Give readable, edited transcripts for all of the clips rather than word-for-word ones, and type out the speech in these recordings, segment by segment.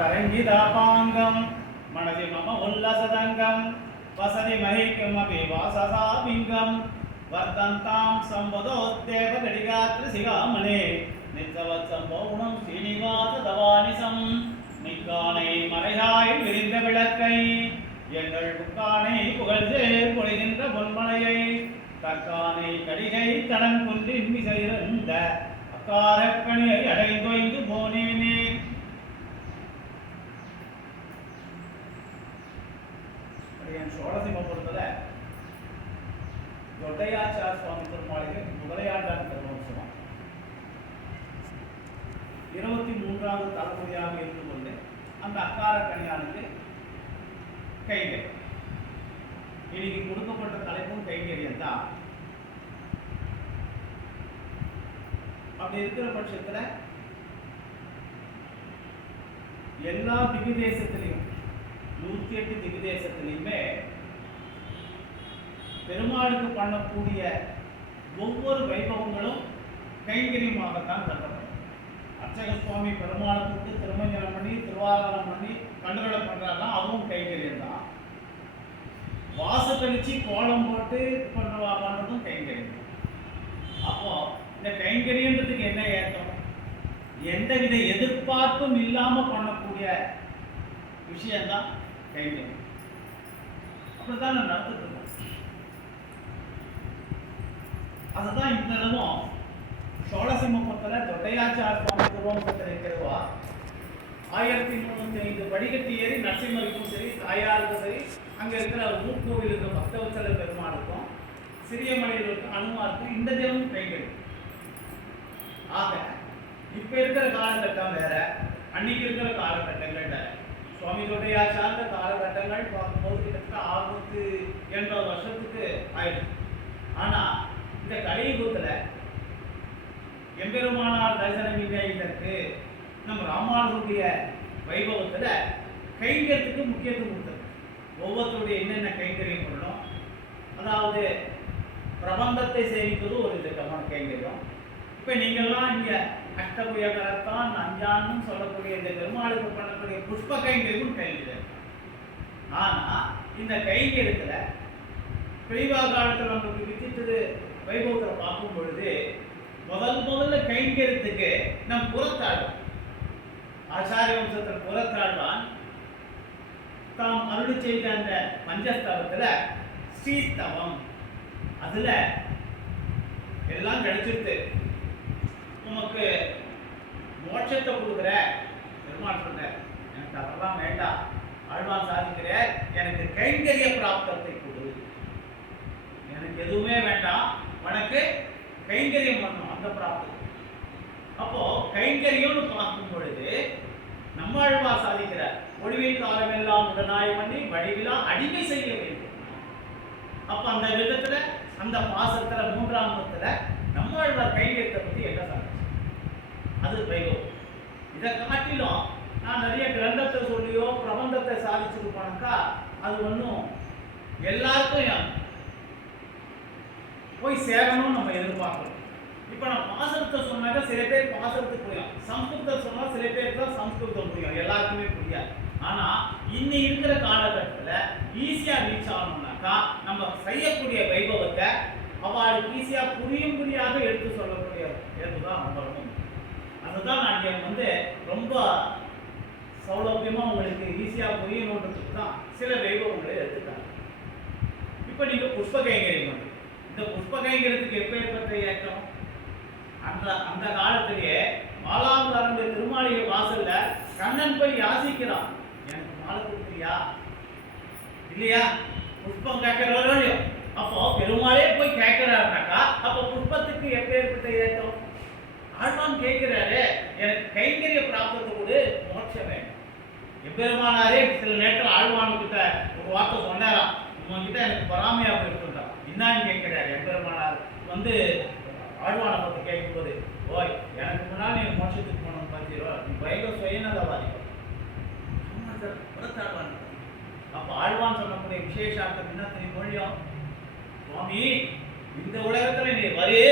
तरङ्गितापाङ्गं मनसि मम उल्लसदङ्गं वसति महीकमपि वाससापिङ्गं वर्धन्तां सम्पदोद्देवगडिगात्रशिखामणे नित्यवत्सम्पौर्णं श्रीनिवासदवानिसं நிக்கானை மறையாய் விரிந்த விளக்கை எங்கள் புக்கானை புகழ்சேர் பொழிகின்ற பொன்மலையை தக்கானை கடிகை தடன் குன்றின் மிசையிருந்த அக்காரக்கணியை அடைந்தொய்ந்து போனேனே. சோழசிம்மபுரத்துல தொட்டையாச்சார சுவாமி திருமாளிகை முதலையாண்டான் திருமோத்சவம் 23வது தலைமுறையாக இருந்து கொண்டு அந்த அக்கார கணியானுக்கு கைங்கரி. இன்னைக்கு கொடுக்கப்பட்ட தலைப்பும் கைங்கரியம் தான். அப்படி இருக்கிற பட்சத்துல எல்லா திவ்ய தேசத்திலையும் 108 திவ்ய தேசத்திலையுமே பெருமாளுக்கு பண்ணக்கூடிய ஒவ்வொரு வைபவங்களும் கைங்கரியமாகத்தான் கருதப்படும். அர்ச்சக சுவாமி பெருமாளுக்கு திருமஞ்சனம் பண்ணி திருவாரணம் பண்ணி கண்டுகளை பண்றாங்க, அதுவும் கைங்கரியம் தான். வாச கழிச்சு கோலம் போட்டு பண்றதும் கைங்கரியம். அப்போ இந்த கைங்கரியன்றதுக்கு என்ன ஏற்றம்? எந்தவித எதிர்பார்ப்பும் இல்லாம பண்ணக்கூடிய விஷயம்தான் கைங்கரியம். அப்படித்தான் நான் நடந்துட்டு இருக்கோம். அதுதான் இந்த இடமும் சோழசிம்மபுரத்தில் தொட்டையாச்சார சுவாமி திருவம்சத்தில் இருக்கிறவா 1305 படிக்கட்டு ஏறி நரசிம்மருக்கும் சரி, தாயாருக்கும் சரி, அங்க இருக்கிற ஊர்கோவில் இருக்கிற பக்தவத்சல பெருமாளுக்கும் சிறியமலையில் இருக்க அனுமாருக்கும் இந்த தினமும் கைங்கரியம். ஆக இப்ப இருக்கிற காலகட்டம் வேற, அன்னைக்கு இருக்கிற காலகட்டங்கள் வேற. சுவாமி தொட்டையாச்சார்ந்த காலகட்டங்கள் பார்க்கும்போது கிட்டத்தட்ட 680 வருஷத்துக்கு ஆயிடுச்சு. ஆனா இந்த கலியுகத்துல எம்பெருமானார் தரிசனம் இதற்கு நம்ம ராமானுடைய வைபவத்துல கைங்கரியத்துக்கு முக்கியத்துவம் கொடுத்தது. ஒவ்வொருத்தருடைய என்னென்ன கைங்கரியம் பண்ணணும், அதாவது பிரபந்தத்தை சேமிப்பது ஒரு விதமான கைங்கரியம். இப்ப நீங்கள்லாம் இங்க அஷ்டபுயகரத்தான் அஞ்சான்னு சொல்லக்கூடிய இந்த பெருமாளுக்கு பண்ணக்கூடிய புஷ்ப கைங்கரியம் கைங்கரியம். ஆனா இந்த கைங்கரியத்துல பிரிவா காலத்துல நம்மளுக்கு வித்திட்டது வைபவத்தை பார்க்கும் பொழுது முதல்ல கைங்கரியத்துக்கு நம் புறத்தாழ்வான் ஆச்சாரிய வம்சத்தில் புறத்தாழ்வான் தாம் அருளி செய்த அந்த பஞ்சஸ்தவத்துல ஸ்ரீஸ்தவம் அதுல எல்லாம் கிடைச்சிருது, உமக்கு மோட்சத்தை கொடுக்குற பெருமாள் சொல்ற, எனக்கு அதெல்லாம் வேண்டாம், ஆழ்வான் சாதிக்கிற எனக்கு கைங்கரிய பிராப்தத்தை கொடு, எனக்கு எதுவுமே வேண்டாம், உனக்கு கைங்கரியம் பண்ணணும் அந்த பிராப்தம். அப்போ கைங்கரியம்னு பார்க்கும் பொழுது நம்மாழ்வா சாதிக்கிறார், ஒளிவில் காலமெல்லாம் உடனாய் பண்ணி வடிவிலா அடிமை செய்ய வேண்டும். அப்ப அந்த விதத்துல அந்த பாசத்துல 3ஆம் நம்மாழ்வார் கைங்கரியத்தை பத்தி என்ன சாதிச்சு அது வைபவம். இதை காட்டிலும் நான் நிறைய கிரந்தத்தை சொல்லியோ பிரபந்தத்தை சாதிச்சுட்டு போனாக்கா அது ஒன்றும் எல்லாருக்கும் போய் சேரணும்னு நம்ம எதிர்பார்க்கிறோம். இப்போ நான் பாசனத்தை சொன்னாக்க சில பேர் பாசனத்துக்கு புரியும், சம்ஸ்கிருதத்தை சொன்னால் சில பேருக்கு தான் சம்ஸ்கிருதம் புரியும், எல்லாருக்குமே புரியாது. ஆனால் இன்னி இருக்கிற காலகட்டத்தில் ஈஸியாக ரீச் ஆகணும்னாக்கா நம்ம செய்யக்கூடிய வைபவத்தை அவளுக்கு ஈஸியாக புரியும்படியாக எடுத்து சொல்லக்கூடிய தான் ரொம்ப ரொம்ப. அதுதான் நான் ரொம்ப சௌலபியமாக உங்களுக்கு ஈஸியாக புரியணுன்றதுக்கு தான் சில வைபவங்களை எடுத்துட்டாங்க. இப்போ நீங்கள் புஷ்ப கைங்கரியம் வந்து இந்த புஷ்ப கைங்கரியத்துக்கு எப்பேற்பட்ட ஏற்றம்? அந்த காலத்திலேயே மாலாந்தாரங்க திருமாளிகை வாசல்ல கண்ணன் போய் யாசிக்கிறான், எனக்கு மாலை கொடுக்குறியா இல்லையா, புஷ்பம் கேட்கிறோம் இல்லையோ. அப்போ பெருமாளே போய் கேட்கிறாருனாக்கா அப்போ புஷ்பத்துக்கு எப்பேற்பட்ட ஏற்றம்? ஆழ்வான் கேட்கிறாரு, எனக்கு கைங்கரிய பிராப்தத்தை கூட மோட்சம் வேணும். எப்பெருமானாரே சில நேரத்தில் ஆழ்வானுக்கிட்ட ஒரு வார்த்தை சொன்னாராம், உங்ககிட்ட எனக்கு பொறாமையாக இருக்குன்றான். என்னன்னு கேட்கிறாரு எப்பெருமானார் ஆழ்வானை பற்றி கேட்கும்போது, ஓய் எனக்கு முன்னால் நீ மோட்சத்துக்கு போகணும் பார்த்திரோ, நீ பயங்கர சுயநலவாதி. அப்போ ஆழ்வான் சொல்லக்கூடிய விசேஷார்த்தம் என்ன தெரியும் மொழியும், சுவாமி இந்த உலகத்துல நீ வரு,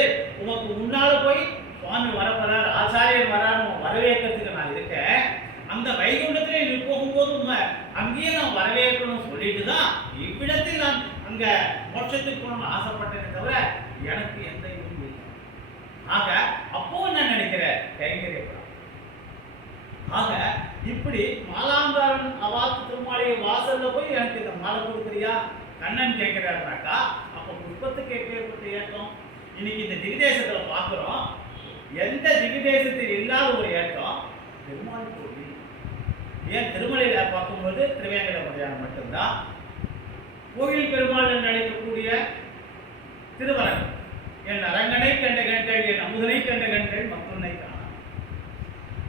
உனக்கு முன்னால போய் சுவாமி வரப்போறார், ஆச்சாரியர் வரான்னு வரவேற்கிறதுக்கு நான் இருக்கேன். அந்த வைகுண்ட சொல்லிட்டு தான் இவ்விடத்தில் நான் அங்க மோட்சத்துக்கு போகணும்னு ஆசைப்பட்டேனே தவிர எனக்கு எந்த இதுவும் இல்லை. ஆக அப்போ என்ன நினைக்கிறேன் கைங்கரியப்படாது. ஆக இப்படி மாலாந்தாரன் அவாத்து திருமாளிகை வாசல்ல போய் எனக்கு இந்த மாலை கொடுக்குறியா கண்ணன் கேட்கிறாருனாக்கா அப்ப புஷ்பத்துக்கு ஏற்பட்ட ஏற்றம். இன்னைக்கு இந்த திவிதேசத்துல பாக்குறோம், எந்த திவிதேசத்தில் இல்லாத ஒரு ஏற்றம் பெருமாள் கோவில். ஏன் திருமலையில பார்க்கும்போது திருவேங்கடமுடையான் மட்டும்தான், கோவில் பெருமாள் என்று அழைக்கக்கூடிய திருவரங்கம் என் அரங்கனை கண்ட கண்கள் என் அமுதனை கண்ட கண்கள் மற்றொன்னை காண.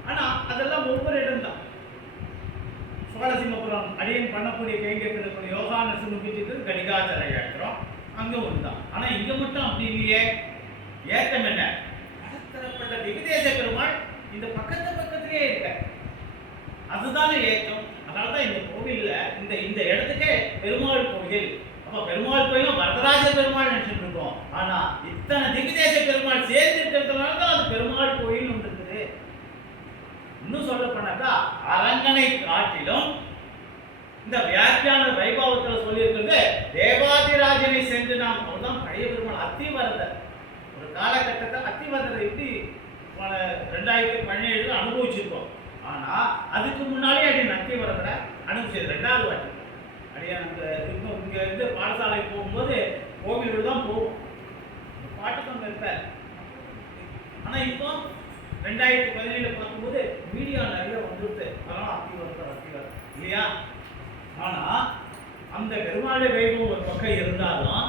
ஆனா அதெல்லாம் ஒவ்வொரு இடம் தான். சோழசிம்மபுரம் அடியன் பண்ணக்கூடிய கைங்கக்கூடிய யோகான சிமுகிட்டு கடிகாச்சரை ஏற்றம் அங்க ஒன்றுதான். ஆனா இங்க மட்டும் அப்படி இல்லையே. ஏற்றம் என்ன? பலதரப்பட்ட திவிதேச பெருமாள் இந்த பக்கத்திலே இருக்க, அதுதானே ஏற்றம். அதனாலதான் இந்த கோவில்ல இந்த இடத்துக்கே பெருமாள் கோவில். அப்ப பெருமாள் கோயிலும் வரதராஜ பெருமாள் நினைச்சுட்டு இருக்கோம். ஆனா இத்தனை திவிதேச பெருமாள் சேர்ந்து இருக்கிறதுனால தான் அது பெருமாள் கோயில் ஒன்று இருக்குது. இன்னும் சொல்ல போனாக்கா அரங்கனை காட்டிலும் இந்த வியாக்கியான வைபவத்தில் சொல்லி இருக்கிறது தேவாதிராஜனை சென்று நாம், அவர்தான் பழைய பெருமாள் அத்திவரதர். ஒரு காலகட்டத்தில் அத்திவரதர் எப்படி 2017 அனுபவிச்சிருக்கோம். ஆனா அதுக்கு முன்னாலே அடி அத்திவரதரை அனுபவிச்சது 2வது வாட்டி. அடியா இங்க இருந்து பாடசாலை போகும்போது கோவிலோடு தான் போவோம், பாட்டுக்கு அங்க இருப்பார். ஆனா இப்போ 2017 பார்க்கும்போது மீடியா நிறைய வந்துருது, அதனால அத்திவரதர் இல்லையா. ஆனா அந்த பெருமாளை வைபவம் ஒரு பக்கம் இருந்தாலும்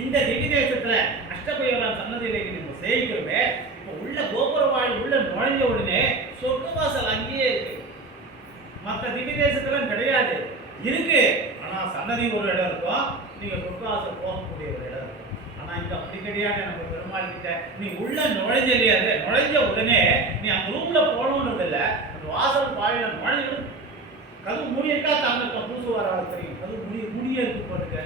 இந்த திவிதேசத்துல அஷ்டபைரவன் சன்னதியில நம்ம சேவிக்கிறோமே, இப்போ உள்ள கோபுர வாயில் உள்ள நுழைஞ்ச உடனே சொர்க்கவாசல் அங்கேயே இருக்கு. மற்ற திவிதேசத்துல கிடையாது, இருக்கு. ஆனா சன்னதி ஒரு இடம் இருக்கும், நீங்க சொர்க்கவாசல் போகக்கூடிய ஒரு இடம் இருக்கும். ஆனா இங்க அப்படி கிடையாது. நம்ம பெருமாள் கிட்ட நீ உள்ள நுழைஞ்சலையாது, நுழைஞ்ச உடனே நீ அந்த ரூம்ல போகணும்ன்றது இல்லை, அந்த வாசல் வாயில நுழைஞ்சு கதவு மூடியிருக்கா தாங்க புதுசு வரவாளுக்கு தெரியும், கதவு முடிய இருக்கு போட்டுக்க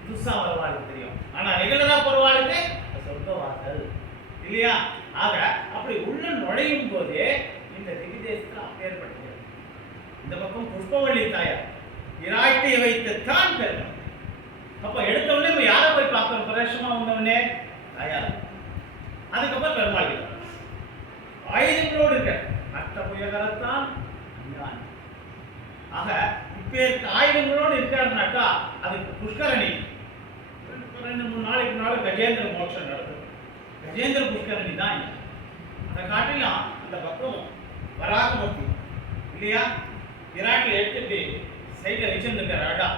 புதுசா வரவாளுக்கு தெரியும். ஆனா ரெகுலரா போறவாளுக்கு சொர்க்க வாசல் இல்லையா. ஆக அப்படி உள்ள நுழையும் போதே இந்த திவிதேசத்துல அப்பேற்பட்டது. இந்த பக்கம் புஷ்பவள்ளி தாயார் விராட்டியை வைத்துத்தான் பெருமாள். அப்ப எடுத்த உடனே இப்ப யாரை போய் பார்க்கணும்? பிரவேசமா வந்தவனே தாயார். அதுக்கப்புறம் பெருமாள் ஆயுதங்களோடு இருக்க அஷ்டபுயகரத்தான். ஆக இப்ப ஆயுதங்களோடு இருக்காருனாக்கா அதுக்கு புஷ்கரணி 2-3 நாளைக்கு முன்னால கஜேந்திர மோட்சம் நடக்கும். கஜேந்திர புஷ்கரணி தான். அதை காட்டிலும் அந்த பக்கம் வராகமூர்த்தி இல்லையா, விராட்டியை எடுத்துட்டு சைட்ல வச்சிருந்திருக்காரு. அழகா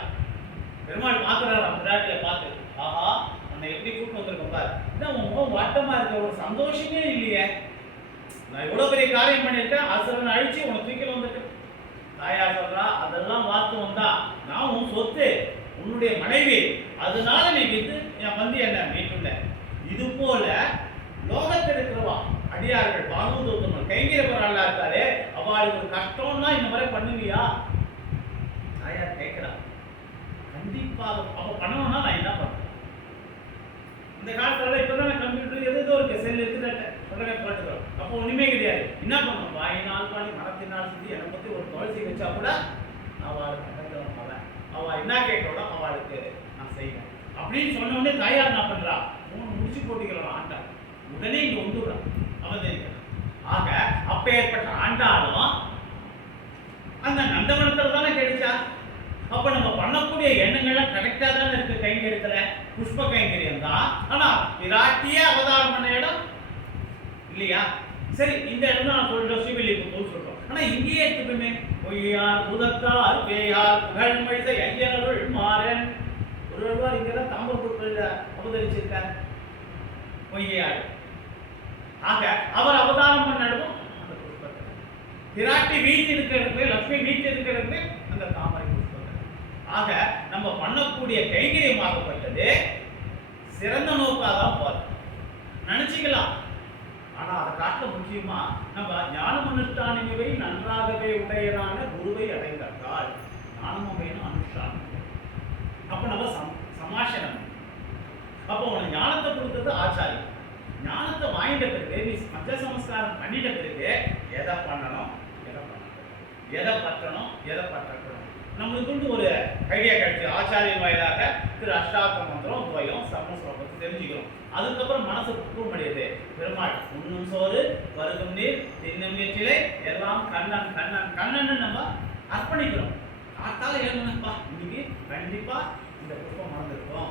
பெருமாள் பார்க்குறாரு அந்த விராட்டியை பார்த்து, ஆஹா உன்னை எப்படி கூப்பிட்டு வந்திருக்கோம் பாரு, இதான் உன் முகம் வாட்டமா இருக்க, ஒரு சந்தோஷமே இல்லையே, நான் எவ்வளவு பெரிய காரியம் பண்ணியிருக்கேன், அசுரனை அழிச்சு உன்னை தூக்கில வந்துட்டு. தாயார் சொல்றா, அதெல்லாம் வாஸ்தவம் தான், நான் உன் சொத்து, உன்னுடைய மனைவி, அதனால நீ வந்து என்ன மீட்டுள்ள. இது போல லோகத்தில் இருக்கிறவா அடியார்கள் பாகவதோத்தமன் கைங்கரப்பராளா இருக்காரு, அவளுக்கு ஒரு கஷ்டம்னா இந்த மாதிரி பண்ணுவியா? தாயார் கேட்கிறா, கண்டிப்பாக அவ பண்ணணும்னா நான் என்ன பண்றேன்? இந்த காலத்துல இப்பதான் கம்ப்யூட்டர் எதோ இருக்கு, செல் இருக்குது, போட்டுக்கிறோம். அப்போ ஒண்ணுமே கிடையாது. என்ன பண்ணும்? வாயினால் பாடி மனத்தினால் செஞ்சு என்னை பத்தி ஒரு துளசி வச்சா கூட அவளுக்கு அவ என்ன கேட்கறோட அவளுக்கு நான் செய்வேன் அப்படின்னு சொன்ன உடனே தாயார் என்ன பண்றா? 3 முடிச்சு போட்டுக்கிறோம் ஆண்டா, உடனே இங்க வந்துடுறான் அவதரிக்கிறான். ஆக அப்ப ஏற்பட்ட ஆண்டாலும் அந்த நந்தவனத்துல தானே கிடைச்சா. அப்ப நம்ம பண்ணக்கூடிய எண்ணங்கள்லாம் கரெக்டா தானே இருக்கு. கைங்கரியத்துல புஷ்ப கைங்கரியம் தான், ஆனா விராட்டியே அவதாரம் பண்ண இடம் இல்லையா. சரி, இந்த இடம் தான் நான் சொல்றோம், ஸ்ரீவில்லிபுத்தூர் சொல்றோம். ஆனா இங்கேயே இருக்குமே, பொய்யார் புதத்தார் பேயார் புகழ் மழிச ஐயனருள் மாறன் ஒருவர் இங்கதான் தாம்பரப்பூர்ல அவதரிச்சிருக்கார் பொய்யார். ஆக அவர் அவதாரம் பண்ண இடமும் அந்த புஷ்பத்தை. விராட்டி வீட்டு இருக்கிறது, லட்சுமி வீட்டு இருக்கிறது அந்த தாமரை புஷ்பத்தை. ஆக நம்ம பண்ணக்கூடிய கைங்கரியமாகப்பட்டது சிறந்த நோக்காக தான் போறது நினைச்சுக்கலாம். ஆனா அதை காட்ட முக்கியமா நம்ம ஞானம் அனுஷ்டானவை நன்றாகவே உடையதான குருவை அடைந்தால் ஞானமும் வேணும், அனுஷ்டானம். அப்ப நம்ம சமாஷனம். அப்போ உனக்கு ஞானத்தை கொடுத்தது ஆச்சாரியம். ஞானத்தை வாங்கிட்ட பிறகு நீ மத்திய சமஸ்காரம் பண்ணிட்ட பிறகு எதை பண்ணணும், எதை பண்ணணும், எதை பற்றணும், எதை பற்றணும். நம்மளுக்கு ஒரு ஐடியா கிடைச்சு ஆச்சாரியன் வாயிலாக திரு அஷ்டாக்க மந்திரம் துவயம் சமஸ்வரம் தெரிஞ்சுக்கிறோம். அதுக்கப்புறம் மனசு கூர்மடையுது. பெருமாள் உண்ணும் சோறு பருகும் நீர் தின்னும் வீட்டிலே எல்லாம் கண்ணன் கண்ணன் கண்ணன்னு நம்ம அர்ப்பணிக்கிறோம். காத்தால ஏழுப்பா இன்னைக்கு கண்டிப்பா இந்த புஷ்பம் மறந்துருக்கும்,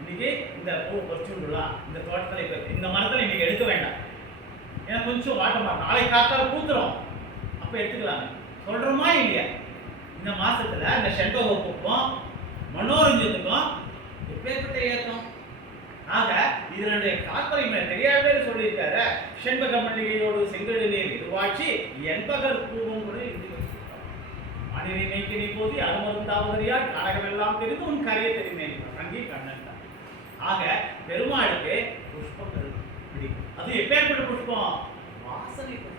இன்னைக்கு இந்த பூ பறிச்சு விடலாம், இந்த தோட்டத்தில் இப்போ இந்த மரத்தில் இன்னைக்கு எடுக்க வேண்டாம், ஏன்னா கொஞ்சம் வாட்டமா நாளைக்கு காத்தால பூத்துரும், அப்போ எடுத்துக்கலாங்க சொல்றோமா இல்லையா? இந்த மாசத்துல இந்த செண்பகப்புக்கும் மனோரஞ்சத்துக்கும் எப்பேற்பட்ட ஏற்றம். ஆக இதனுடைய தாற்பயமே தெரியாதே சொல்லியிருக்காரு. செண்பக மல்லிகையோடு செங்கடலே இதுவாட்சி என்பகர் பூவும் கூட மனிதனை நீக்கி நீ போதி அருமருந்தாவதறியார் கனகமெல்லாம் தெரிந்து உன் கரையை தெரியுமே அங்கே கண்ணன். ஆக பெருமாளுக்கு புஷ்பம் பிடிக்கும். அது எப்பேற்பட்ட புஷ்பம்? வாசனை புஷ்பம்.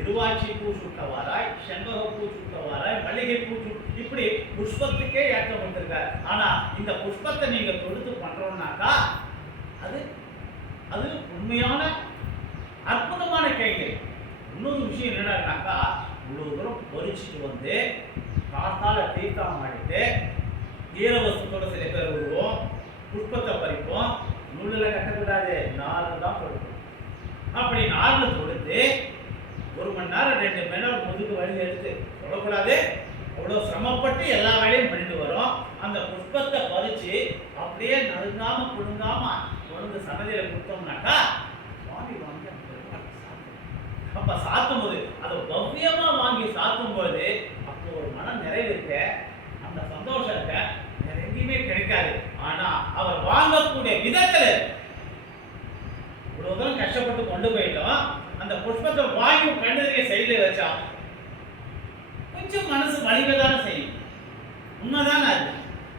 இருவாட்சி பூ சுட்டவாராய், செண்பக பூ சுட்டவாராய், மல்லிகை பூ இப்படி புஷ்பத்துக்கே ஏற்றம் வந்திருக்காரு. ஆனா இந்த புஷ்பத்தை நீங்க தொடுத்து பண்றோம்னாக்கா அது அது உண்மையான அற்புதமான கைகள். இன்னொரு விஷயம் என்னன்னாக்கா இவ்வளவு தூரம் பொறிச்சிட்டு வந்து காத்தால தீர்த்தம் ஆடிட்டு ஈரவசத்தோட சில பேர் விடுவோம், புஷ்பத்தை பறிப்போம், நூலில் கட்டக்கூடாது, நாலு தான் கொடுக்கும். அப்படி நாலு கொடுத்து 1 மணி நேரம் 2 மணி நேரம் முதுகு வழி எடுத்து சொல்லக்கூடாது. அவ்வளோ சிரமப்பட்டு எல்லா வேலையும் பண்ணிட்டு வரோம். அந்த புஷ்பத்தை பறிச்சு அப்படியே நடுங்காம புழுங்காம கொண்டு சன்னதியில கொடுத்தோம்னாக்கா வாங்கி வாங்கி அப்ப சாத்தும் போது அதை பவ்யமா வாங்கி சாத்தும் போது அப்போ ஒரு மன நிறைவு இருக்க, அந்த சந்தோஷம் இருக்க வேற எங்கேயுமே கிடைக்காது. ஆனா அவர் வாங்கக்கூடிய விதத்துல இவ்வளவு தூரம் கஷ்டப்பட்டு கொண்டு போயிட்டோம், அந்த புஷ்பத்தை வாங்கி கண்ணுதிரிய சைடுல வச்சா கொஞ்சம் மனசு வலிவதான செய்யும், உண்மைதானே அது.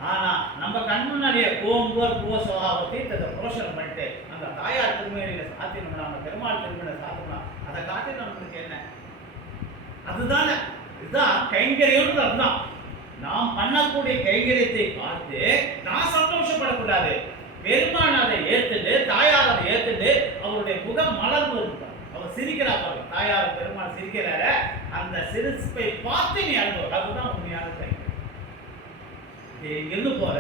ஆனா நம்ம கண் முன்னாடியே பூம்புவர் பூவ சுவாபத்தை புரோஷனம் பண்ணிட்டு அந்த தாயார் திருமணியில சாத்தினோம்னா, அந்த பெருமாள் திருமணியில சாத்தினோம்னா அதை காட்டி நம்மளுக்கு என்ன? அதுதானே, இதுதான் கைங்கரியம். அதுதான் நாம் பண்ணக்கூடிய கைங்கரியத்தை பார்த்து நான் சந்தோஷப்படக்கூடாது. பெருமான் அதை ஏத்துட்டு, தாயார் அதை ஏத்துட்டு அவருடைய முகம் மலர்ந்து இருப்பார், அவர் சிரிக்கிறா பாருங்க. தாயார் பெருமாள் சிரிக்கிறார, அந்த சிரிப்பை பார்த்து நீ அனுபவம், அதுதான் உண்மையான கைங்கரியம். இங்கிருந்து போற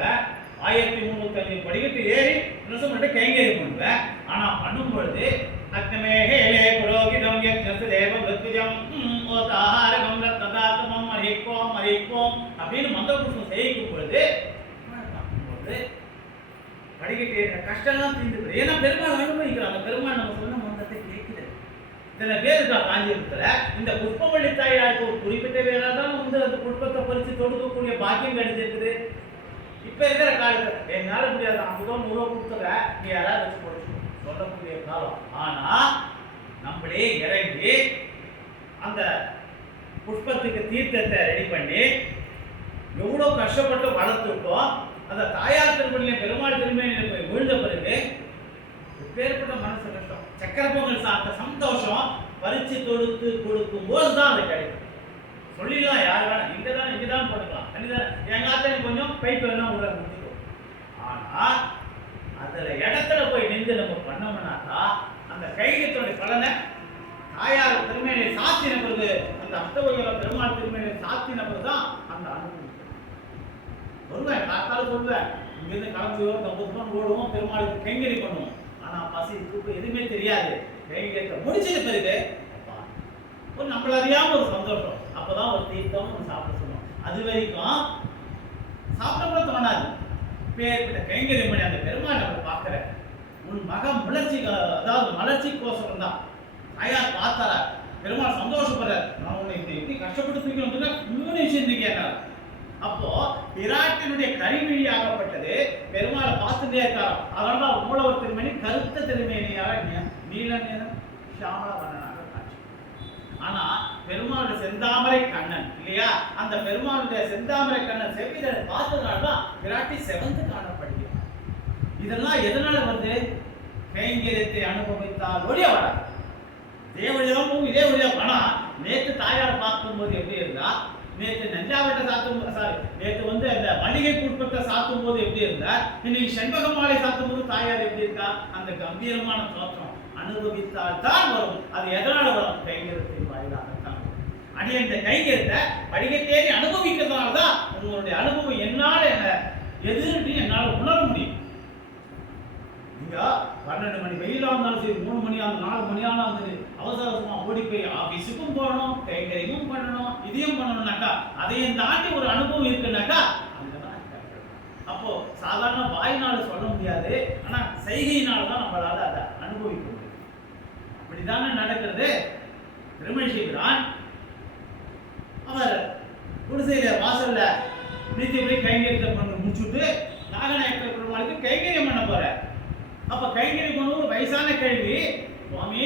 1305 படிக்கட்டு ஏறி நிமிஷம் மட்டும் கைங்கரியம் பண்ணுவேன். ஆனா பண்ணும்பொழுது அக்னமேகேலே புரோகிதம் யக்ஞஸ்து தேவம் ருத்விஜம் ஓதாரகம் ரத்ததாத்மம் மரிப்போம் மரிப்போம் அப்படின்னு மந்திர புஷ்பம் செய்யும் பொழுது படிக்கட்டு ஏற கஷ்டம்லாம் தீர்ந்து, ஏன்னா பெருமாள் அனுபவிக்கிறாங்க. பெருமாள் நம்ம சொன்ன மந்திரத்தை கேட்கிறது. இத்தனை பேர் இருக்கா காஞ்சிபுரத்துல. இந்த புஷ்பவள்ளி தாயாருக்கு ஒரு குறிப்பிட்ட பேராதான் அந்த புஷ்பத்தை பறித்து தொடுக்கக்கூடிய பாக்கியம் கிடைச்சிருக்குது. இப்ப இருக்கிற காலத்துல என்னால முடியாது, 50 ரூபா 100 ரூபா கொடுத்துற நீ யாராவது வச்சு போட்டு சொல்லக்கூடிய காலம். ஆனா நம்மளே இறங்கி அந்த புஷ்பத்துக்கு தீர்த்தத்தை ரெடி பண்ணி எவ்வளவு கஷ்டப்பட்டு வளர்த்துருக்கோம். அந்த தாயார் திருமணியில பெருமாள் திருமணியில போய் விழுந்த பிறகு பேர்பட்ட மனசு கஷ்டம், சக்கர பொங்கல் சாப்பிட்ட சந்தோஷம் பறிச்சு தொடுத்து கொடுக்கும் போதுதான் அது கிடைக்கும். சொல்லிடலாம் யார் வேணா, இங்கதான் போட்டுக்கலாம், எங்காத்தான் கொஞ்சம் பைப் வேணா உள்ள முடிச்சுக்கும். ஆனா அதுல இடத்துல போய் நின்று நம்ம பண்ணோம்னாக்கா அந்த கைகத்தோடைய பலனை தாயார் திருமணியை சாத்தின பிறகு, அந்த அஷ்டவகையில பெருமாள் திருமணியை சாத்தின பிறகுதான் அந்த அனுபவம் வருவேன். காத்தாலும் சொல்லுவேன், இங்கிருந்து கிளம்பி 50 ஓடுவோம், பெருமாளுக்கு கைங்கறி பண்ணுவோம். ஆனா பசி தூக்கம் எதுவுமே தெரியாது. கைங்கரியத்தை முடிச்சிட்ட பிறகு ஒரு நம்மள அறியாம ஒரு சந்தோஷம், அப்பதான் ஒரு தீர்த்தம் நம்ம சாப்பிட சொல்லுவோம். அது வரைக்கும் சாப்பிட கூட தோணாது. பேர்பட்ட கைங்கரியம் பண்ணி அந்த பெருமாள் நம்ம பார்க்கிற உன் மகன் முளர்ச்சி, அதாவது மலர்ச்சிக்கோசரம் தான் தாயார் பார்த்தாரா, பெருமாள் சந்தோஷப்படுற, நான் உன்னை எப்படி கஷ்டப்பட்டு தூக்கணும்னா 3 விஷயம் கேட்டார். அப்போ பிராட்டினுடைய கரிவிழியாகப்பட்டது பெருமாளை பார்த்துட்டே இருக்காராம். அதனால மூலவர் திருமணி கருத்த திருமேனியாக நீல நிறம் ஷாமள வண்ணனாக காட்சி. ஆனா பெருமாளுடைய செந்தாமரை கண்ணன் இல்லையா, அந்த பெருமாளுடைய செந்தாமரை கண்ணன் செவ்விதை பார்த்ததுனாலதான் பிராட்டி செவந்து காணப்படுகிறார். இதெல்லாம் எதனால வந்து கைங்கரியத்தை அனுபவித்தால் ஒழிய வராது. இதே வழியாகவும் இதே வழியா. ஆனா நேற்று தாயார் பார்க்கும்போது எப்படி இருந்தா, நேற்று நஞ்சாவட்டை சாத்தும் நேற்று வந்து அந்த மல்லிகை புஷ்பத்தை சாத்தும் போது எப்படி இருந்தா, இன்னைக்கு செண்பக மாலை சாத்தும் போது தாயார் எப்படி இருக்கா, அந்த கம்பீரமான தோற்றம் அனுபவித்தால் தான் வரும். அது எதனால வரும்? கைங்கரியத்தின் வாயிலாகத்தான். அடியந்த கைங்கரியத்தை படிக்கட்டேறி அனுபவிக்கிறதுனால தான் உங்களுடைய அனுபவம் என்னால் எதுன்னு என்னால் உணர முடியும். நீங்க 12 மணி வெயிலாக இருந்தாலும் சரி, 3 மணி ஆகும் 4 மணி ஆனாலும் சரி, அவசரமா ஓடி போய் ஆபீஸுக்கும் போகணும், கைங்கரியும் பண்ணணும், இதையும் பண்ணணும்னாக்கா அதையும் தாண்டி ஒரு அனுபவம் இருக்குன்னாக்கா அப்போ சாதாரண வாயினால சொல்ல முடியாது, ஆனா செய்கையினால தான் நம்மளால அதை அனுபவிக்க முடியும். அப்படித்தானே நடக்கிறது. திருமழிசைபிரான் அவர் குடிசையில வாசல்ல நித்தியப்படி கைங்கரியத்தை பண்ணி முடிச்சுட்டு நாகநாயக்க பெருமாளுக்கு கைங்கரியம் பண்ண போற. அப்ப கைங்கரியம் பண்ண ஒரு வயசான கேள்வி, சுவாமி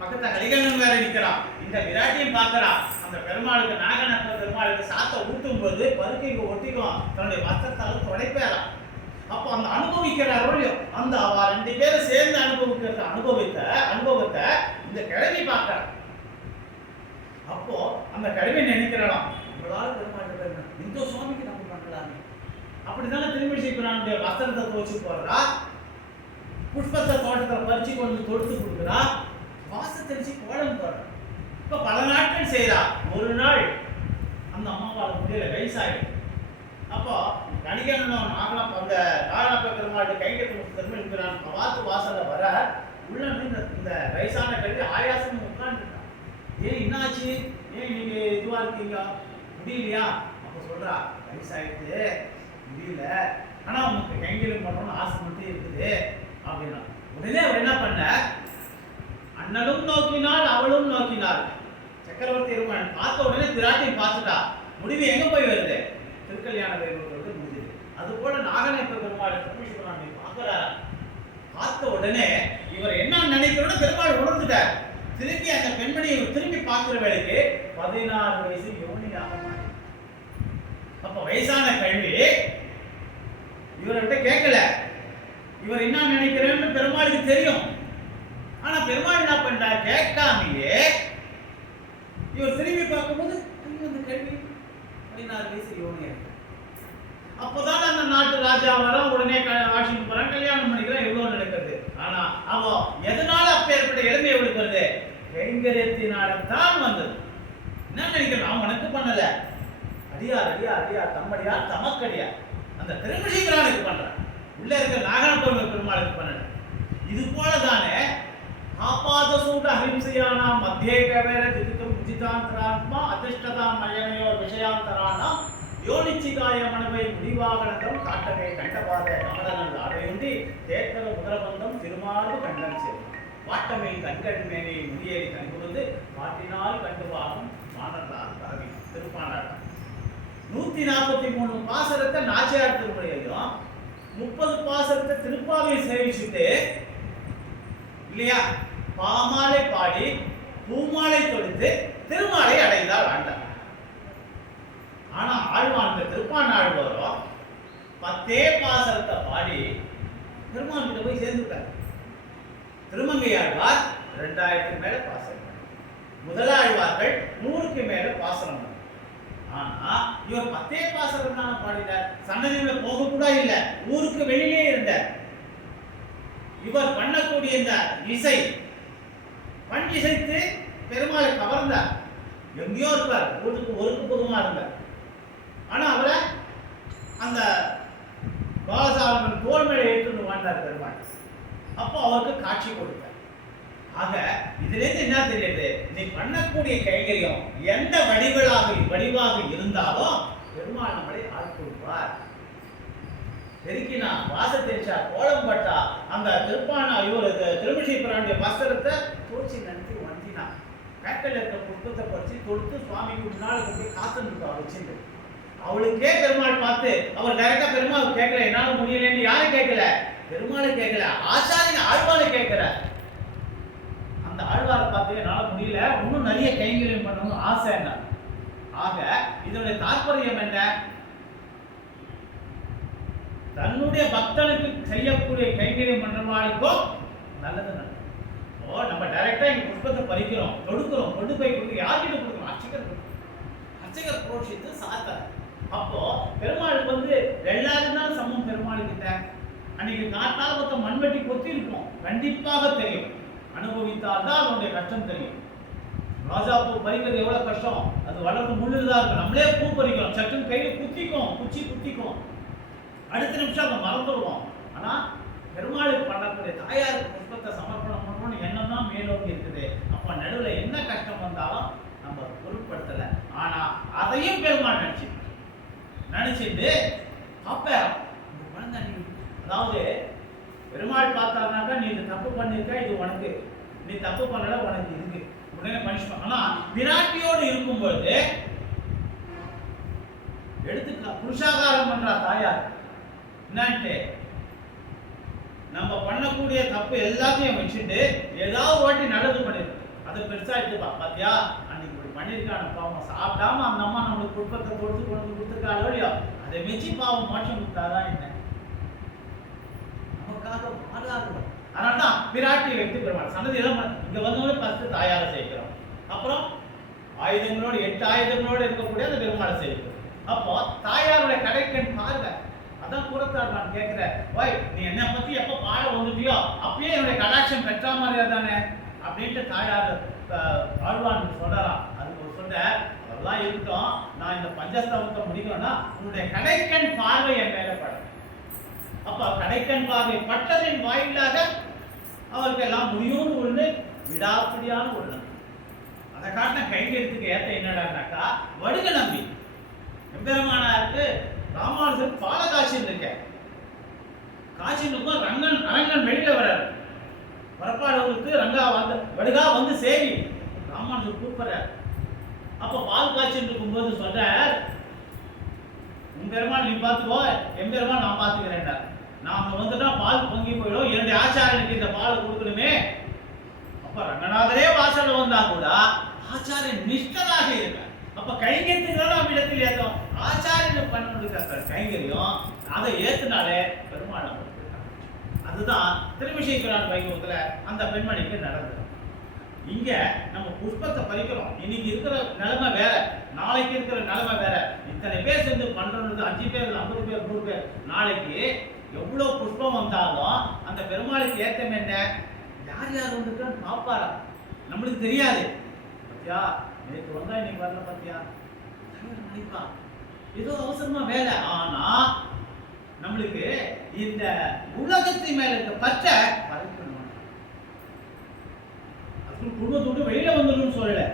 பக்கத்துல கலிகண்ணன் வேற நிற்கிறான், இந்த விராட்டியும் பார்க்கறான். அந்த பெருமாளுக்கு நாகநாயக்க பெருமாளுக்கு சாத்த ஊட்டும் போது பருக்கைக்கு ஒட்டிக்கும், தன்னுடைய வஸ்திரத்தால துடைப்பேறான். அப்போ அந்த அனுபவிக்கிறாரோ இல்லையோ, அந்த அவ 2 பேரும் சேர்ந்து அனுபவத்தை இந்த கிழவி பார்க்கறான். அப்போ அந்த கிழவி நினைக்கிறான், நம்மளால பெருமாள் இந்த சுவாமிக்கு நம்ம பண்ணலாமே. அப்படித்தானே திருமழிசைபிரானுடைய வஸ்திரத்தை துவச்சு போடுறா, புஷ்பத்தை தோட்டத்தில் பறிச்சு கொண்டு தொடுத்து கொடுக்குறா, வாச தெரிச்சு கோலம் போடுறா. இப்ப பல நாட்கள் செய்யறா. ஒரு நாள் அந்த அம்மாவால முடியல, வயசாயிடும். அப்போ கணிகண்ணன் நாகலாம் அந்த நாகநாயக்க பெருமாளுடைய கைங்கரியத்தை திருமழிக்கிறான். பார்த்து வாசல்ல வர உள்ள இந்த வயசான கல்வி ஆயாசம் உட்கார்ந்துட்டான். ஏன் என்னாச்சு, ஏன் நீங்க இதுவா இருக்கீங்க, முடியலையா? அப்ப சொல்றா, வயசாயிடுச்சு முடியல, ஆனா உங்களுக்கு கைங்கரியம் பண்ணணும்னு ஆசை மட்டும் இருக்குது அப்படின்னா. உடனே அவர் என்ன பண்ண, அண்ணனும் நோக்கினாள் அவளும் நோக்கினாள். சக்கரவர்த்தி இருமான் பார்த்த உடனே பிராட்டியை பார்த்துட்டா. முடிவு எங்க போய் வருது, திருக்கல்யாண வைபவத்தோடு முடியுது. அது போல நாகநாயக்க பெருமாள் திருமழிசைபிரானை பார்க்கிறார். பார்த்த உடனே இவர் என்ன நினைக்கிறோன்னு பெருமாள் உணர்ந்துட்டார். திரும்பி அந்த பெண்மணியை திரும்பி பார்க்கிற வேலைக்கு 16 வயசு யோனியாக மாறி. அப்ப வயசான கல்வி இவர்கிட்ட கேட்கல, இவர் என்ன நினைக்கிறேன்னு பெருமாளுக்கு தெரியும். ஆனா பெருமாள் என்ன பண்றார், கேட்காமையே இவர் திரும்பி பார்க்கும்போது அந்த கல்வி 16 வயசு யோனியா இருக்கு. அப்போதான் அந்த நாட்டு ராஜா வர, உடனே வாஷிங் போறான், கல்யாணம் பண்ணிக்கிறான், எவ்வளவு நடக்குது. ஆனா அவ எதனால அப்பேற்பட்ட இளமை எவ்வளவு வருது, கைங்கரியத்தினால்தான் வந்தது. என்ன நினைக்கிறேன், அவன் உனக்கு பண்ணல, அடியார் அடியார் அடியார் தம்மடியார் தமக்கடியார் அந்த திருமழிசைபிரானுக்கு பண்றான், உள்ள இருக்க நாகநாயக்க பெருமாளுக்கு பண்ணல. இது போலதானே ஆபாத சூட அஹிம்சையானா மத்தியே கவேர திதிகம் உஜிதாந்தராத்மா அதிஷ்டதாம் மயனையோர் விஷயாந்தரானாம் யோனிச்சிகாய மனவை முடிவாகனதம் காட்டவே கண்டபாத கமலங்கள் ஆடையுண்டி தேக்கர முதலபந்தம் திருமார்பு கண்டம் சேர்க்கும் வாட்டமில் கண்கள் மேலே முடியேறி கண்குழுந்து பாட்டினால் கண்டுவாகும் மாணவர்களால் பரவி. திருப்பாண்டாட்டம் 143 பாசரத்தை நாச்சியார் திருமுறையையும் 30 பாசரத்தை திருப்பாவை சேவிச்சுட்டு இல்லையா, பாமாலை பாடி பூமாலை தொடுத்து திருமாலை அடைந்தார் ஆண்டார். ஆனா ஆழ்வான் திருப்பான் ஆழ்வாரோ 10 பாசரத்தை பாடி திருமான் கிட்ட போய் சேர்ந்துட்டார். திருமங்கை ஆழ்வார் 2000 மேல பாசனம், முதலாழ்வார்கள் 100க்கு மேல பாசனம். ஆனா இவர் 10 பாசனம் தான் பாடினார். சன்னதியில போக கூட இல்ல, ஊருக்கு வெளியிலே இருந்தார். இவர் பண்ணக்கூடிய இந்த இசை பஞ்சிசைத்து பெருமாளை கவர்ந்தார். எங்கேயோ இருப்பார், ஒருக்கு பொதுமா இருந்தார். ஆனா அவரை அந்த பாலசாலன் தோல் மேலே ஏற்று வாழ்ந்தார் பெருமாள். அப்போ அவருக்கு காட்சி கொடுத்தார். ஆக இதுல இருந்து என்ன தெரியுது, நீ பண்ணக்கூடிய கைங்கரியம் எந்த வடிவாக இருந்தாலும் பெருமாள் நம்மளை ஆட்கொள்வார். பெருக்கினா வாசல் தெரிச்சா கோலம் பட்டா அந்த திருமழிசைபிரானுடைய வஸ்திரத்தை தோச்சி நன்றி வந்தினா பேக்கல்ல இருக்க புஷ்பத்தை பறிச்சு தொடுத்து சுவாமிக்கு முன்னாடி கொண்டு காத்து நிற்க வச்சுட்டு அவளுக்கே பெருமாள் பார்த்து அவர் டைரக்டா பெருமாள் கேட்கல, என்னால முடியலன்னு யாரும் கேட்கல, பெருமாளை கேட்கல, ஆச்சாரியன் ஆழ்வாரை கேட்கிற. அந்த ஆழ்வாரை பார்த்து என்னால முடியல, இன்னும் நிறைய கைங்கரியம் பண்ணணும் ஆசை என்ன. ஆக இதனுடைய தாற்பயம் என்ன, தன்னுடைய பக்தனுக்கு செய்யக்கூடிய கைங்கரியம் பண்றவாளுக்கும் நல்லது நடக்கும். நம்ம டைரக்டா இங்க புஷ்பத்தை பறிக்கிறோம், தொடுக்கிறோம், கொண்டு போய் கொடுத்து யார்கிட்ட கொடுக்கணும், அர்ச்சகர் புரோஷித்து சாத்தார். அப்போ பெருமாளுக்கு எல்லாரும் தான் சமம். பெருமாள் கிட்ட அன்னைக்கு காட்டால மொத்தம் மண்வெட்டி கொத்தி இருக்கும், கண்டிப்பாக தெரியும். அனுபவித்தால் தான் அவனுடைய கஷ்டம் தெரியும். ரோஜா பூ பறிக்கிறது எவ்வளவு கஷ்டம், அது வளர்ந்து முள்ளுதான் இருக்கும். நம்மளே பூ பறிக்கிறோம், சட்டுன்னு கையில குத்திக்கும், அடுத்த நிமிஷம் அதை மறந்துடுவோம். ஆனா பெருமாளுக்கு பண்ணக்கூடிய தாயாருக்கு புஷ்பத்தை சமர்ப்பணம் பண்ணணும்னு எண்ணம் தான் மேலோக்கி இருக்குது. அப்ப நடுவுல என்ன கஷ்டம் வந்தாலும் நம்ம பொருட்படுத்தல. ஆனா அதையும் பெருமாள் நினைச்சிட்டு அப்ப இந்த குழந்தை அதாவது பெருமாள் பார்த்தாருனாக்கா நீ இது தப்பு பண்ணிருக்க, இது உனக்கு, நீ தப்பு பண்ணல உனக்கு இருக்கு உடனே பனிஷ்மெண்ட். ஆனா விராட்டியோடு இருக்கும்போது எடுத்துக்கலாம். புருஷாகாரம் பண்றா தாயார் என்னன்ட்டு நம்ம பண்ணக்கூடிய தப்பு எல்லாத்தையும் வச்சுட்டு ஏதாவது ஓட்டி நல்லது பண்ணிருக்கு, அதை பெருசா எடுத்துப்பா. பாத்தியா அன்னைக்கு இப்படி பண்ணிருக்கான பாவம், சாப்பிடாம அந்த அம்மா நம்மளுக்கு குடும்பத்தை கொடுத்துருக்காளோ இல்லையோ, அதை மெச்சி பாவம் மோட்சம் கொடுத்தாதான் என்ன, நமக்காக மாறாடுறோம். அதனாலதான் பிராட்டியை வைத்து பெருமாள் சன்னதி இங்க வந்தவங்களும் ஃபர்ஸ்ட் தாயாரை சேர்க்கிறோம், அப்புறம் ஆயுதங்களோடு 8 ஆயுதங்களோடு இருக்கக்கூடிய அந்த பெருமாளை சேர்க்கிறோம். அப்போ தாயாருடைய கடைக்கண் பார்வை அதான் கூறத்தார். நான் கேட்கிறேன், ஓய் நீ என்ன பத்தி எப்ப பாட வந்துட்டியோ அப்பயே என்னுடைய கடாட்சம் பெற்றா மாதிரியா தானே அப்படின்ட்டு தாயார் ஆழ்வான் சொல்றாராம். அதுக்கு சொல்ற அதெல்லாம் இருக்கட்டும், நான் இந்த பஞ்சஸ்தவத்தை முடிக்கணும்னா உன்னுடைய கடைக்கண் பார்வை என் மேல படும். அப்ப கடைக்கண் பார்வை பட்டதின் வாயிலாக அவருக்கு எல்லாம் முடியும்னு ஒண்ணு விடாப்பிடியான ஒண்ணு. அதை காட்டின கைங்கரியத்துக்கு ஏத்த என்னடான்னாக்கா வடுக நம்பி எம்பெருமானாருக்கு ராமானுஜர் பால காட்சியில் இருக்க காட்சியிலுக்கும் அரங்கன் வெளியில வர்றாரு. வரப்பாடுவதற்கு ரங்கா வந்து வடுகா வந்து சேவி ராமானுஜர் கூப்பிடுறார். அப்ப பால் காட்சியில் இருக்கும்போது சொல்ற, உன் பெருமாள் நீ பார்த்துக்கோ, என் பெருமாள் நான் பார்த்துக்கிறேன். நாம வந்துட்டா பால் பொங்கி போயிடும், என்னுடைய ஆச்சாரியனுக்கு இந்த பாலை கொடுக்கணுமே. அப்ப ரங்கநாதரே வாசல்ல வந்தா கூட ஆச்சாரியன் நிஷ்டராக இருக்க. அப்ப கைங்கரியத்துக்கு தான் நம்ம இடத்தில் ஏற்றோம். ஆச்சாரியன் பண்ணுறது கைங்கரியம், அதை ஏத்துனாலே பெருமாள். அதுதான் திருவிசைக்குறான் வைபவத்துல அந்த பெண்மணிக்கு நடந்தது. இங்க நம்ம புஷ்பத்தை பறிக்கிறோம். இன்னைக்கு இருக்கிற நிலைமை வேற, நாளைக்கு இருக்கிற நிலைமை வேற. இத்தனை பேர் சேர்ந்து பண்றது 5 பேர் 50 பேர் 100 பேர், நாளைக்கு எவ்வளவு புஷ்பம் வந்தாலும் அந்த பெருமாளுக்கு ஏத்தம் என்ன, யார் யார் வந்துட்டு பாப்பாரா நம்மளுக்கு தெரியாது. பத்தியா நேற்று வந்தா இன்னைக்கு வரல, பத்தியா நினைப்பா ஏதோ அவசரமா வேலை. ஆனா நம்மளுக்கு இந்த உலகத்தின் மேல இருக்க பற்ற பறிக்கணும். அதுக்கு குடும்பத்தோடு வெளியில வந்துடும் சொல்லல,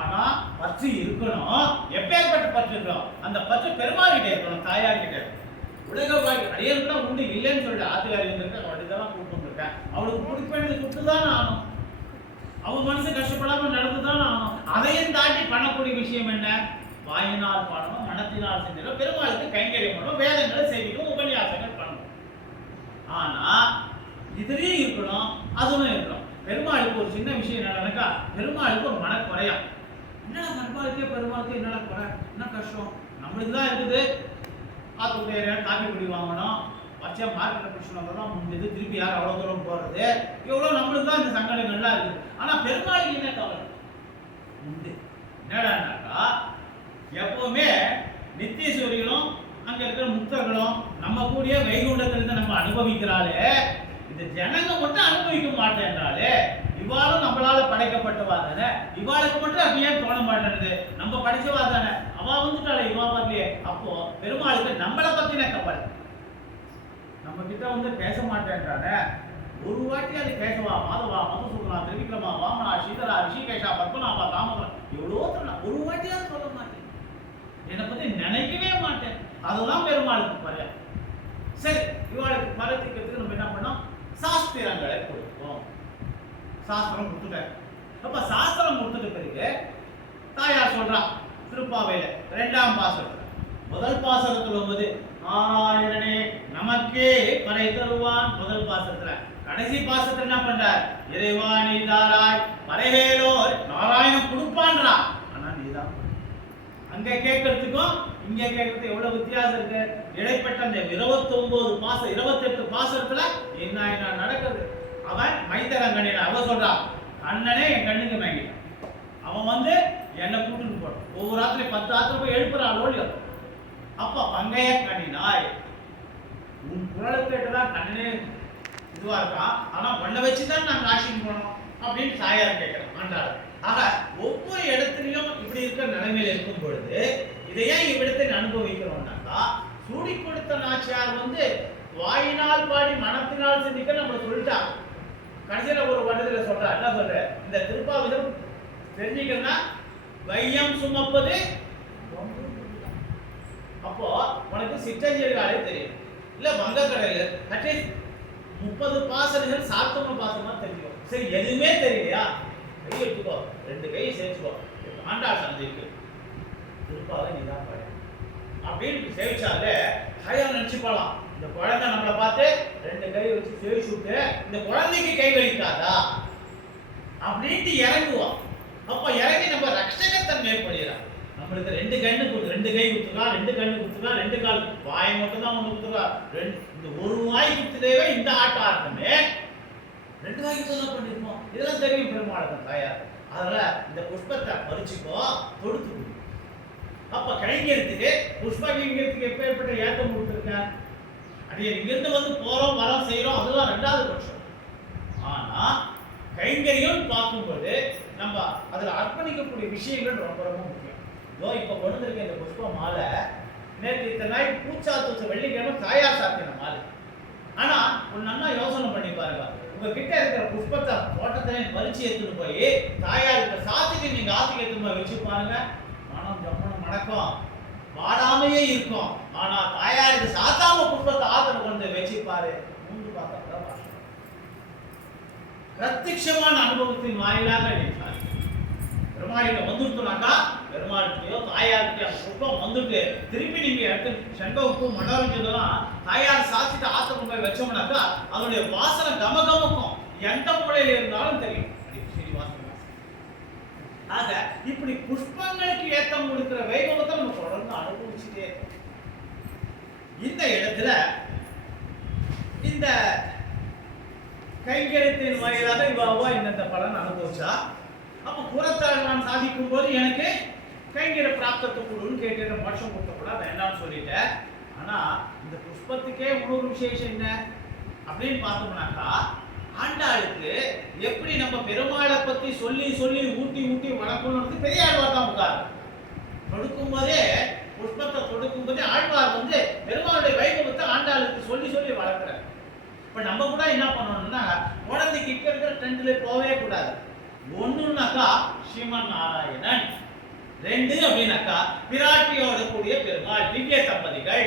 ஆனா பற்று இருக்கணும். எப்பேற்பட்ட பற்று இருக்கணும், அந்த பற்று பெருமாள் கிட்ட இருக்கணும், தாயார் கிட்ட இருக்கணும். உலக வாழ்க்கை அடியேற்கா உண்டு இல்லைன்னு சொல்லிட்டு ஆத்துக்காரி வந்திருக்கேன், அப்படிதான் கூப்பிட்டு வந்திருக்கேன். அவளுக்கு குடிப்பேன் கொடுத்துதான் ஆகணும், அவன் மனசு கஷ்டப்படாம நடந்துதான் ஆகணும். அதையும் தாண்டி பண்ணக்கூடிய விஷயம் என்ன, வாயினால் பாடணும், மனத்தினால் செஞ்சிடும், பெருமாளுக்கு கைங்கரியம் பண்ணணும், வேதங்களை செய்திக்கும், உபன்யாசங்கள் பண்ணணும். ஆனா இதுலயும் இருக்கணும், அதுவும் இருக்கணும். பெருமாளுக்கு ஒரு சின்ன விஷயம் என்னன்னாக்கா, பெருமாளுக்கு ஒரு மனக்குறையா, என்னடா பெருமாளுக்கு என்னடா குறை, என்ன கஷ்டம், நம்மளுக்கு தான் இருக்குது. ஆத்துடைய காப்பி குடி வாங்கணும், வச்சா மார்க்கெட்டை பிடிச்சவங்கதான் முடிஞ்சது, திருப்பி யார் அவ்வளோ தூரம் போகிறது, எவ்வளோ நம்மளுக்கு தான் இந்த சங்கடங்கள்லாம் இருக்குது. ஆனால் பெருமாளுக்கு என்ன கவலை உண்டு. என்னடானாக்கா எப்பவுமே நித்தியசூரிகளும் அங்கே இருக்கிற முக்தர்களும் நம்ம கூடிய வைகுண்டத்திலிருந்து நம்ம அனுபவிக்கிறாளே, இந்த ஜனங்க மட்டும் அனுபவிக்க மாட்டேன்றாலே, இவாளும் நம்மளால படைக்கப்பட்டவா தானே, இவாளுக்கு மட்டும் அப்படியே தோண மாட்டேங்குது, நம்ம படிச்சவா தானே, அவ வந்துட்டாளே இவா வரலையே. அப்போ பெருமாளுக்கு நம்மளை பத்தின கவலை. நம்ம கிட்ட வந்து பேச மாட்டேன்றானே, ஒரு வாட்டி அது கேசவா, மாதவா, மதுசூதனா, திரிவிக்ரமா, வாமனா, ஸ்ரீதரா, ரிஷிகேஷா, பத்மநாபா, தாமோதரா, எவ்வளோ ஒரு வாட்டியாவது சொல்ல மாட்டேன், என்னை பத்தி நினைக்கவே மாட்டேன். அதுதான் பெருமாளுக்கு பறையா. சரி, இவாளுக்கு பரத்திக்கிறதுக்கு நம்ம என்ன பண்ணோம், சாஸ்திரங்களை கொடுப்போம். சாஸ்திரம் கொடுத்துட்டாரு. அப்ப சாஸ்திரம் கொடுத்துட்ட பிறகு தாயார் சொல்றா திருப்பாவையில 2ஆம் பாசுரத்துல, முதல் பாசுரத்துல வந்து நாராயணனே நமக்கே பறை தருவான் முதல் பாசுரத்துல, கடைசி பாசுரத்துல என்ன பண்றார், இறைவா நீ தாராய் பறைவேலோ நாராயணன் கொடுப்பான்றா. ஆனா நீதான் அங்க கேட்கறதுக்கும் இங்க கேட்கறதுக்கு எவ்வளவு வித்தியாசம் இருக்கு. இடைப்பட்ட அந்த 28 பாசுரத்துல என்ன நடக்குது. அவன் மைத்தரங்கண்ணின் அவ சொல்றான், அண்ணனே என் கண்ணுக்கு வாங்கிட்டான், அவன் வந்து என்னை கூட்டுன்னு போட்டான், ஒவ்வொரு ராத்திரி 10 ராத்திரி போய் எழுப்புறான் ஓடியோ. அப்ப பங்கைய கண்ணினாய் உன் குரலை கேட்டுதான் கண்ணனே இதுவா இருக்கான், ஆனா உன்னை வச்சுதான் நான் காசிக்கு போனோம் அப்படின்னு தாயார் கேட்கிறேன் ஆண்டாள். ஆக ஒவ்வொரு இடத்துலயும் இப்படி இருக்கிற நிலைமையில இருக்கும் பொழுது இதை ஏன் இவ்விடத்தில் அனுபவிக்கிறோம்னாக்கா, சூடி கொடுத்த நாச்சியார் வந்து வாயினால் பாடி மனத்தினால் சிந்திக்க நம்ம சொல்லிட்டாங்க. கடைசியில ஒரு வட்டத்துல சொல்ற என்ன சொல்ற, இந்த திருப்பாவிதம் தெரிஞ்சுக்கணும்னா வையம் சுமப்பது. அப்போ உனக்கு சிற்றஞ்சலிகாலே தெரியும், இல்ல வங்கக்கடையில அட்லீஸ்ட் 30 பாசனங்கள் சாத்தம பாசமா தெரியும். சரி எதுவுமே தெரியலையா, கை எடுத்துக்கோ, 2 கையை சேர்த்துக்கோ, ஆண்டாள் சந்திக்கு திருப்பாவை நீதான் பாடு அப்படின்னு சேவிச்சாலே கையா நினைச்சுக்கலாம். இந்த குழந்தை நம்மளை பார்த்து 2 கை வச்சு சேவிச்சு விட்டு இந்த குழந்தைக்கு கை வலிக்காதா அப்படின்ட்டு இறங்குவோம். அப்ப இறங்கி நம்ம ரட்சகத்தன்மை ஏற்படுகிறார். நம்மளுக்கு 2 கண்ணு கொடுத்து 2 கை கொடுத்துக்கலாம், 2 கண்ணு கொடுத்துக்கலாம், 2 கால், வாய் மட்டும் தான் ஒண்ணு கொடுத்துக்கலாம். இந்த ஒரு வாய் கொடுத்துட்டே இந்த ஆட்டம் ஆட்டமே 2 வாய்க்கு தான் பண்ணிருக்கோம். இதெல்லாம் தெரியும் பெருமாளுக்கு தாயார். அதனால இந்த புஷ்பத்தை பறிச்சுக்கோ, தொடுத்து. அப்ப கைங்கரியத்துக்கு புஷ்ப கைங்கரியத்துக்கு எப்பேற்பட்ட ஏற்றம் கொடுத்துருக்கார். அடியே இங்கிருந்து வந்து போறோம் வரோம் செய்யறோம், அதுதான் 2வது பட்சம். ஆனா கைங்கரியம் பார்க்கும்போது நம்ம அதுல அர்ப்பணிக்கக்கூடிய விஷயங்கள் ரொம்ப ரொம்ப முக்கியம். இதோ இப்ப கொண்டு வந்திருக்க இந்த புஷ்ப மாலை நேற்று இத்தனை நாள் பூச்சாத்து வெள்ளிக்கிழமை தாயார் சாத்தின மாலை. ஆனா ஒரு நல்லா யோசனை பண்ணி பாருங்க, உங்ககிட்ட இருக்கிற புஷ்பத்தை தோட்டத்திலே பறிச்சு எடுத்துட்டு போய் தாயாருக்கு சாத்திட்டு நீங்க ஆத்துக்கு எடுத்துட்டு போய் வச்சு பாருங்க, மனம் ஜம்மனம் மணக்கம், வாடாமையே இருக்கும். ஆனா தாயாருக்கு சாத்தாம புஷ்பத்தை ஆத்துல கொண்டு வச்சுப்பாரு, மூன்று பார்த்தா பிரத்யட்சமான அனுபவத்தின் வாயிலாக நினைத்தார். பெருமாளிட்ட வந்துட்டுனாக்கா பெருமாளுக்கையோ தாயாருக்கு அந்த புஷ்பம் வந்துட்டு திருப்பி நீங்க எடுத்து செண்ப உப்பு மனோரஞ்சதெல்லாம் தாயார் சாத்திட்டு ஆத்த கொண்டு போய் வச்சோம்னாக்கா அதனுடைய வாசனை கமகமக்கும், எந்த மூலையில இருந்தாலும் தெரியும். ஆக இப்படி புஷ்பங்களுக்கு ஏத்தம் கொடுக்கிற வைபவத்தை நம்ம தொடர்ந்து அனுபவிச்சுட்டே இருக்கோம். இந்த இடத்துல இந்த கைங்கரியத்தின் வாயிலாக இவாவா இந்த பலன் அனுபவிச்சா, அப்ப புறத்தால் நான் சாதிக்கும் போது எனக்கு கைங்கரிய பிராப்தத்தை கொடுன்னு கேட்டு மோட்சம் கொடுக்க கூட வேண்டாம்னு சொல்லிட்டேன். ஆனா இந்த புஷ்பத்துக்கே இன்னொரு விசேஷம் என்ன அப்படின்னு பார்த்தோம்னாக்கா, ஆண்டாளுக்கு எப்படி நம்ம பெருமாளை பத்தி சொல்லி சொல்லி ஊட்டி ஊட்டி வளர்க்கணும்னு பெரிய ஆழ்வார் தான் உட்காரு. தொடுக்கும் போதே புஷ்பத்தை தொடுக்கும் போதே ஆழ்வார் வந்து பெருமாளுடைய வைபவத்தை ஆண்டாளுக்கு சொல்லி சொல்லி வளர்க்கிறார். இப்ப நம்ம கூட என்ன பண்ணணும்னா, குழந்தைக்கு இருக்கிற ட்ரெண்ட்ல போவே கூடாது. ஒண்ணுனாக்கா ஸ்ரீமன் நாராயணன், 2 அப்படின்னாக்கா பிராட்டியோட கூடிய பெருமாள் திவ்ய தம்பதிகள்,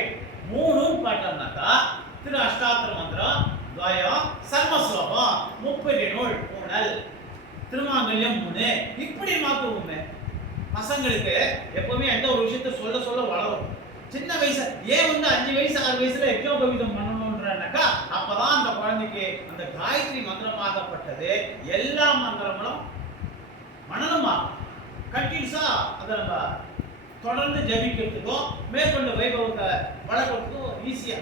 3 பார்த்தோம்னாக்கா திரு அஷ்டாத்திர மந்திரம், துவயம், சர்மஸ்லோகம், 30 நூல் பூணல், திருமாங்கல்யம் 3 இப்படி மாத்துவோமே. பசங்களுக்கு எப்பவுமே எந்த ஒரு விஷயத்த சொல்ல சொல்ல வளரும். சின்ன வயசு ஏன் வந்து 5 வயசு 6 வயசுல யஜ்ஞோபவீதம் பண்ணணும்ன்றனாக்கா அப்பதான் அந்த குழந்தைக்கு அந்த காயத்ரி மந்திரமாகப்பட்டது எல்லா மந்திரங்களும் மனனமா கண்டினியூஸா அதை நம்ம தொடர்ந்து ஜபிக்கிறதுக்கும் மேற்கொண்டு வைபவத்தை வளர்க்கறதுக்கும் ஈஸியா.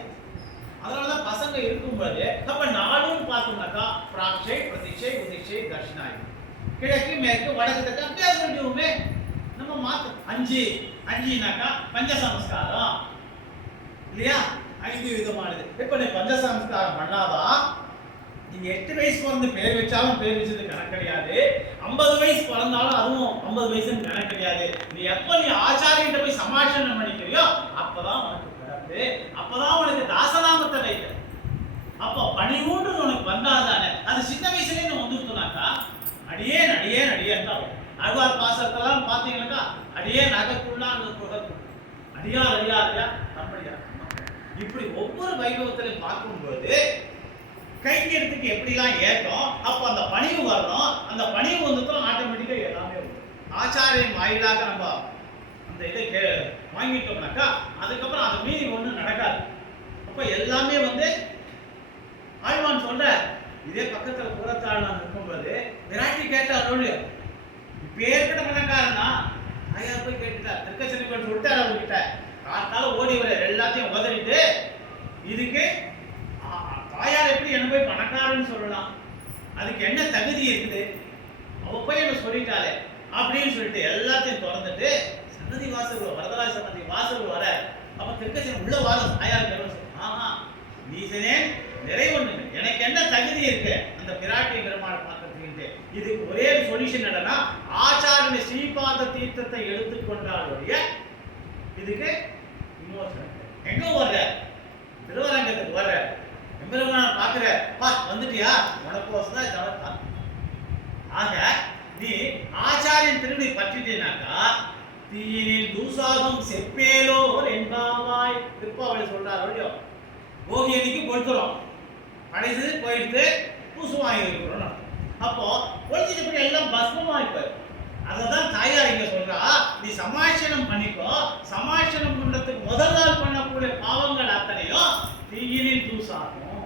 அதனாலதான் பசங்க இருக்கும்போது நம்ம நாளும் பார்த்தோம்னாக்கா பிராட்சை, பிரதீட்சை, உதிட்சை, தர்ஷனாய், கிழக்கு மேற்கு வடக்கு தெற்கு அப்படியே சொல்லிடுவோமே. நம்ம மாத்து 5னாக்கா பஞ்சசம்ஸ்காரம் இல்லையா, 5 விதமானது. இப்ப நீ பஞ்சசம்ஸ்காரம் பண்ணாதான் நீங்க 8 வயசு பிறந்து பேர் வச்சாலும் பேர் வச்சது கணக்கு கிடையாது, 50 வயசு பிறந்தாலும் அதுவும் 50 வயசுன்னு கணக்கு கிடையாது. நீ எப்ப நீ ஆச்சாரியன்ட்ட போய் சமாஷணம் பண்ணிக்கிறியோ அப்பதான் உனக்கு பிறப்பு, அப்பதான் உனக்கு தாசநாமத்தை வைக்க. அப்போ பணிவூன்று உனக்கு வந்தாதானே. அது சின்ன வயசுலேயே நீ வந்துருத்தோனாக்கா அடியேன் அடியேன் அடியேன் தான். ஆழ்வார் பாசத்தெல்லாம் பார்த்தீங்கன்னாக்கா அடியேன் நகைக்குள்ளா அடியார் அடியார் அடியார் நம்மடியா. இப்படி ஒவ்வொரு வைபவத்திலையும் பார்க்கும்போது கைங்கரியத்துக்கு எப்படிலாம் ஏற்கும், அப்போ அந்த பணிவு வரணும். அந்த பணிவு வந்துட்டோம் ஆட்டோமேட்டிக்கா எல்லாமே வரும். ஆச்சாரியன் வாயிலாக நம்ம அந்த இதை வாங்கிட்டோம்னாக்கா அதுக்கப்புறம் அதை மீறி ஒன்றும் நடக்காது. அப்போ எல்லாமே வந்து ஆழ்வான் சொல்ற இதே பக்கத்துல புறத்தாள் நான் இருக்கும்போது விராட்டி கேட்டார், பேர்கிட்ட பணக்காரனா தாயார் போய் கேட்டுட்டார், திருக்கச்சனி போய் சொல்லிட்டார் அவர்கிட்ட. காத்தால ஓடி வர எல்லாத்தையும் உதறிட்டு இதுக்கு தாயார் எப்படி என்ன போய் பணக்காரன்னு சொல்லலாம், அதுக்கு என்ன தகுதி இருக்குது, அவ போய் என்ன சொல்லிட்டாலே அப்படின்னு சொல்லிட்டு எல்லாத்தையும் திறந்துட்டு சன்னதி வாசல் வரதராஜ சன்னதி வாசல் வர. அப்ப திருக்கச்சனி உள்ள வாரம் தாயார் ஆமா நீசனே நிறைவொன்று, எனக்கு என்ன தகுதி இருக்கு அந்த பிராட்டி பெருமாள் பார்க்கறதுக்கு. இதுக்கு ஒரே சொல்யூஷன் என்னன்னா ஆச்சாரிய ஸ்ரீபாத தீர்த்தத்தை எடுத்துக்கொண்டாலுடைய இதுக்கு விமோசனம். எங்க வர்ற? திருவரங்கத்துக்கு வர்ற, எம்பெருமான் பாக்குற, பா வந்துட்டியா, உனக்கு தான் ஜபத்தான். ஆக நீ ஆச்சாரியன் திருடி பற்றிட்டேனாக்கா தீயினில் தூசாகும் செப்பேலோர் என்பாவாய். திருப்பாவளி சொல்றாரு இல்லையோ, போகி அன்னைக்கு பொழுத்துறோம், படைத்து போயிட்டு தூசு வாங்கி இருக்கிறோம். அப்போ பொழுத்திட்டு போய் எல்லாம் பஸ்மமா இருப்பாரு. அததான் தாயார் இங்க சொல்றா, நீ சமாஷனம் பண்ணிக்கோ. சமாஷனம் பண்றதுக்கு முதல் நாள் பண்ணக்கூடிய பாவங்கள் அத்தனையும் தீயினில் தூசாகும்.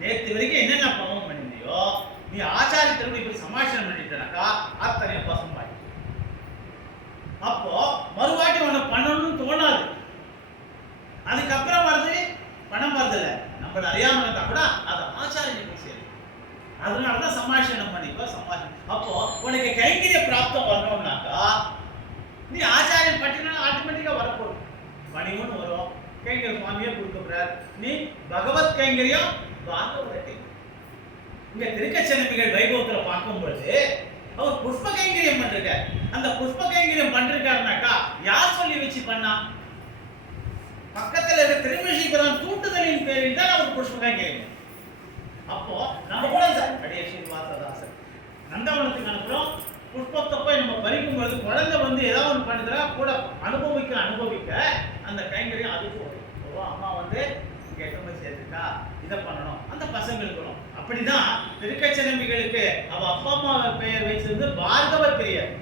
நேற்று வரைக்கும் என்னென்ன பாவம் பண்ணியோ நீ ஆச்சாரியத்தோடு இப்படி சமாஷனம் பண்ணிட்டனாக்கா அத்தனையும் பசுமாய். அப்போ மறுவாட்டி உனக்கு பண்ணணும்னு தோணாது. அதுக்கப்புறம் வருது பணம் வருதுல்ல, நம்ம அறியாம இருந்தா கூட அது ஆச்சாரியனுக்கு சேரும். அதனாலதான் சமாஷனம் பண்ணிக்கோ. சமாஷனம் அப்போ உனக்கு கைங்கரிய பிராப்தம் வரணும்னாக்கா நீ ஆச்சாரியன் பட்டினா ஆட்டோமேட்டிக்கா வரப்போகும். பணிவுன்னு வரும், கைங்கரிய சுவாமியே கொடுக்கப்படுறார். நீ பகவத் கைங்கரியம் பாகவத கைங்கரியம். இங்க திருக்கச்சனமிகள் வைபவத்துல பார்க்கும்போது அவர் புஷ்ப கைங்கரியம் பண்றார். அந்த புஷ்ப கைங்கரியம் பண்றாருனாக்கா யார் சொல்லி வச்சு பண்ணா? பக்கத்துல இருக்க திருமேஷிபுரம் தூண்டுதலின் பேரில் தான் அவர் புஷ்ப கைங்கரியம். அப்போ நம்ம கூட கடையேஸ்வரி வாசதாசன் நந்தவனத்துக்கு அனுப்புறோம். புஷ்பத்தை போய் நம்ம பறிக்கும் பொழுது குழந்தை வந்து ஏதாவது ஒன்று பண்ணுறா கூட அனுபவிக்க அந்த கைங்கரியம் அதுக்கு வரும். அம்மா வந்து இங்கே எட்டு சேர்த்துட்டா இதை பண்ணணும், அந்த பசங்களுக்கு வரும். அப்படிதான் திருக்கச்சனம்பிகளுக்கு அவ அப்பா அம்மா பெயர் வச்சிருந்து பார்கவ பிரியர்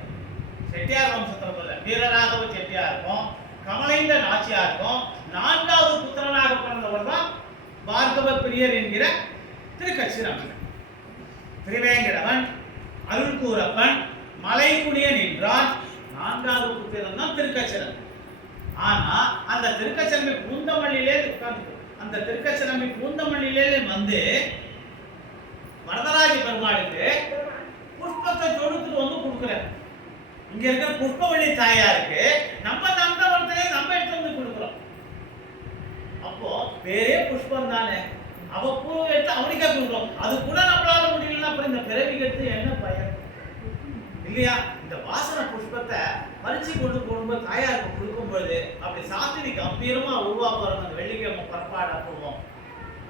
செட்டியார் வம்சத்துல வீரராகவ செட்டியாருக்கும் கமலைந்த நாச்சியாருக்கும் 4வது புத்திரனாக பிறந்தவர் தான் பார்கவ பிரியர் என்கிற திருக்கச்சிராமன். திரிவேங்கடவன், அருள்கூரப்பன், மலைக்குடியன் என்றான். 4வது புத்திரன் தான் திருக்கச்சிரன். ஆனா அந்த திருக்கச்சிரம்பி பூந்தமல்லியிலே உட்கார்ந்து அந்த திருக்கச்சிரம்பி பூந்தமல்லியிலே வந்து வரதராஜ பெருமாளுக்கு புஷ்பத்தை தொடுத்துட்டு வந்து கொடுக்குறார். இங்க இருக்கிற புஷ்பவள்ளி தாயாருக்கு நம்ம நந்தவனத்திலே நம்ம எடுத்து வந்து கொடுக்குறோம். அப்போ பேரே புஷ்பம் தானே, அவ பூ எடுத்து அவனுக்கே கொடுக்குறோம். அது கூட நம்மளால முடியலன்னா அப்புறம் இந்த பிறவிக்கு எடுத்து என்ன பயன் இல்லையா? இந்த வாசன புஷ்பத்தை பறிச்சு கொண்டு போகும்போது தாயாருக்கு கொடுக்கும் பொழுது அப்படி சாத்திரி கம்பீரமா உருவாக்குறோம். அந்த வெள்ளிக்கிழமை பரப்பாட போவோம்,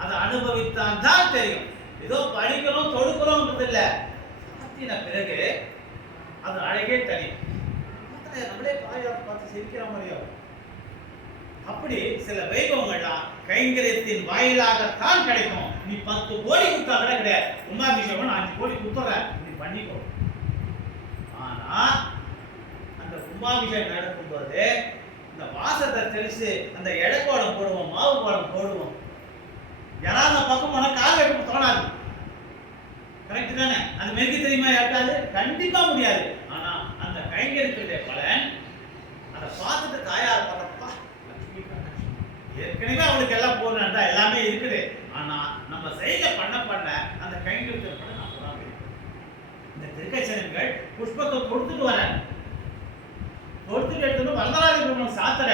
அதை அனுபவித்தான் தான் தெரியும். ஏதோ படிக்கிறோம் தொடுக்கிறோம்ன்றது இல்லை, சாத்தின பிறகு அது அழகே தனி. நம்மளே தாயார் பார்த்து சிரிக்கிற மாதிரியா? அப்படி சில வைபவங்கள்லாம் கைங்கரியத்தின் வாயிலாகத்தான் கிடைக்கும். நீ 10 கோடி கொடுத்தா கூட கிடையாது. கும்பாபிஷேகம் 5 கோடி கொடுத்துற நீ பண்ணிக்கோ. ஆனா அந்த கும்பாபிஷேகம் நடக்கும்போது இந்த வாசத்தை தெளிச்சு அந்த எடைக்கோடம் போடுவோம், மாவு கோடம் போடுவோம். யாராவது அந்த பக்கம் போனா கால் வைக்க தோணாது. கரெக்ட் தானே? அது மெருக்கு தெரியுமா யாருக்காது? கண்டிப்பா முடியாது. ஆனா அந்த கைங்கரியத்துடைய பலன் அதை பார்த்துட்டு தாயார் பார்த்தப்பா ஏற்கனவே அவளுக்கு எல்லாம் போனா எல்லாமே இருக்குது. ஆனா நம்ம செயல பண்ண அந்த கைங்கரியத்துடைய பலன் அப்பதான் இருக்கு. இந்த திருக்கச்சனங்கள் புஷ்பத்தை கொடுத்துட்டு வர எடுத்துட்டு வரதராஜ பெருமாள் சாத்துற.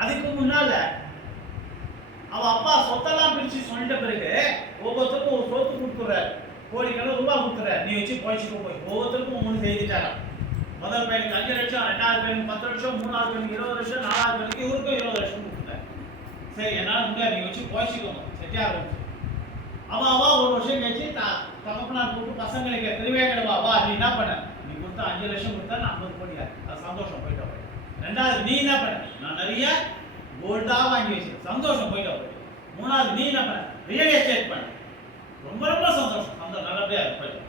அதுக்கு முன்னால அவ அப்பா சொத்தெல்லாம் பிரிச்சு சொல்லிட்ட பிறகு ஒவ்வொருத்தருக்கும் ஒரு சொத்து கொடுத்துற, கோடிக்கணக்கில் ரூபாய் கொடுத்துற, நீ வச்சு போயிச்சுக்கோ. போய் ஒவ்வொருத்தருக்கும் 3 செய்துட்டாரா. முதல் பையனுக்கு 5 லட்சம், 2வது பையனுக்கு 10 லட்சம், 3வது பையனுக்கு 20 லட்சம், 4வது பையனுக்கு இவருக்கும் 20 லட்சம் கொடுத்துட்டார். சரி என்னால முடியாது, நீ வச்சு போயிச்சுக்கோங்க செட்டியார் வச்சு. அவ ஒரு வருஷம் கழிச்சு தகப்பனார் கூப்பிட்டு பசங்களுக்கு திருவேங்கடவா வா, நீ என்ன பண்ண? நீ கொடுத்தா 5 லட்சம் கொடுத்தா நான் 50 கோடி, அது சந்தோஷம் போயிட்டா. 2வது நீ என்ன பண்ண? நான் நிறைய கோல்டா வாங்கி வச்சு சந்தோஷம் போயிட்டா. 3வது நீ என்ன பண்ண? ரியல் எஸ்டேட் பண்ண, ரொம்ப ரொம்ப சந்தோஷம், அந்த நல்லபடியா போயிட்டு.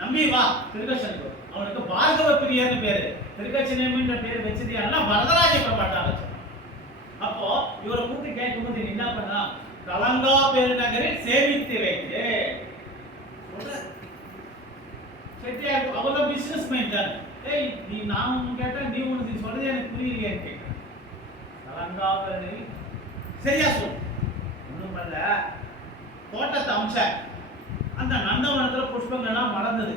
நம்பி வா திருக்கச்சனுக்கு. அவனுக்கு பார்கவ பிரியர்னு பேரு, திருக்கச்சனமின்ற பேர் வச்சது யாருன்னா வரதராஜ பெருமாள் வச்சான். அப்போ இவரை கூப்பிட்டு கேட்கும்போது நீ என்ன பண்ணா? கலங்கா பெருநகரில் சேமித்து வைத்து செட்டியார். அவதான் பிசினஸ் மைண்ட் தானே. ஏய் நீ நான் ஒன்று கேட்டேன், நீ ஒன்று சொல்றது எனக்கு புரியலையேன்னு கேட்கிறேன். கலங்கா பெருநகரில் சரியா சொல். ஒன்றும் பண்ணல, தோட்டத்தை அமைச்ச அந்த நந்தவனத்துல புஷ்பங்கள்லாம் மறந்தது.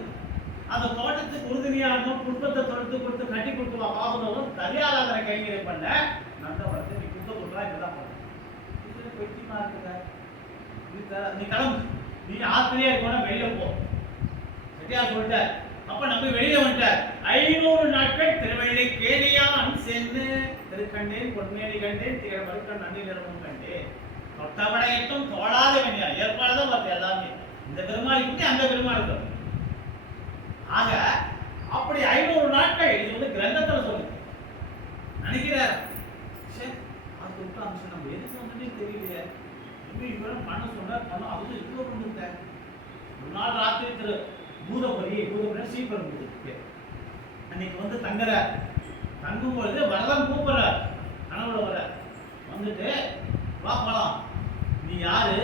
அந்த தோட்டத்துக்கு உறுதுணையாக புஷ்பத்தை தொடுத்து கொடுத்து கட்டி கொடுத்து பாகுதவும் கல்யாணாதர கைங்கரியம் பண்ண நந்தவனத்தை நீ குத்த கொடுத்தா இதுதான் பண்ண. இது வெட்டிமா இருக்குதா? நீ கிளம்பு, நீ ஆத்திரியா இருக்கணும், வெளியே போ. செட்டியார் சொல்லிட்டார். அப்ப நம்ம வெளியே வந்துட்டார். 500 நாட்கள் திருவள்ளி கேணியான் சென்று திருக்கண்டேன் பொன்மேனி கண்டேன் திகழ் மறுக்கண் நன்றி நிறமும் கண்டேன் தொட்டபடையட்டும் தோளாத வேண்டிய ஏற்பாடுதான் பார்த்து எல்லாமே இந்த பெருமாளுக்கு அந்த பெருமாளுக்கு. ஆக அப்படி 500 நாட்கள் இது வந்து கிரந்தத்துல சொல்லுது நினைக்கிறார். சரி அது விட்டு அம்சம் நம்ம எது சொன்னதே தெரியலையே. இவ்வளவு பண்ண சொன்னார் பண்ண அது இவ்வளவு பண்ணிருக்க. ஒரு நாள் ராத்திரி திரு பூதபுரி ஸ்ரீபெரும் அன்னைக்கு வந்து தங்குற தங்கும் பொழுது வரதான் கூப்பிடுற கனவுல வர வந்துட்டு வா போலாம், நீ யாரு,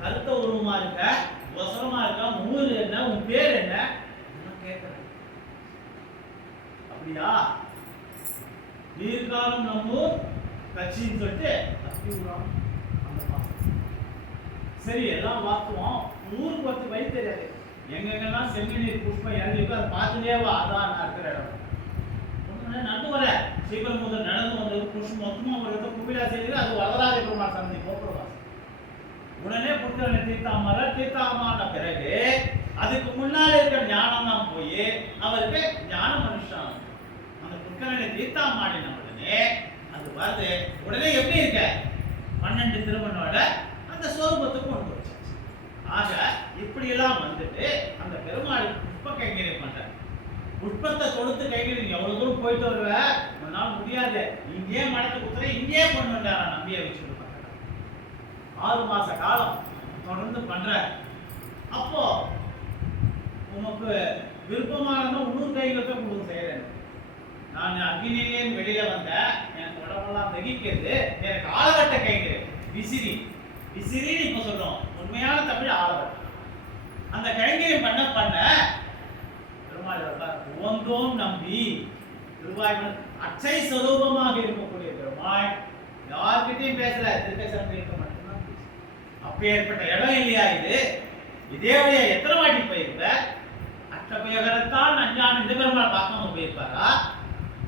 கருத்த உருவமா இருக்க, வசனமா இருக்க, ஊர் என்ன, உன் பேர் என்ன கேட்கிற. அப்படியா தீர்காலம் நம்மூர் கட்சின்னு சொல்லிட்டு அந்த பாசம். சரி எல்லாம் வாக்குவோம். ஊருக்கு வந்து வழி தெரியாது, எங்கெங்கெல்லாம் செங்கநீர் புஷ்பம் இறங்கிட்டு அதை பார்த்துட்டே வா, அதான் நான் இருக்கிற இடம். நடந்து வர ஸ்ரீபெரும் முதல் நடந்து வந்தது புஷ்பம் மொத்தமா ஒரு இடத்துல குவிலா செய்து அது வரலாறு பெருமாள் சந்தி கோபுரவாசி. உடனே புத்தகனை தீர்த்தாமான பிறகு அதுக்கு முன்னாடி இருக்கிற ஞானம் தான் போய் அவருக்கு ஞான மனுஷன் அந்த புத்தகனை தீர்த்தாமாடின உடனே அது வருது. உடனே எப்படி இருக்க 12 திருமணோட அந்த சொரூபத்துக்கு கொண்டு வச்சு. ஆக இப்படி எல்லாம் வந்துட்டு அந்த பெருமாள் புஷ்ப கைங்கரியம் பண்ற. புஷ்பத்தை கொடுத்து கைங்கரியம் எவ்வளவு தூரம் போயிட்டு வருவ, உன்னால முடியாது, இங்கே மடத்துக்கு உத்தர இங்கே கொண்டு வந்தார நம்பிய வச்சுட்டு 6 மாச காலம் தொடர்ந்து பண்ற. அப்போ உனக்கு விருப்பமான இன்னொரு கைங்கரியத்தை உங்களுக்கு செய்யறேன். நான் அக்னியிலேன்னு வெளியில வந்தேன், எனக்கு உடம்பெல்லாம் தகிக்கிறது, எனக்கு ஆலவட்ட கைங்கரியம் விசிறி விசிறின்னு இப்ப சொல்றோம், உண்மையான தமிழ் ஆலவட்டம். அந்த கைங்கரியம் பண்ண பெருமாள் ஓந்தோம் நம்பி திருவாய் அச்சை சொரூபமாக இருக்கக்கூடிய பெருமாள் யார்கிட்டையும் பேசல, திருக்கச்சரம் இருக்க மட்டும்தான். அப்பேற்பட்ட இடம் இல்லையா இது? இதே வழியா எத்தனை வாட்டி போயிருப்ப? அஷ்டபயகரத்தான் அஞ்சான் இந்த பெருமாள் பார்க்காம போயிருப்பாரா?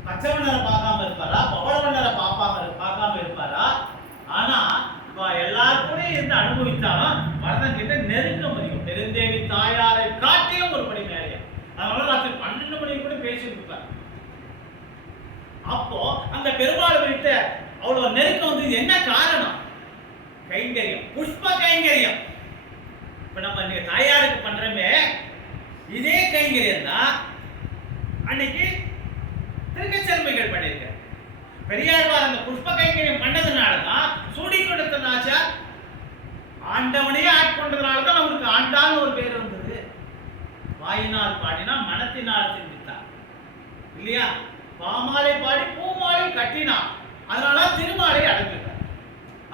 பச்சைவண்ணரை பார்க்காம இருப்பாரா? பவளவண்ணரை பார்க்காம இருப்பாரா? ஆனா எல்லாருக்கூட இருந்து அனுபவித்தாலும் வரதன் கிட்ட நெருங்க முடியும். பெருந்தேவி தாயாரை காட்டிலும் ஒரு படி மேலே. அதனால ராத்திரி 12 மணிக்கு கூட பேசிட்டு இருப்பார். அப்போ அந்த பெருமாள் வீட்டு அவ்வளவு நெருக்கம் வந்து என்ன காரணம்? கைங்கரியம், புஷ்ப கைங்கரியம். இப்ப நம்ம இன்னைக்கு தாயாருக்கு பண்றமே இதே கைங்கரியம் தான் அன்னைக்கு திருக்கச்செருமைகள் பண்ணிருக்க. பெரியாழ்வார் அந்த புஷ்ப கைங்கரியம் பண்ணதுனாலதான் சூடி கொடுத்த நாச்சார் ஆண்டவனே ஆட்கொண்டதுனாலதான் அவருக்கு ஆண்டான்னு ஒரு பேர் வந்தது. வாயினால் பாடினா மனத்தினால் சிந்தித்தார் இல்லையா? பாமாலை பாடி பூமாலை கட்டினான், அதனால திருமாலை அடைஞ்சிட்டார்.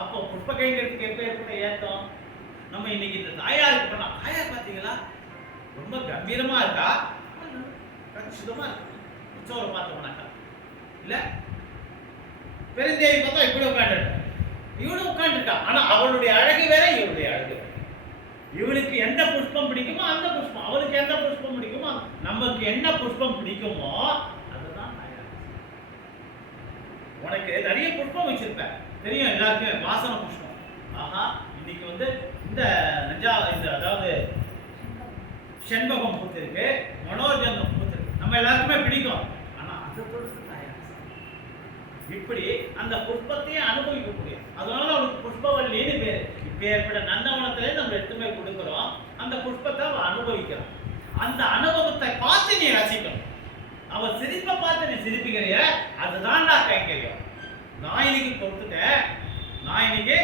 அப்போ புஷ்ப கைங்கரியத்துக்கு எப்பேற்பட்ட ஏற்றம். நம்ம இன்னைக்கு இந்த தாயாருக்கு பண்ணா, தாயார் பார்த்தீங்களா ரொம்ப கம்பீரமா இருக்கா, சுத்தமா இருக்கு. உற்சவரை பார்த்தோம்னாக்கா இல்ல, பெருந்தேவி பார்த்தா இப்படி உட்காந்துருக்கா, இவனு உட்காந்துருக்கா. ஆனா அவளுடைய அழகு வேற, இவளுடைய அழகு வேற. இவளுக்கு எந்த புஷ்பம் பிடிக்குமோ அந்த புஷ்பம், அவளுக்கு எந்த புஷ்பம் பிடிக்குமோ, நமக்கு என்ன புஷ்பம் பிடிக்குமோ அதுதான் தாயார். உனக்கு நிறைய புஷ்பம் வச்சிருப்ப தெரியும் எல்லாருக்கும், வாசன புஷ்பம். ஆஹா இன்னைக்கு வந்து இந்த அதாவது செண்பகம் பூத்திருக்கு, மனோஜனம் பூத்திருக்கு, நம்ம எல்லாருக்குமே பிடிக்கும். ஆனா அந்த பொருள் தாயார் இப்படி அந்த புஷ்பத்தையே அனுபவிக்கக்கூடிய, அதனால அவளுக்கு புஷ்பவல்லின்னு பேரு. இப்ப ஏற்பட்ட நந்தவனத்திலே நம்ம எடுத்துமே கொடுக்கிறோம், அந்த புஷ்பத்தை அவ அனுபவிக்கிறோம். அந்த அனுபவத்தை பார்த்து நீ ரசிக்கணும். அவ சிரிப்பை பார்த்து நீ சிரிப்புகிறிய, அதுதான் நான் கைங்கரியம். நான் இன்னைக்கு கொடுத்துட்டேன், நான் இன்னைக்கு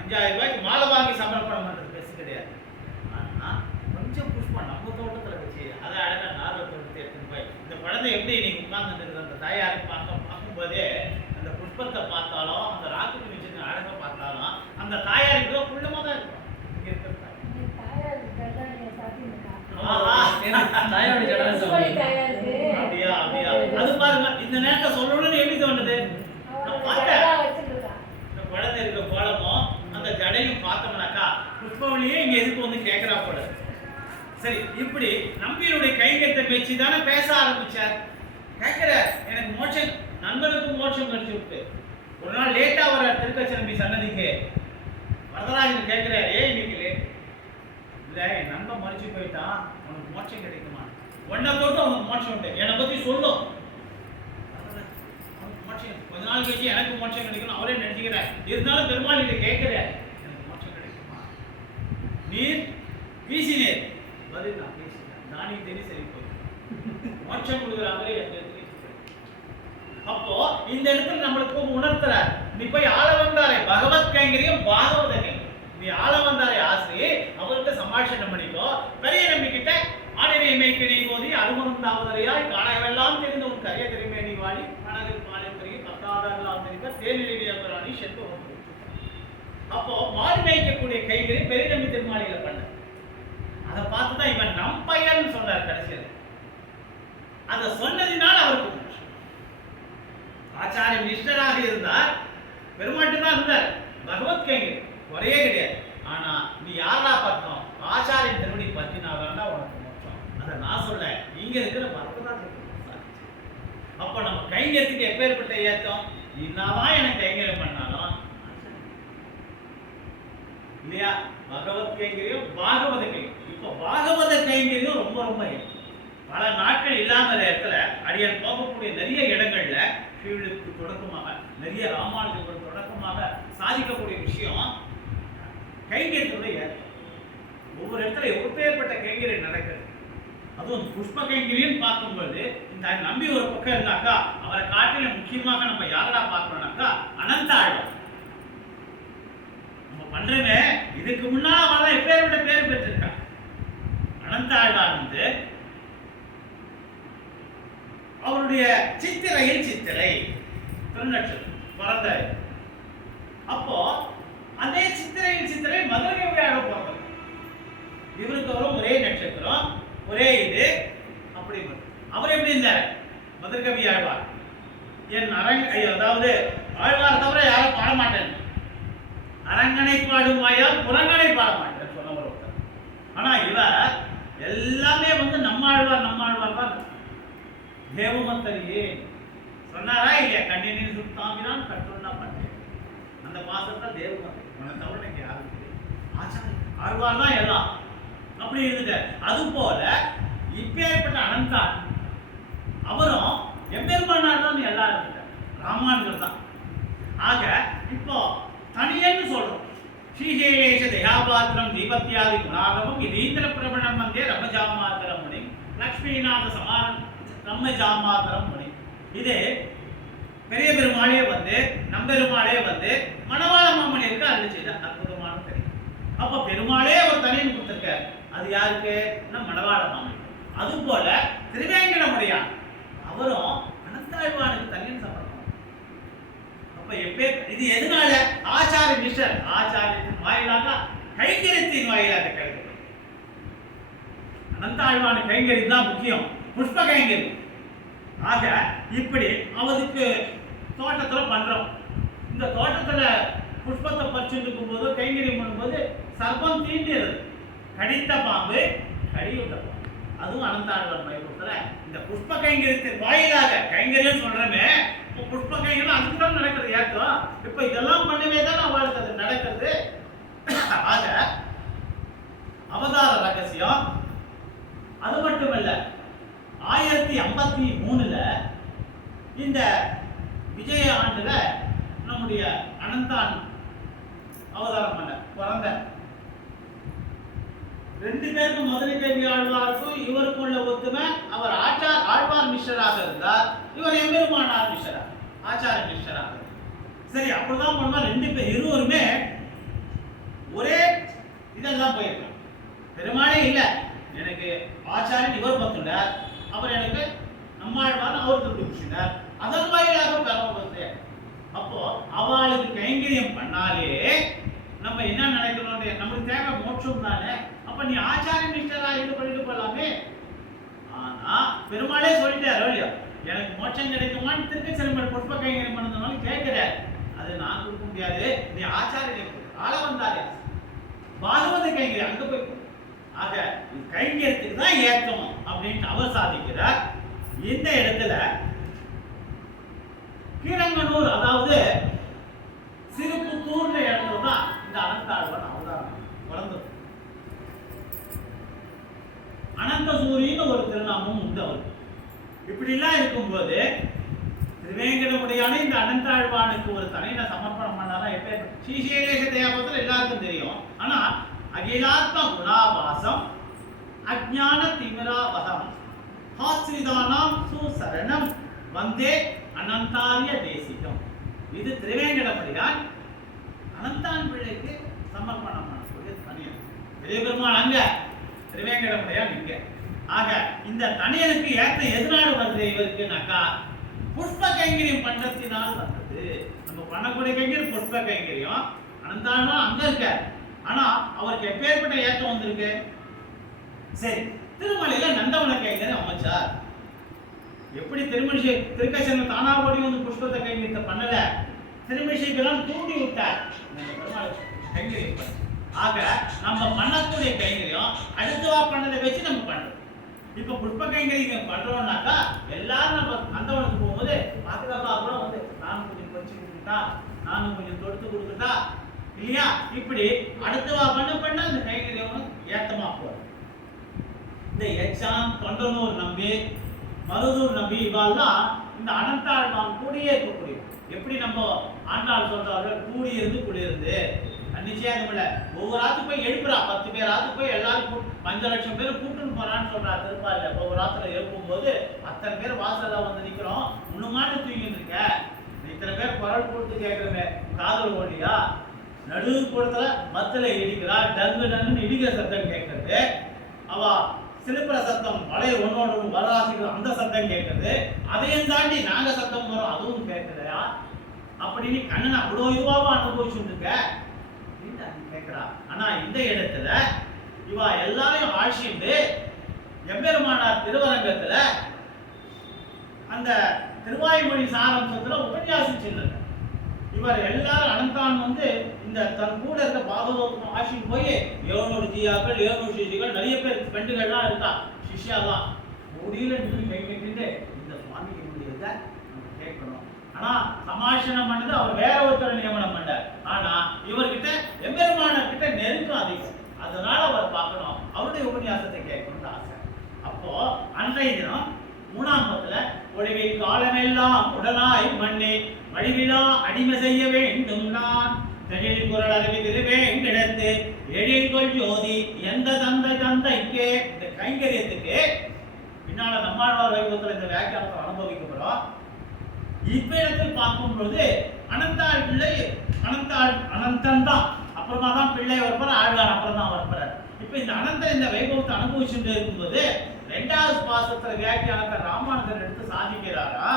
5000 ரூபாய்க்கு மாலை வாங்கி சமர்ப்பணம் பண்றது பெருசு கிடையாது. ஆனா கொஞ்சம் புஷ்பம் நம்ம தோட்டத்துல வச்சு அதை அழகா நார்வத்தை எடுத்து எடுத்துட்டு போய் இந்த குழந்தை எப்படி இன்னைக்கு உட்கார்ந்து அந்த தாயாரை பார்க்கும்போதே அந்த புஷ்பத்தை பார்த்தாலும் அந்த ராக்குக்கு வச்சு அழகா பார்த்தாலும் அந்த தாயாருக்கு புள்ளமா தான் இருக்கும். இங்க இருக்கிற அப்படியா அப்படியா அது பாருங்க. இந்த நேரத்தை சொல்லணும்னு எப்படி தோணுது? இந்த குழந்தை இருக்க கோலமும் அந்த ஜடையும் பார்த்தோம்னாக்கா புஷ்பவழியே இங்க எதுக்கு வந்து கேட்கிறா போல. சரி, இப்படி நம்பியுடைய கைங்கத்தை பேச்சு தானே பேச ஆரம்பிச்சார். கேட்கிற எனக்கு மோட்சம், நண்பனுக்கு மோட்சம் கிடைச்சு விட்டு ஒரு நாள் லேட்டா வர திருக்கச்சரம்பி சன்னதிக்கு வரதராஜன் கேட்கிறார், ஏன் இன்னைக்கு லேட்? இல்ல என் நண்பன் மறிச்சு போயிட்டான், உனக்கு மோட்சம் கிடைக்குமா? ஒன்ன தொட்டு உனக்கு மோட்சம் உண்டு, என்னை பத்தி சொல்லும், உனக்கு மோட்சம் கொஞ்ச நாள் கழிச்சு எனக்கு மோட்சம் கிடைக்கணும் அவரே நினைச்சுக்கிறார். இருந்தாலும் பெருமாள் இதை கேட்கிறார், எனக்கு மோட்சம் கிடைக்குமா? நீர் வீசினேர், பதில் நான் பேசினேன், நானே தெரி சரி போய் மோட்சம் கொடுக்குறாங்களே. அப்போ இந்த இடத்துல நம்மளுக்கு உணர்த்துறார், நீ போய் ஆள வந்தாரே பகவத் கைங்கரியம் பாகவத கைங்கரியம், நீ ஆள வந்தாரே ஆசிரியை அவர்கிட்ட சம்பாஷணம் பண்ணிக்கோ. பெரிய நம்பிக்கிட்ட ஆடினை மேய்க்கு நீ போதி அருமந்தாவதரையாய் காணவெல்லாம் தெரிந்த உன் கரிய தெரியுமே நீ வாடி மனதில் பாலை பெருகி பத்தாதெல்லாம் தெரிந்த தேனிலேயே சென்று. அப்போ மாடு மேய்க்கக்கூடிய கைங்கரி பெரிய நம்பி திருமாளிகளை பண்ண, அதை பார்த்துதான் இவன் நம் பையன் சொன்னார் கடைசியில். அதை சொன்னதினால் அவருக்கு ஆச்சாரிய நிஷ்டராக இருந்தார், பெருமாட்டு தான் இருந்தார், பகவத் கைங்கரி ஒரே கிடையாது. ஆனா நீ யாரா பார்த்தோம் ஆச்சாரியன் திருவடி பற்றினாதான் உனக்கு மோட்சம். அதை நான் சொல்ல, இங்க இருக்கிற பரப்புதான் சொல்றேன். அப்ப நம்ம கைங்கரியத்துக்கு எப்பேற்பட்ட ஏற்றம், என்னதான் எனக்கு கைங்கரியம் பண்ணாலும் இல்லையா, பகவத் கைங்கரியம் பாகவத கைங்கரியம். இப்போ பாகவத கைங்கரியம் ரொம்ப ரொம்ப பல நாட்கள் இல்லாத இடத்துல அடியான் போகக்கூடிய நிறைய இடங்கள்ல ஃபீல்டுக்கு தொடக்கமாக நிறைய ராமானுஜருக்கு தொடக்கமாக சாதிக்கக்கூடிய விஷயம் கைங்கரியத்துடைய ஒவ்வொரு இடத்துல எப்பேற்பட்ட கைங்கரியம் நடக்குது. அதுவும் புஷ்ப கைங்கரியம் பார்க்கும்போது இந்த நம்பி ஒரு பக்கம் இருந்தாக்கா, அவரை காட்டில முக்கியமாக நம்ம யாரா பார்க்கணும்னாக்கா அனந்த ஆழ்வார். நம்ம பண்றமே இதுக்கு முன்னால அவன் எப்பேற்பட்ட பேர் பெற்றிருக்கா. அனந்த ஆழ்வார் வந்து அவருடைய சித்திரையில் சித்திரை திருநட்சத்திரம் பிறந்த, அப்போ அதே சித்திரையில் சித்திரை மதுரை பிறந்தது. இவருக்கு வரும் ஒரே நட்சத்திரம் ஒரே இது அப்படி. அவர் எப்படி இருந்தார் மதுரகவி ஆழ்வார், என் அதாவது ஆழ்வார் தவிர யாரும் பாட மாட்டேன், அரங்கனை பாடும் வாயால் புறங்கனை பாட மாட்டேன் சொன்ன ஒரு. ஆனா இவர் எல்லாமே வந்து நம்மாழ்வார் தான். தேவமந்தரியே சொன்னாரா இல்லையா, கண்ணினின் சுத்தாமினான் கட்டுண்டா பண்ணேன், அந்த பாசத்தை தேவமந்தரி உன்னை தவிர எனக்கு யாரும் ஆச்சாரிய ஆழ்வார் தான் எல்லாம் அப்படி இருந்துட்டார். அது போல இப்பேற்பட்ட அனந்தான் அவரும் எம்பெருமானார் தான் எல்லாம் இருந்துட்டார், ராமானுஜர் தான். ஆக இப்போ தனியன்னு சொல்றோம், ஸ்ரீசைலேஷ தயாபாத்திரம் தீபத்தியாதி குணாகமும் இதீந்திர பிரபணம் வந்தே ரமஜாமாத்திரம் முனி லக்ஷ்மிநாத சமானம் ரம்மஜாமாத்திரம் முனி. இது பெரிய பெருமாளே வந்து நம்பெருமாளே வந்து மணவாள மாமனிற்கு அருள் செய்த அற்புதமான தெரியும். அப்ப பெருமாளே ஒரு தனியன் கொடுத்திருக்கார், அது யாருக்கு மணவாள மாமன். அது போல திருவேங்கடமுடையான் அவரும் அனந்தாழ்வானுக்கு தனியன் சமர்ப்பணம். அப்ப இது எதனால ஆச்சாரிய நிஷ்டர், ஆச்சாரியத்தின் வாயிலாக கைங்கரியத்தின் வாயிலாக கிடைக்கும். அனந்தாழ்வானு கைங்கரியம் தான் முக்கியம், புஷ்ப கைங்கரியம். ஆக இப்படி அவருக்கு தோட்டத்துல பண்றோம். இந்த தோட்டத்துல புஷ்பத்தை பறிச்சுருக்கும் போது கைங்கரியம் பண்ணும்போது சர்ப்பம் தீண்டியது, கடித்த பாம்பு கடியுண்ட பாம்பு, அதுவும் அனந்தாழ்வார் பயன்படுத்தல. இந்த புஷ்ப கைங்கரியத்தின் வாயிலாக கைங்கரியம் சொல்றமே, புஷ்ப கைங்கரியம் அதுக்கு தான் நடக்கிறது ஏற்றம். இப்ப இதெல்லாம் பண்ணவே தான் அவளுக்கு அது நடக்கிறது. ஆக அவதார ரகசியம். அது மட்டுமல்ல, 1053 இந்த விஜய ஆண்டுல நம்முடைய அனந்தான் அவதாரம் பண்ண பிறந்த. ரெண்டு பேருக்கும் மதுரை தேவி ஆழ்வாருக்கும் இவருக்கும் உள்ள ஒத்துமை, அவர் ஆழ்வார் மிஸ்டராக இருந்தார், இவர் எம்பெருமானார் மிஸ்டரா ஆச்சாரிய மிஸ்டராக. சரி, அப்படிதான் பண்ணுவா. ரெண்டு பேர் இருவருமே ஒரே இதெல்லாம் போயிருக்காங்க. பெருமாளே இல்லை, எனக்கு ஆச்சாரியன் இவர் பத்துண்டார், அவர் எனக்கு நம்மாழ்வார் அவர் திருப்பி பிடிச்சினார், அதன் வாயிலாக பெறப்படுது. அப்போ அவளுக்கு கைங்கரியம் பண்ணாலே நம்ம என்ன நினைக்கணும், நம்மளுக்கு தேவை மோட்சம் தானே. அப்ப நீ ஆச்சாரிய நிஷ்டரா இது பண்ணிட்டு போலாமே. ஆனா பெருமாளே சொல்லிட்டாரு இல்லையா, எனக்கு மோட்சம் கிடைக்குமான்னு திருக்கச்செல்வன் புஷ்ப கைங்கரியம் பண்ணதுனால கேட்கிறார். அது நான் கொடுக்க முடியாது, நீ ஆச்சாரிய ஆள வந்தாரு பாகவத கைங்கரியம் அங்க போய். ஆக கைங்கரியத்துக்கு தான் ஏற்றம் அப்படின்னு அவர் சாதிக்கிறார். இந்த இடத்துல கீரங்கனூர், அதாவது சிறுபுத்தூர்ன்ற இடத்துல தான் இந்த அனந்தாழ்வான் அவதாரம் பிறந்தது. அனந்தாழ்வானுக்கு ஒரு தனியின சமர்ப்பணம் பண்ணாதான் எப்ப ஸ்ரீசைலேஷ தயாபத்தில் எல்லாருக்கும் தெரியும். ஆனா அகிலாத்ம குணாபாசம் அஜ்ஞான திமிராவகம் ஹாஸ்ரிதானாம் சுசரணம் வந்தே அனந்தாரிய தேசிகம். இது திருவேங்கடமுடியான் அனந்தான் பிள்ளைக்கு சமர்ப்பணம் பண்ணக்கூடிய தனியன். பெரிய பெருமாள் அங்க, திருவேங்கடமுடியான் இங்க. ஆக இந்த தனியனுக்கு ஏற்ற எதனால வருது இவருக்குனாக்கா புஷ்ப கைங்கரியம் பண்றதினால் வந்தது. நம்ம பண்ணக்கூடிய கைங்கரியம் புஷ்ப கைங்கரியம். அனந்தானா அங்க இருக்க, ஆனா அவருக்கு எப்பேற்பட்ட ஏற்றம் வந்திருக்கு. சரி, திருமலையில நந்தவன கைங்கரியம் அமைச்சார். எப்படி திருமணிசை திருக்கசன தானா ஓடி வந்து புஷ்பத்தை கைங்கரியத்தை பண்ணல, திருமணிசைக்கெல்லாம் தூண்டி விட்டார் கைங்கரியம். ஆக நம்ம பண்ணக்கூடிய கைங்கரியம் அடுத்தவா பண்ணதை வச்சு நம்ம பண்றோம். இப்ப புஷ்ப கைங்கரியம் பண்றோம்னாக்கா எல்லாரும் நம்ம நந்தவனுக்கு போகும்போது பாதுகாப்பா கூட வந்து நானும் கொஞ்சம் பறிச்சு கொடுத்துட்டா, நானும் கொஞ்சம் தொடுத்து கொடுத்துட்டா இல்லையா, இப்படி அடுத்தவா பண்ண அந்த கைங்கரியம் ஏத்தமா போகும். இந்த எச்சாம் தொண்டனூர் நம்பி மருதூர் நம்பி இவாள்தான் இந்த அனந்தாழ்வான் கூடியே இருக்கக்கூடிய. எப்படி நம்ம ஆண்டாள் சொல்றாரு கூடியிருந்து குடியிருந்து நிச்சயம் இல்ல. ஒவ்வொரு ஆத்துக்கு போய் எழுப்புறா, 10 பேர் ஆத்துக்கு போய் எல்லாரும் 5 லட்சம் பேர் கூட்டுன்னு போறான்னு சொல்றா திருப்பால. ஒவ்வொரு ஆத்துல எழுப்பும் போது அத்தனை பேர் வாசல்ல வந்து நிக்கிறோம், முன்னுமாட்டு தூங்கிட்டு இருக்க, இத்தனை பேர் குரல் கொடுத்து கேட்கறமே காதல் ஓடியா, நடுவு கூடத்துல மத்தில இடிக்கிறா, டங்கு டங்குன்னு இடிக்கிற சத்தம் கேட்கறது, அவ சிலுப்புற சத்தம் மழை ஒன்னோடு வரலாசிக்கிற அந்த சத்தம் கேட்கறது, அதையும் தாண்டி நாங்க சத்தம் வரோம் அதுவும் கேட்கலையா, அப்படின்னு கண்ணன் அவ்வளோ இதுவாக அனுபவிச்சுட்டு இருக்க கேட்கிறா. ஆனா இந்த இடத்துல இவா எல்லாரையும் ஆட்சிண்டு எம்பெருமானார் திருவரங்கத்துல அந்த திருவாய்மொழி சாரம்சத்துல உபன்யாசிச்சிருந்த இவர் எல்லாரும் அனந்தான் வந்து இந்த தன் கூட இருக்க பாகவதம் ஆட்சிக்கு போய் 700 ஜியாக்கள் 700 சிஷிகள் நிறைய பேர் பெண்டுகள்லாம் இருக்கா, சிஷ்யாதான் முடியல கை கட்டிட்டு இந்த சுவாமிக்கு முடியல நம்ம கேட்கணும். ஆனா சமாஷனம் பண்ணது அவர் வேற ஒருத்தர் நியமனம் பண்ணார். ஆனா இவர்கிட்ட எம்பெருமானார் கிட்ட நெருக்கம் அதிகம், அதனால அவர் பார்க்கணும், அவருடைய உபன்யாசத்தை கேட்கணும்னு ஆசை. அப்போ அன்றைய தினம் 3ஆம் பத்துல ஒளிவில் காலமெல்லாம் உடனாய் மண்ணே வழிவிழா அடிமை செய்ய வேண்டும் நான் தெளில் குரல் அறிவி திருவேங்கிடத்து எழில் கொள் ஜோதி எந்த தந்தைக்கே. இந்த கைங்கரியத்துக்கு பின்னால நம்மாழ்வார் வைபவத்தில் இந்த வியாக்கியானத்தை அனுபவிக்கப்படுறோம். இவ்விடத்தில் பார்க்கும்போது அனந்தாள் பிள்ளை அனந்தன் தான், அப்புறமா தான் பிள்ளை வரப்பார், ஆழ்வார் அப்புறம் தான் வரப்பார். இப்ப இந்த அனந்தன் இந்த வைபவத்தை அனுபவிச்சுட்டு இருக்கும்போது 2வது பாசத்துல வியாக்கியானத்தை ராமானுஜர் எடுத்து சாதிக்கிறாரா,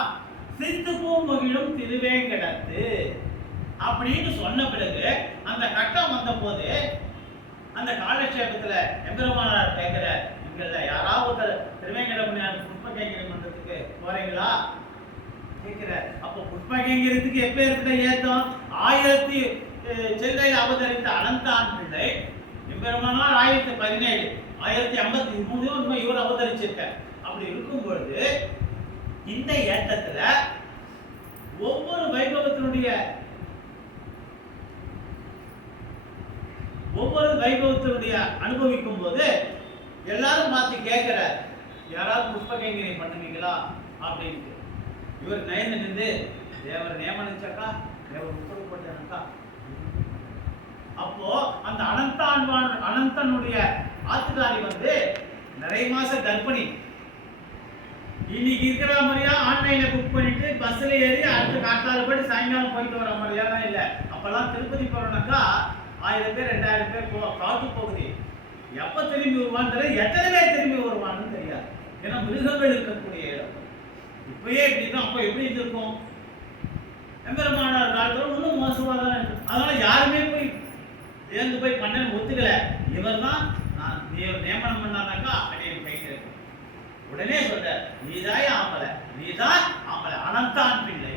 சிந்து பூமகிழும் திருவேங்கடத்து அப்படின்னு சொன்ன பிறகு அந்த கட்டம் வந்த போது அந்த காலட்சேபத்துல எம்பெருமானார் கேட்கிற, நீங்கள்ல யாராவது திருவேங்கடம் புஷ்ப கைங்கரியம் பண்றதுக்கு போறீங்களா கேட்கிற. அப்போ புஷ்ப கைங்கரியத்துக்கு எப்ப இருக்கிற ஏத்தம் 1000 செல்லையில் அவதரித்த அனந்தான் பிள்ளை எம்பெருமானார் 1017 1053 இவர் அவதரிச்சிருக்க. அப்படி இருக்கும் பொழுது இந்த ஏற்றத்துல ஒவ்வொரு வைபவத்தினுடைய அனுபவிக்கும் போது எல்லாரும் பார்த்து கேட்கிற, யாராவது புஷ்ப கைங்கரியம் பண்ணுவீங்களா அப்படின்ட்டு. இவர் நயந்து நின்று தேவர் நியமனிச்சாக்கா, தேவர் உத்தரவு போட்டாக்கா. அப்போ அந்த அனந்தனுடைய ஆத்துக்காரி வந்து நிறைய மாச கர்ப்பிணி. இன்னைக்கு இருக்கிற மாதிரியா ஆன்லைன்ல புக் பண்ணிட்டு பஸ்ல ஏறி அடுத்த காட்டால போய் சாயங்காலம் போயிட்டு வர மாதிரியாலாம் இல்லை. அப்பெல்லாம் திருப்பதி போறோம்னாக்கா 1000 பேர் 2000 பேர் காட்டு போகுது. எப்ப திரும்பி வருவான்னு எத்தனை பேர் திரும்பி வருவான்னு தெரியாது. ஏன்னா மிருகங்கள் இருக்கக்கூடிய இடம். இப்பயே இப்படிதான், அப்ப எப்படி இருக்கும்? எம்பெருமானார் காலத்துல இன்னும் மோசமா தான் இருக்கு. அதனால யாருமே போய் ஏந்து போய் பண்ண ஒத்துக்கல. இவர் தான் நான் நியமனம் பண்ணானாக்கா அப்படியே கையில் இருக்கு. உடனே சொல்ற, நீதான் ஆம்பளை அனந்தான் பிள்ளை.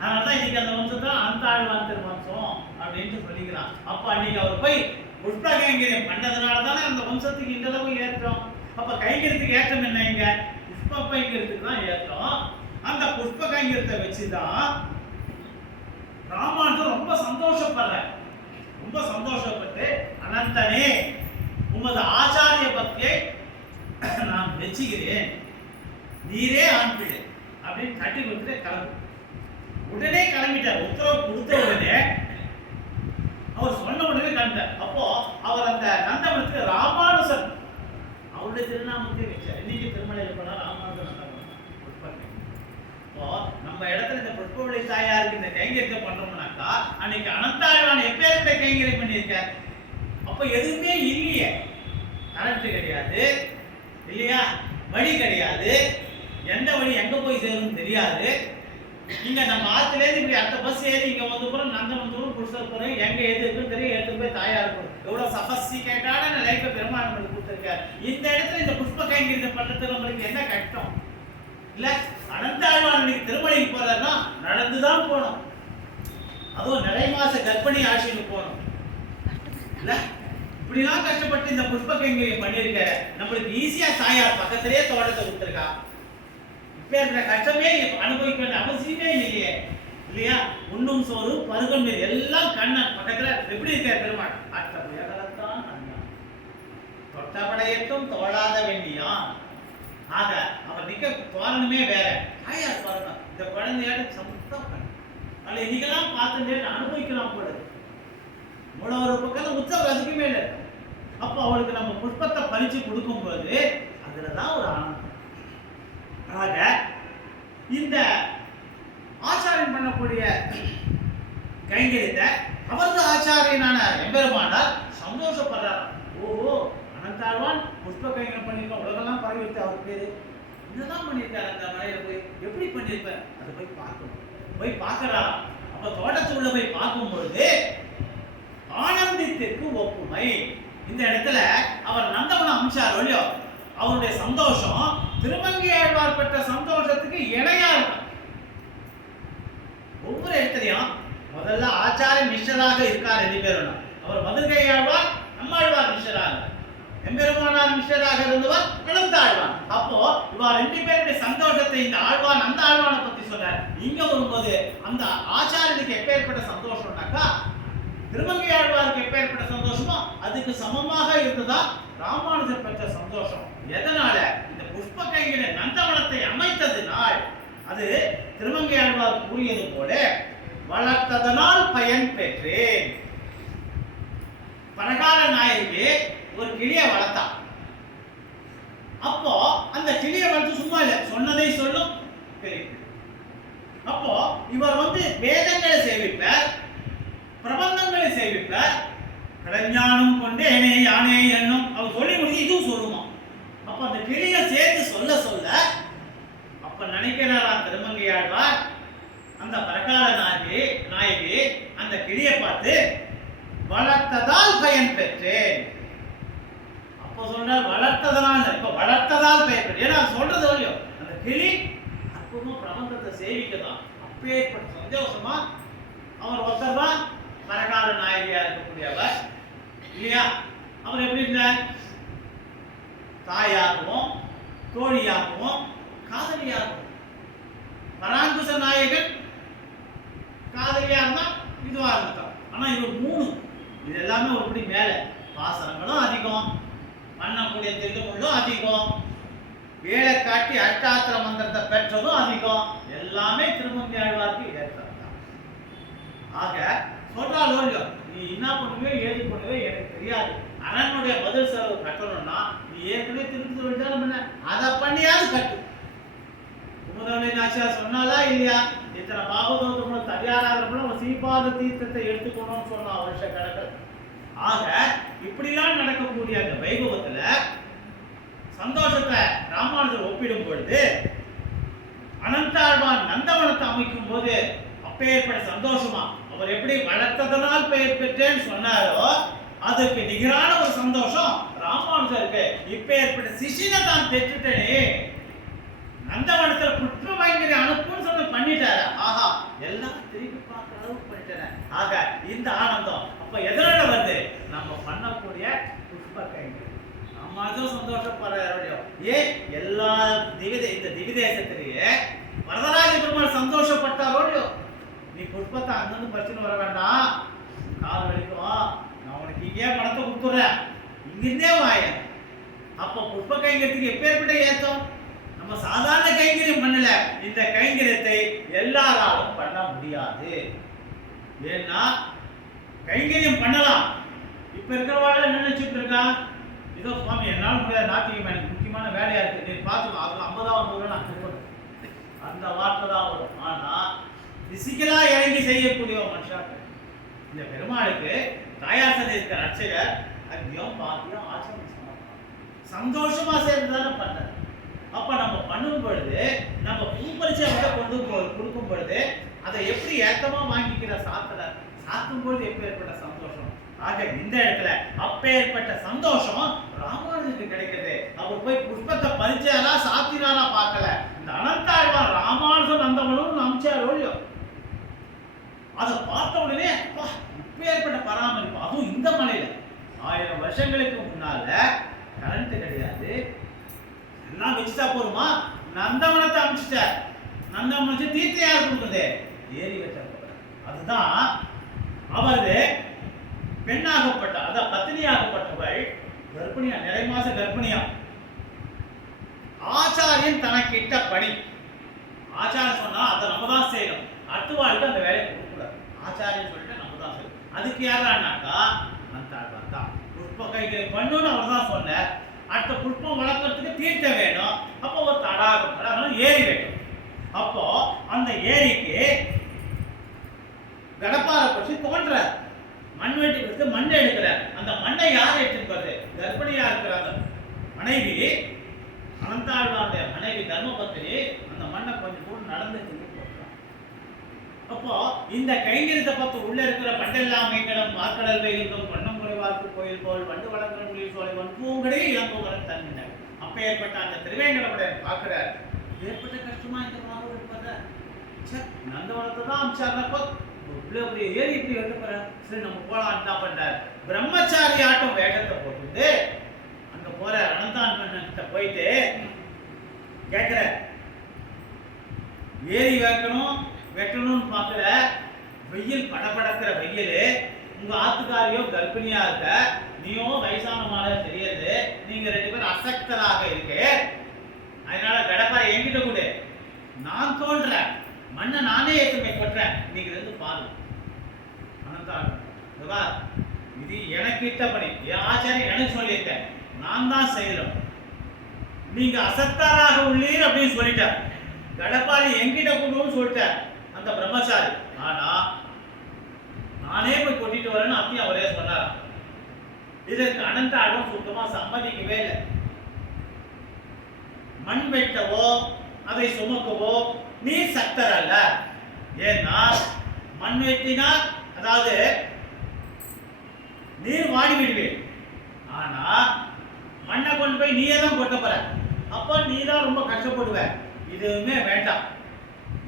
அதனாலதான் இன்னைக்கு அந்த வம்சத்தான் அனந்தாழ்வான் திருவம்சம் அப்படின்ட்டு சொல்லிக்கிறான். அப்ப அன்னைக்கு அவர் போய் புஷ்ப கைங்கரியம் பண்ணதுனாலதானே அந்த வம்சத்துக்கு இந்த அளவு ஏற்றம். அப்ப கைங்கரியத்துக்கு ஏற்றம் என்ன? இங்க புஷ்ப கைங்கரியத்துக்கு தான் ஏற்றம். அந்த புஷ்ப கைங்கரியத்தை வச்சுதான் ராமானுஜர் ரொம்ப சந்தோஷப்பட்டு அனந்தனே உமது ஆச்சாரிய பக்தியை நான் மெச்சுகிறேன், நீரே ஆண் பிள்ளை அப்படின்னு கட்டி கொடுத்துட்டு கிளம்பு. உடனே கிளம்பிட்டார். உத்தரவு கொடுத்த உடனே அவர் சொன்ன உடனே கிளம்பிட்டார். அப்போ அவர் அந்த நந்தவனத்துக்கு ராமானுசன் அவருடைய திருநாமத்தை வச்சார். இன்னைக்கு திருமலையில் போனா ராமானுஜன் இப்போ நம்ம இடத்துல இந்த புஷ்பவள்ளி தாயாருக்கு இந்த கைங்கரிக்கை பண்றோம்னாக்கா அன்னைக்கு அனந்தாழ்வான் எப்பேற்பட்ட கைங்கரை பண்ணியிருக்க. அப்ப எதுவுமே இல்லையே, கரண்ட் கிடையாது இல்லையா, வழி கிடையாது, எந்த வழி எங்க போய் சேரும் தெரியாது. இங்க நம்ம ஆத்துல இருந்து இப்படி அடுத்த பஸ் ஏறி இங்க வந்து கூட நந்தவனத்தூர் புருஷர் எங்க எது இருக்குன்னு தெரியும், எடுத்து போய் தாயா இருக்கும். எவ்வளவு சபஸ்டிகேட்டான லைஃபை பெருமாள் நம்மளுக்கு கொடுத்துருக்காரு. இந்த இடத்துல இந்த புஷ்ப கைங்கரியம் பண்றதுக்கு நம்மளுக்கு என்ன கஷ்டம் இல்ல? அனந்தாழ்வான் திருமலைக்கு போறாருன்னா நடந்துதான் போகணும். அதுவும் நிறை மாச கர்ப்பிணி ஆட்சிக்கு போகணும் இல்ல? இப்படிலாம் கஷ்டப்பட்டு இந்த புஷ்ப கைங்கரியம் பண்ணிருக்க நம்மளுக்கு ஈஸியா தாயார் பக்கத்திலேயே தோட்டத்தை கொடுத்துருக்கா. இப்ப கஷ்டமே அனுபவிக்க வேண்டிய அவசியமே இல்லையே இல்லையா? உண்ணும் சோறு பருகம் எல்லாம் கண்ணன் பக்கத்துல எப்படி இருக்க பெருமாள். அட்டபுயகலத்தான் கண்ணன் தொட்டபடையட்டும் தோழாத வேண்டியான். ஆக அவர் நிக்க தோரணமே வேற. தாயார் பாருங்க, இந்த குழந்தையாட்டு சமத்தம் பண்ண அல்ல இன்னைக்கெல்லாம் பார்த்து அனுபவிக்கலாம் போல. ஒரு பக்கம் உற்சவம் அதுக்குமே இல்லை. அப்போ அவளுக்கு நம்ம புஷ்பத்தை பறிச்சு கொடுக்கும் போது அதுலதான் ஒரு ஆனந்தம். ஆக இந்த ஆச்சாரியன் பண்ணக்கூடிய கைங்கரியத்தை அவரது ஆச்சாரியனான எம்பெருமானார் சந்தோஷப்படுறார். ஓஹோ, அனந்தாழ்வான் புஷ்ப கைங்கரம் பண்ணிருக்க, உலகெல்லாம் பரவிட்டு அவர் பேரு என்னதான் பண்ணியிருக்காரு. அந்த மலையில போய் எப்படி பண்ணியிருப்பார் அதை போய் பார்க்கணும். போய் பார்க்கறாராம். அப்ப தோட்டத்துக்குள்ள போய் பார்க்கும் பொழுது ஆனந்தத்திற்கு ஒப்புமை. இந்த இடத்துல அவர் நந்தவனம் அமிச்சார் இல்லையோ, அவருடைய சந்தோஷம் திருமங்கையாழ்வார் பெற்ற சந்தோஷத்துக்கு இணையா இருக்கும். ஒவ்வொரு இடத்துலையும் முதல்ல ஆச்சாரிய மிஸ்டராக இருக்கார். 2 பேரும் அவர் மதுரையாழ்வார், நம்மாழ்வார் மிஸ்டராக, எம்பெருமானார் மிஸ்டராக இருந்தவர் அனந்தாழ்வான். அப்போ இவர் 2 பேருடைய சந்தோஷத்தை இந்த ஆழ்வான் அந்த ஆழ்வானை பத்தி சொன்னார். இங்க வரும்போது அந்த ஆச்சாரியனுக்கு எப்பேற்பட்ட சந்தோஷம்னாக்கா திருமங்கையாழ்வாருக்கு எப்பேற்பட்ட சந்தோஷமோ அதுக்கு சமமாக இருந்ததா ராமானுஜர் பெற்ற சந்தோஷம். எதனால? இந்த புஷ்ப கைங்கரிய நந்தவனத்தை அமைத்ததினால். அது திருமங்கையாழ்வார் கூறியது போல வளர்த்ததனால் பயன் பெற்றேன். பரகால நாயகி ஒரு கிளியை வளர்த்தான். அப்போ அந்த கிளியை வளர்த்து சும்மா இல்லை, சொன்னதை சொல்லும். அப்போ இவர் வேதங்களை சேவிப்பார், பிரபந்தங்களை சேவிப்பார், கடஞானம் கொண்டேனே யானே என்னும் அவர் சொல்லி முடிச்சு இதுவும் சொல்லுமா. அப்ப அந்த கிளியை சேர்த்து சொல்ல சொல்ல அப்ப நினைக்கிறாராம் திருமங்கையாழ்வார், அந்த பரகால நாயகி அந்த கிளியை பார்த்து வளர்த்ததால் பயன் பெற்றேன். அப்போ சொல்றார் வளர்த்ததனால், இப்ப வளர்த்ததால் பயன் பெற்றேன். ஏன்னா சொல்றது இல்லையோ அந்த கிளி அற்புதமா பிரபந்தத்தை சேவிக்கதான். அப்பேற்பட்ட சந்தோஷமா அவர் ஒருத்தர் தான் பரகால நாயகியா இருக்கக்கூடியவர் இல்லையா? அவர் எப்படி இருந்தார்? தாயாகவும் தோழியாகவும் காதலியாகவும். பராங்குச நாயகன் காதலியா இருந்தா இதுவா இருந்தார். ஆனா இவர் 3 இது எல்லாமே ஒருபடி மேல. பாசனங்களும் அதிகம், பண்ணக்கூடிய திருமுள்ளும் அதிகம், வேலை காட்டி அஷ்டாத்திர மந்திரத்தை பெற்றதும் அதிகம். எல்லாமே திருமங்கையாழ்வாருக்கு ஏற்றதான். ஆக சொல்றாளோ இல்லையோ, நீ என்ன பண்ணுவே ஏது பண்ணுவே எனக்கு தெரியாது, அரண்னுடைய பதில் செலவு கட்டணும்னா நீ ஏற்கனவே திருப்பி வேண்டாம், அதை பண்ணியாவது கட்டு. குமுதவனை நாச்சியார் சொன்னாலா இல்லையா? இத்தனை பாகவதோத்தமும் தயாராகிறப்ப ஒரு சீபாத தீர்த்தத்தை எடுத்துக்கணும்னு சொன்னா வருஷ கணக்கில். ஆக இப்படிலாம் நடக்கக்கூடிய அந்த வைபவத்துல சந்தோஷத்தை ராமானுஜர் ஒப்பிடும் பொழுது அனந்தாழ்வான் நந்தவனத்தை அமைக்கும் போது அப்பேற்பட்ட சந்தோஷமா அவர் எப்படி வளர்த்ததனால் பெயர் பெற்றேன்னு சொன்னாரோ அதுக்கு நிகரான ஒரு சந்தோஷம் ராமானுஜருக்கு. இப்பேற்பட்ட சிஷினை தான் பெற்றுட்டேனே, நந்தவனத்துல புற்ற பயங்கர அனுப்புன்னு சொல்லி பண்ணிட்டாரு. ஆஹா, எல்லாம் திருப்பி பார்க்க அளவுக்கு பண்ணிட்டேன். ஆக இந்த ஆனந்தம் அப்ப எதனால வருது? நம்ம பண்ணக்கூடிய புஷ்ப கைங்கரியம். ராமானுஜரும் சந்தோஷப்படுறாரு. எல்லா இந்த திவிதேசத்திலேயே வரதராஜ பெருமாள் சந்தோஷப்பட்டாரோ, நீ புஷ்பத்தை அங்கிருந்து பறிச்சுன்னு வர வேண்டாம், கால் வலிக்கும், நான் உனக்கு இங்கே பணத்தை கொடுத்துட்றேன், இங்கிருந்தே வாய. அப்போ புஷ்ப கைங்கரியத்துக்கு எப்பேற்பட்ட ஏத்தம்? நம்ம நம்ம சாதாரண கைங்கரியம் பண்ணல, இந்த கைங்கரியத்தை எல்லாராலும் பண்ண முடியாது. ஏன்னா கைங்கரியம் பண்ணலாம். இப்ப இருக்கிறவாள் என்ன நினைச்சிட்டு இருக்கா, ஏதோ சுவாமி என்னால முடியாது, நாத்திகம் எனக்கு முக்கியமான வேலையா இருக்கு, நீ பார்த்துக்கோ, அதுல 50வது ரூபா நான் கொடுப்பேன், அந்த வார்த்தை தான் வரும். ஆனா பிசிக்கலா இறங்கி செய்யக்கூடிய மனுஷாக்கு இந்த பெருமாளுக்கு தாயார் சந்தை இருக்கிற அர்ச்சகர் அங்கேயும் பாத்தியம் ஆச்சரியம் சந்தோஷமா சேர்ந்துதானே பண்றது. அப்ப நம்ம பண்ணும் பொழுது, நம்ம பூப்பரிச்சை விட கொண்டு கொடுக்கும் பொழுது அதை எப்படி ஏத்தமா வாங்கிக்கிற சாத்தும் பொழுது எப்பேற்பட்ட சந்தோஷம். ஆக இந்த இடத்துல அப்பேற்பட்ட சந்தோஷம் ராமானுஜனுக்கு கிடைக்குது. அவர் போய் புஷ்பத்தை பறிச்சாரா சாத்தினாரா பார்க்கல, இந்த அனந்தாழ்வார் ராமானுஜன் அந்தவனும் அமிச்சாரோ இல்லையோ, அதை பார்த்த உடனே இப்பேற்பட்ட பராமரிப்பு. அதுவும் இந்த மலையில 1000 வருஷங்களுக்கு முன்னால கரண்ட் கிடையாது, எல்லாம் வச்சுட்டா போருமா, நந்தவனத்தை அமைச்சிட்டார். நந்தவனத்தை தீர்த்த யார் கொடுக்குறது, ஏறி வச்ச. அதுதான் அவரது பெண்ணாகப்பட்ட, அதான் பத்தினியாகப்பட்டவள் கர்ப்பிணியா, நிறை மாச கர்ப்பிணியா. ஆச்சாரியன் தனக்கு இட்ட பணி, ஆச்சாரியன் சொன்னா அதை நம்ம தான் செய்யணும், அடுத்தவாளுக்கு அந்த வேலையை கொடுக்கூடாது. ஆச்சாரியன் சொல்லிட்டு நம்ம தான் செய்யணும். அதுக்கு யாரானாக்கா அந்த தான் புஷ்ப கைகளை பண்ணணும்னு அவர் தான் சொன்னார். அடுத்த புஷ்பம் வளர்க்கறதுக்கு தீர்த்த வேணும். அப்போ ஒரு தடாகம் ஏரி வேணும். அப்போ அந்த ஏரிக்கு கடப்பாரை பற்றி தோன்ற மண் வெட்டி கொடுத்து மண்ணை எடுக்கிறார். அந்த மண்ணை யார் எடுத்துக்கிறது, கர்ப்பிணியா இருக்கிற அந்த மனைவி, அனந்தாழ்வாருடைய மனைவி தர்மபத்தினி அந்த மண்ணை கொஞ்சம் கூட நடந்து. அப்போ இந்த கைங்கரியத்தை பார்த்து உள்ள இருக்கிற பண்டெல்லாம் மைக்கடம் மார்க்கடல் வைகின்றும் வண்ணம் குறைவார்க்கு கோயில் போல் வண்டு வளர்க்கிற முடிவு சோலை வன் பூங்கடே இளம்பூங்கடன் தன்னினர். அப்ப ஏற்பட்ட அந்த திருவேங்கடமுடைய பார்க்கிறார், ஏற்பட்ட கஷ்டமா இந்த மாதிரி இருப்பத நந்தவனத்தை தான் அமிச்சார்னப்போ இவ்வளவு பெரிய ஏறி இப்படி வெட்ட போற, சரி நம்ம போலாம் தான் பண்றாரு. பிரம்மச்சாரி ஆட்டம் வேகத்தை போட்டுட்டு அங்க போற அனந்தான் கிட்ட போயிட்டு கேட்கிற, ஏறி வெட்டணும்னு பார்க்கிற, வெயில் படபடக்கிற வெயில், உங்க ஆத்துக்காரியோ கர்ப்பிணியா இருக்க, நீயோ வயசான மாதிரி தெரியுது, நீங்க 2 பேரும் அசக்தராக இருக்கு, அதனால கடப்பாரை என்கிட்ட கூட நான் தோன்றேன், மண்ணை நானே ஏற்றுமை கொட்டுறேன், நீங்க இருந்து பாருங்க. அனந்தா இது எனக்கு இட்ட பணி, என் ஆச்சாரியன் எனக்கு சொல்லியிருக்கேன், நான் தான் செய்யறோம், நீங்க அசக்தராக உள்ளீர் அப்படின்னு சொல்லிட்டார். கடப்பாரி என்கிட்ட கொண்டு சொல்லிட்டார் அந்த பிரம்மச்சாரி. ஆனா நானே போய் கொட்டிட்டு வரேன்னு அப்பயும் அவரே சொன்னார். இதற்கு அனந்தாழ்வான் சுத்தமா சம்மதிக்கவே இல்லை. மண் வெட்டவோ அதை சுமக்கவோ நீர் சக்தர் அல்ல. ஏன்னா மண் வெட்டினா அதாவது நீர் வாடி விடுவேன், ஆனா மண்ணை கொண்டு போய் நீயே தான் கொட்ட போற, அப்போ நீ தான் ரொம்ப கஷ்டப்படுவ, இதுவுமே வேண்டாம்.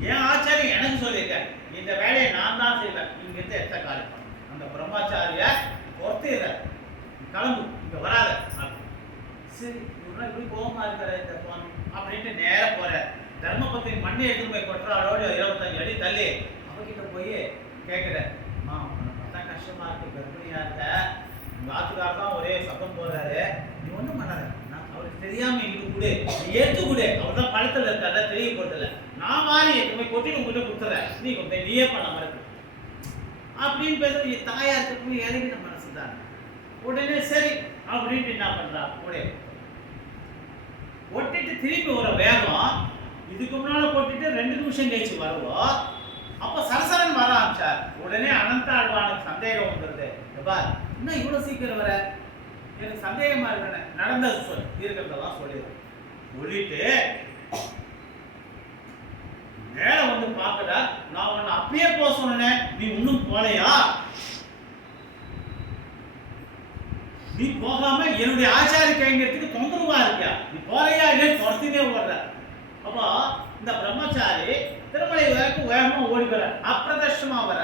என் ஆச்சாரியம் எனக்கு சொல்லியிருக்கேன், இந்த வேலையை நான் தான் செய்வேன், இங்க இருந்து எத்த காலம் அந்த பிரம்மாச்சாரிய பொறுத்திடுற, கிளம்பு இங்க வராத. சரி இப்படி கோபமா இருக்கிற இந்த சுவாமி அப்படின்ட்டு நேர போற. தர்மபத்தினி மண்ணை எடுத்து போய் கொட்டுறாளோட 25 அடி தள்ளி அவகிட்ட போய் கேட்கிற, பார்த்தா கஷ்டமா இருக்கு, கர்ப்பிணியா இருக்க, உங்க ஆத்துக்கார தான் ஒரே சத்தம் போறாரு, நீ ஒண்ணும் பண்ணாத, அவருக்கு தெரியாம எங்களுக்கு கூட ஏற்று கூட, அவர் தான் பழத்துல இருக்காத தெரிய போறதில்ல, நான் மாறி எடுத்து கொட்டி உங்ககிட்ட கொடுத்துறேன், நீ கொஞ்சம் நீயே பண்ண மாதிரி அப்படின்னு பேசுறது. தாயாருக்கு போய் இறங்கின மனசுதான். உடனே சரி அப்படின்ட்டு என்ன பண்றா, கூட ஒட்டிட்டு திருப்பி ஒரு வேகம், இதுக்கு முன்னால போட்டுட்டு 2 நிமிஷம் கழிச்சு வருவோம். அப்ப சரசரன் வர ஆரம்பிச்சார். உடனே அனந்தாழ்வானுக்கு சந்தேகம் வந்துருது, இன்னும் இவ்வளவு சீக்கிரம் வர, எனக்கு சந்தேகமா இருக்க, நடந்தது சொல் இருக்கிறதெல்லாம் சொல்லிடுறேன் சொல்லிட்டு மேல வந்து பாக்கடா, நான் உன்னை அப்பயே போக சொன்னேன், நீ இன்னும் போலையா, நீ போகாம என்னுடைய ஆச்சாரிய கைங்கிறதுக்கு தொந்தரவா இருக்கியா, நீ போறையா இல்லைன்னு துரத்தினே ஓடுற. அப்போ இந்த பிரம்மச்சாரி திருமலை வரைக்கும் வேகமா ஓடி வர, அப்பிரதர்ஷமா வர.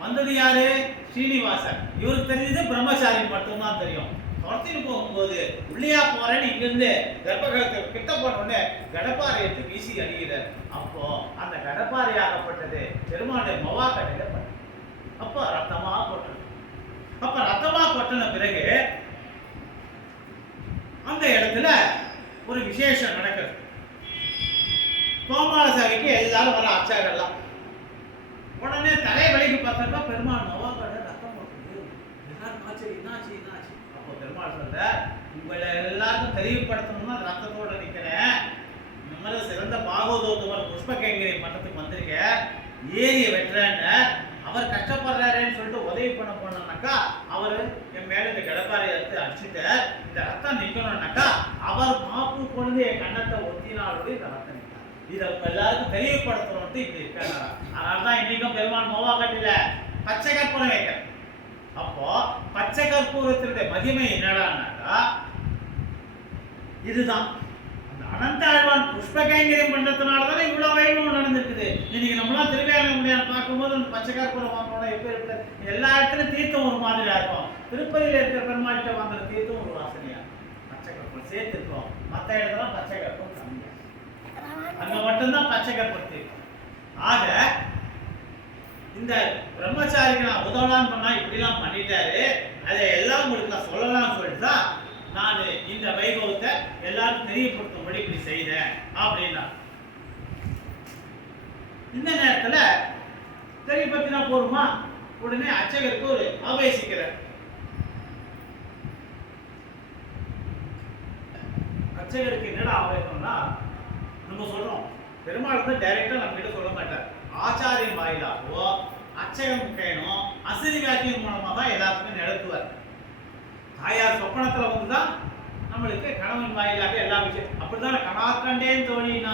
வந்தது யாரு, ஸ்ரீனிவாசன். இவருக்கு தெரிஞ்சது பிரம்மச்சாரி மட்டும்தான் தெரியும். துரத்தின்னு போகும்போது உள்ளியா போறேன்னு இங்கிருந்து கர்ப்பகிரகத்தை கிட்ட போனோடனே கடப்பாறை எடுத்து வீசி அடிக்கிற. அப்போ அந்த கடப்பாறை ஆகப்பட்டது பெருமாளுடைய மவா கடையில பட்டு, அப்போ ரத்தமா கொட்டணும். அப்ப ரத்தமா கொட்டின பிறகு அந்த இடத்துல ஒரு விசேஷம் நடக்குது. கோமாள சேவைக்கு எல்லாரும் வர அர்ச்சகர்கள்லாம். உடனே தலைவலிக்கு பார்த்தா பெருமாள் நவாபாட ரத்தம் போகுது. எல்லாரும் ஆச்சரியம், என்னாச்சு என்னாச்சு? அப்போ பெருமாள் சொல்ற, உங்களை எல்லாருக்கும் தெளிவுபடுத்தணும்னா ரத்தத்தோட நிக்கிறேன். இந்த மாதிரி சிறந்த பாகவதோத்தமர் புஷ்பகேங்கரி மன்றத்துக்கு வந்திருக்க, ஏரிய வெட்டுறேன்னு அவர் கஷ்டப்படுறாருன்னு சொல்லிட்டு உதவி பண்ண போனாக்கா அவர் என் மேல இந்த கிடப்பாரை எடுத்து அடிச்சுட்டு இந்த ரத்தம் நிக்கணும்னாக்கா அவர் மாப்பு கொண்டு என் கண்ணத்தை ஒத்தினாலோடு இந்த ரத்தம் நிற்கார். இதை எல்லாருக்கும் தெளிவுபடுத்தணும்ட்டு இப்படி இருக்காங்க. அதனாலதான் இன்னைக்கும் பெருமான் மோவா கட்டில பச்சை கற்பூரம் வைக்க. அப்போ பச்சை கற்பூரத்தினுடைய மகிமை என்னடான்னாக்கா இதுதான். அனந்தாழ்வான் புஷ்பகைங்கரியம் பண்றதுனாலதான் இவ்வளவு வைபவம் நடந்திருக்குது. இன்னைக்கு நம்மளாம் திருவேங்கடம் பார்க்கும்போது அந்த பச்சை கற்பூரம் வாங்கணும் எப்படி இருக்கு, எல்லா இடத்துலயும் தீர்த்தம் ஒரு மாதிரியா இருக்கும். திருப்பதியில இருக்கிற பெருமாள்கிட்ட வாங்குற தீர்த்தம் ஒரு வாசனையா பச்சை கற்பூரம் சேர்த்து இருக்கோம். மற்ற இடத்துல பச்சை கற்பூரம் கம்மியா, அங்க மட்டும்தான் பச்சை கற்பூரம் தீர்த்தம். ஆக இந்த பிரம்மச்சாரிக்கு நான் உதவலான்னு பண்ணா இப்படிலாம் பண்ணிட்டாரு, அதை எல்லாம் உங்களுக்கு நான் சொல்லலாம்னு சொல்லிட்டு தான் நான் இந்த வைபவத்தை எல்லாரும் தெரியப்படுத்தும்படி இப்படி செய்தேன் அப்படின்னா. இந்த நேரத்துல தெரியப்படுத்தினா போருமா, உடனே அர்ச்சகருக்கு ஒரு ஆவேசிக்கிறார். அர்ச்சகருக்கு என்னடா ஆவேசம்னா, நம்ம சொல்றோம் பெருமாள் வந்து டைரக்டா நம்ம கிட்ட சொல்ல மாட்டார். ஆச்சாரியம் வாயிலாகவோ அர்ச்சகம் கேணும் அசிரி வாக்கியம் மூலமா தான் எல்லாத்துக்கும் நடத்துவார். தாயார் சொப்பனத்துல வந்துதான் நம்மளுக்கு கணவன் வாயிலாக எல்லா விஷயம். அப்படிதான் கணாக்கண்டேன்னு தோணினா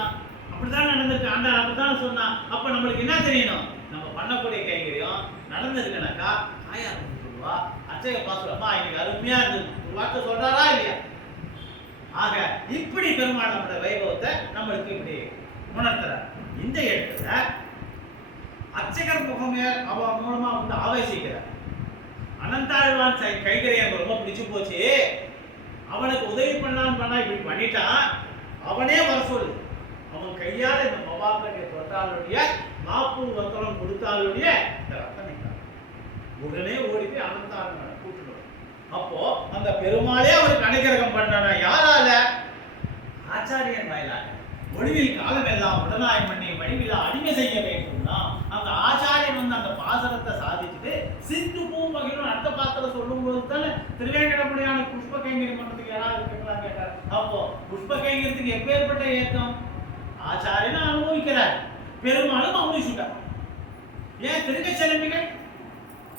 அப்படிதான் நடந்திருக்கு, ஆண்டாள் அப்படிதான் சொன்னா. அப்ப நம்மளுக்கு என்ன தெரியணும், நம்ம பண்ணக்கூடிய கைங்கரியம் நடந்திருக்குனாக்கா தாயார் வந்து சொல்லுவா, அர்ச்சக பாசுரமா இன்னைக்கு அருமையா இருந்தது ஒரு வார்த்தை சொல்றாரா இல்லையா. ஆக இப்படி பெருமாள் நம்முடைய வைபவத்தை நம்மளுக்கு இப்படி உணர்த்துறார். இந்த இடத்துல அர்ச்சகர் முகமே அவ மூலமா வந்து ஆவேசிக்கிறார். அனந்தாழ்வான் கைகரியம் ரொம்ப பிடிச்சு போச்சு, அவனுக்கு உதவி பண்ணலான்னு பண்ணா இப்படி பண்ணிட்டான், அவனே வர சொல்லு, அவன் கையால இந்த மவாக்கட்டை தொட்டாலுடைய மாப்பு வத்தனம் கொடுத்தாலுடைய இந்த ரத்தம் நிற்காது. உடனே ஓடி போய் அனந்தாழ்வான் கூட்டுடும். அப்போ அந்த பெருமாளே அவனுக்கு அனுகிரகம் பண்றானா யாரால? ஆச்சாரியன் வாயிலாக. ஒளிவில் காலம் எல்லாம் உடனாய் பண்ணி வடிவில அடிமை செய்ய வேண்டும்னா அந்த ஆச்சாரியன் வந்து அந்த பாசனத்தை சாதிச்சுட்டு சிந்து பூமகிலும் அடுத்த பாத்திரம் சொல்லும் போது தானே திருவேங்கடமுடியான புஷ்ப கைங்கரி மன்றத்துக்கு யாராவது இருக்கலாம் கேட்டார். அப்போ புஷ்ப கைங்கரியத்துக்கு எப்பேற்பட்ட ஏக்கம், ஆச்சாரியனை அனுபவிக்கிறார், பெருமாளும் அனுபவிச்சுட்டார். ஏன் திருக்கச்செலம்பிகள்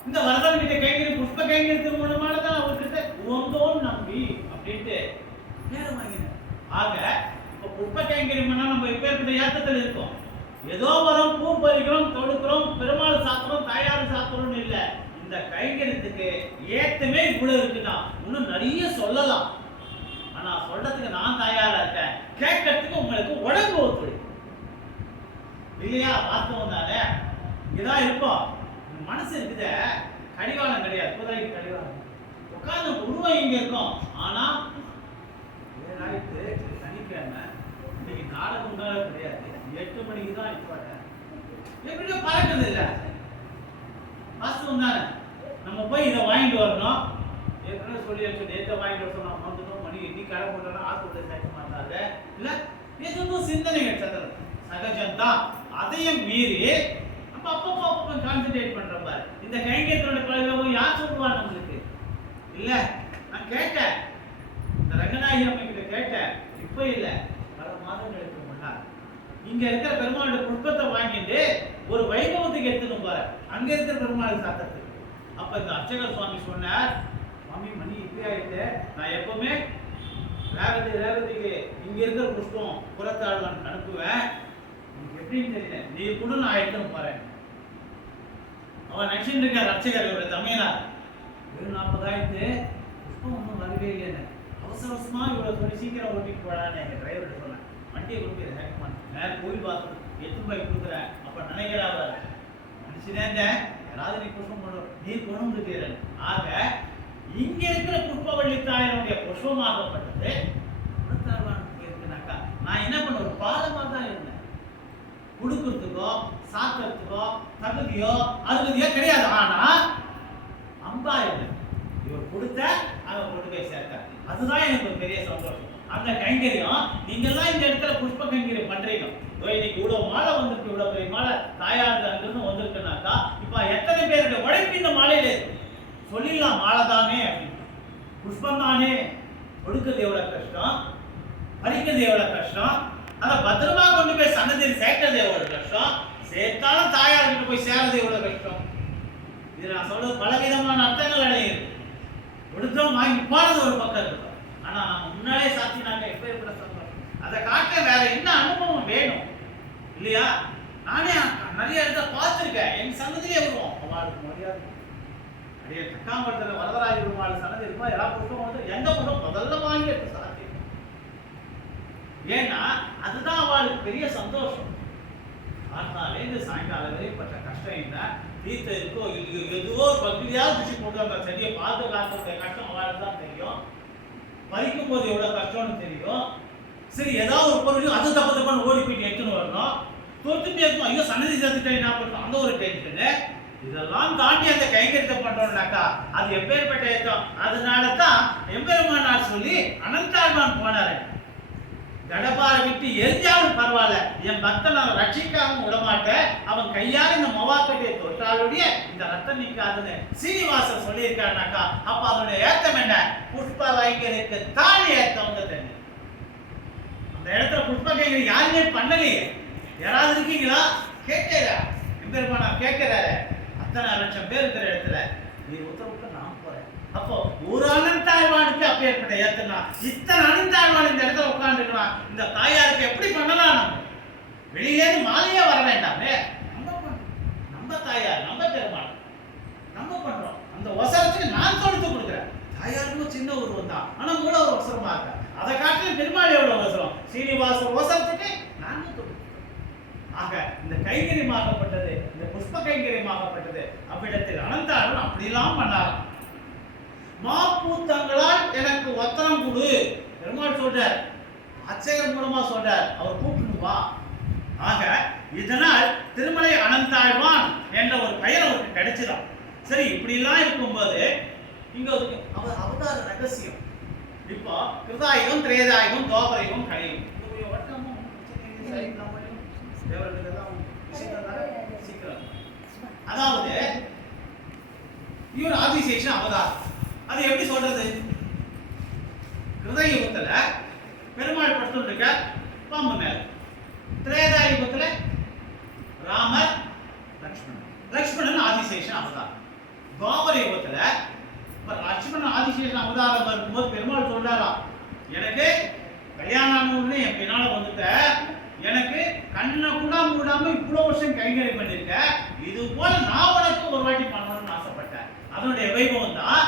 இந்த வரதன் கிட்ட கைங்கரி புஷ்ப கைங்கரியத்தின் மூலமானதான் அவர்கிட்ட உவந்தோன் நம்பி அப்படின்ட்டு பேரை வாங்கினார். ஆக இப்போ புஷ்ப கைங்கரியம் பண்ணா நம்ம எப்பேற்பட்ட ஏற்றத்தில் இருக்கோம். ஏதோ வரும் பூ பறிக்கிறோம் தொடுக்கிறோம் பெருமாள் சாத்திரம் தாயார் சாத்திரம்னு இல்லை. இந்த கைங்கரியத்துக்கு ஏத்தமே இவ்வளவு இருக்குன்னா இன்னும் நிறைய சொல்லலாம். ஆனா சொல்றதுக்கு நான் தயாரா இருக்கேன், கேட்கறதுக்கு உங்களுக்கு உடம்பு ஒத்துழைக்கும் இல்லையா? வாஸ்தவம் தானே. இங்கதான் இருப்போம், மனசு இருக்குத கடிவாளம் கிடையாது, குதிரைக்கு கடிவாளம் உட்கார்ந்து உருவம் இங்க இருக்கும். ஆனா சனிக்கிழமை இன்னைக்கு நாடகம் கிடையாது, 8 மணிக்கு தான் நிப்பாட்டேன். எப்படியோ பறக்கிறது இல்லை, வாஸ்தவம் தானே. நம்ம போய் இதை வாங்கிட்டு வரணும், ஏற்கனவே சொல்லி வச்சு நேற்று வாங்கிட்டு வர சொன்னோம், வந்துட்டோம் மணி எண்ணி கடை போட்டோம்னா ஹாஸ்பிட்டல் சேர்க்க மாட்டாங்க இல்லை. எதுவும் சிந்தனைகள் சகஜம்தான். அதையும் மீறி நம்ம அப்பப்போ கான்சென்ட்ரேட் பண்ற பாரு. இந்த கைங்கரியத்தோட பழகவும் யார் சொல்லுவா நம்மளுக்கு இல்ல? நான் கேட்டேன், இந்த ரங்கநாயகி அம்மா கிட்ட கேட்டேன், இப்ப இல்ல பல மாதங்களுக்கு முன்னாடி. இங்க இருக்கிற பெருமாளுடைய புஷ்பத்தை வாங்கிட்டு ஒரு வைபவத்துக்கு எடுத்துன்னு போற, அங்க இருக்கிற பெருமாள் சாத்தத்துக்கு. அப்ப இந்த அர்ச்சகர் சுவாமி சொன்னார், சுவாமி மணி இப்படி ஆயிட்டு, நான் எப்பவுமே ரேவதிக்கு இங்க இருக்கிற புஷ்பம் புறத்தாழ்வான் அனுப்புவேன், எப்படின்னு தெரியல, நீ கூட நான் எடுத்துன்னு போறேன். அவன் நினைச்சுட்டு இருக்க அர்ச்சகர் தமிழார் வெறும் 40,000 புஷ்பம் ஒன்றும் வரவே இல்லைன்னு அவசரமா இவ்வளவு சொல்லி சீக்கிரம் ஓட்டிட்டு போடான்னு எங்க டிரைவர் சொன்னேன். வண்டியை கொடுக்குற நேரம் கோயில் பாத்ரூம் எத்தனை போய் கொடுக்குறேன். அப்ப நினைக்கிறாங்க நினைச்சுனேங்க யாராவது நீ புஷ்பம் பண்ணும், நீ கொண்டு இருக்கிறேன். ஆக இங்க இருக்கிற புஷ்பவள்ளி தாயனுடைய புஷ்பமாகப்பட்டது இருக்குனாக்கா நான் என்ன பண்ண ஒரு பாலமா தான் இருந்தேன். கொடுக்கறதுக்கோ சாக்கிறதுக்கோ தகுதியோ அருகதியோ கிடையாது. ஆனா அம்பா இல்லை, இவர் கொடுத்த அவன் கொண்டு போய் சேர்த்த, அதுதான் எனக்கு ஒரு பெரிய சந்தோஷம். அந்த கைங்கரியம் நீங்க எல்லாம் இந்த இடத்துல புஷ்ப கைங்கரியம் பண்றீங்க. இன்னைக்கு இவ்வளவு மாலை வந்திருக்கு, இவ்வளவு பெரிய மாலை தாயார் அங்கிருந்து வந்திருக்குனாக்கா இப்ப எத்தனை பேருடைய உழைப்பு இந்த மாலையில இருக்கு சொல்லிடலாம். மாலை தானே அப்படின்னு, புஷ்பம் தானே, கொடுக்கிறது எவ்வளவு கஷ்டம், பறிக்கிறது எவ்வளவு கஷ்டம், அதை பத்திரமா கொண்டு போய் சன்னதியில் சேர்க்கிறது எவ்வளவு கஷ்டம், சேர்த்தாலும் தாயார்கிட்ட போய் சேர்றது எவ்வளவு கஷ்டம். இது நான் சொல்றது பலவிதமான அர்த்தங்கள் அடையுது. கொடுத்தோம் வாங்கி போனது ஒரு பக்கம் இருக்கு. ஆனா நம்ம முன்னாலே சாத்தினாங்க எப்ப எப்படி சொல்றோம், அதை காட்ட வேற என்ன அனுபவம் வேணும் இல்லையா? நானே நிறைய இடத்த பார்த்துருக்கேன். என் சன்னதியே வருவோம் அவளுக்கு மரியாதை நிறைய தக்காம்பரத்தில் வரதராஜ பெருமாள் சன்னதி இருக்கும். எல்லா புஷ்பம் வந்து எந்த புஷ்பம் முதல்ல வாங்கி எடுத்து சாத்தியம். ஏன்னா அதுதான் அவளுக்கு பெரிய சந்தோஷம். காத்தாலேருந்து சாயங்காலம் வரைப்பட்ட கஷ்டம் என்ன தீர்த்த இருக்கோ எதுவோ ஒரு பகுதியாவது பிடிச்சி போட்டு அந்த செடியை பாதுகாக்கிற கஷ்டம் அவளுக்கு தான் தெரியும். பறிக்கும் போது எவ்வளவு கஷ்டம்னு தெரியும். சரி ஏதாவது ஒரு பொருள் அது தப்பு தப்பான ஓடி போயிட்டு எடுத்துன்னு வரணும், தோத்துட்டே இருக்கும், ஐயோ சன்னதி சேர்த்துட்டேன் என்ன பண்ணுறோம், அந்த ஒரு டென்ஷனு. இதெல்லாம் தாண்டி அந்த கைங்கரித்தை பண்றோம்னாக்கா அது எப்பேற்பட்ட ஏற்றம். அதனால தான் எம்பெருமானார் சொல்லி அனந்தாழ்வான் போனாரு, கடப்பாரை விட்டு எரிஞ்சாலும் பரவாயில்ல, என் பக்தனை ரட்சிக்காம விடமாட்டேன், அவன் கையால் இந்த மவாக்கடியை தொட்டாலுடைய இந்த ரத்தம் நீக்காதுன்னு சீனிவாசன் சொல்லியிருக்காருனாக்கா அப்ப அதனுடைய ஏத்தம் என்ன? புஷ்ப கைங்கரிக்கு தான் ஏத்தவங்க தண்ணி. அந்த இடத்துல புஷ்ப கைங்கரி யாருமே பண்ணலையே. யாராவது இருக்கீங்களா? கேட்கிறா எம்பெருமானார் கேட்கிறாரு, அத்தனை லட்சம் பேர் இருக்கிற இடத்துல நீ உத்தரவுக்கு நான் போறேன். அப்போ ஒரு அனந்தாழ்வானுக்கு அப்பேற்பட்ட ஏத்தனா இத்தனை அனந்தாழ்வான் இந்த இடத்துல உட்கார்ந்துக்கலாம். இந்த தாயாருக்கு எப்படி பண்ணலாம்? நம்ம வெளியிலேருந்து மாலையே வர வேண்டாமே, நம்ம தாயார் நம்ம பெருமாள் நம்ம பண்றோம். அந்த அவசரத்துக்கு நான் தொடுத்து கொடுக்குறேன். தாயாருக்கும் சின்ன உருவம் தான், ஆனா கூட ஒரு அவசரமா இருக்க. அதை காட்டிலும் பெருமாள் எவ்வளவு அவசரம், சீனிவாச அவசரத்துக்கு நான் தொடுத்து. ஆக இந்த கைங்கரியமாகப்பட்டது, இந்த புஷ்ப கைங்கரியமாகப்பட்டது அவ்விடத்தில் அனந்தாழ்வன் அப்படிலாம் பண்ணார். மாப்பூத்தங்களால் எனக்கு ஒத்தனம் கொடு பெருமாள் சொல்றார், அர்ச்சகர் மூலமா சொல்றார், அவர் கூப்பிட்டு வா. ஆக இதனால் திருமலை அனந்தாழ்வான் என்ற ஒரு பெயர் அவருக்கு கிடைச்சதான். சரி இப்படி எல்லாம் இருக்கும்போது இங்க அவர் அவதார ரகசியம். இப்போ கிருதாயுகம், திரேதாயுகம், துவாபரயுகம், கலியுகம் அதாவது இவர் ஆதிசேஷன் அவதாரம். அது எப்படி சொல்றது? கிருதயுகத்துல பெருமாள் படுத்துட்டு இருக்க பாம்பு மேல, திரேதாயுகத்துல ராமர் லக்ஷ்மணன் ஆதிசேஷன் அவதாரம். துவாபர யுகத்துல லட்சுமணன் ஆதிசேஷன் அவதாரம் வரும்போது பெருமாள் சொல்றாரா, எனக்கு கல்யாணம் ஆனவுடனே என் பின்னால வந்துட்ட, எனக்கு கண்ணை கூட மூடாம இவ்வளவு வருஷம் கைங்கறி பண்ணிருக்க, இது போல நான் உனக்கு ஒரு வாட்டி பண்ணணும்னு ஆசைப்பட்டேன். அதனுடைய வைபவம் தான்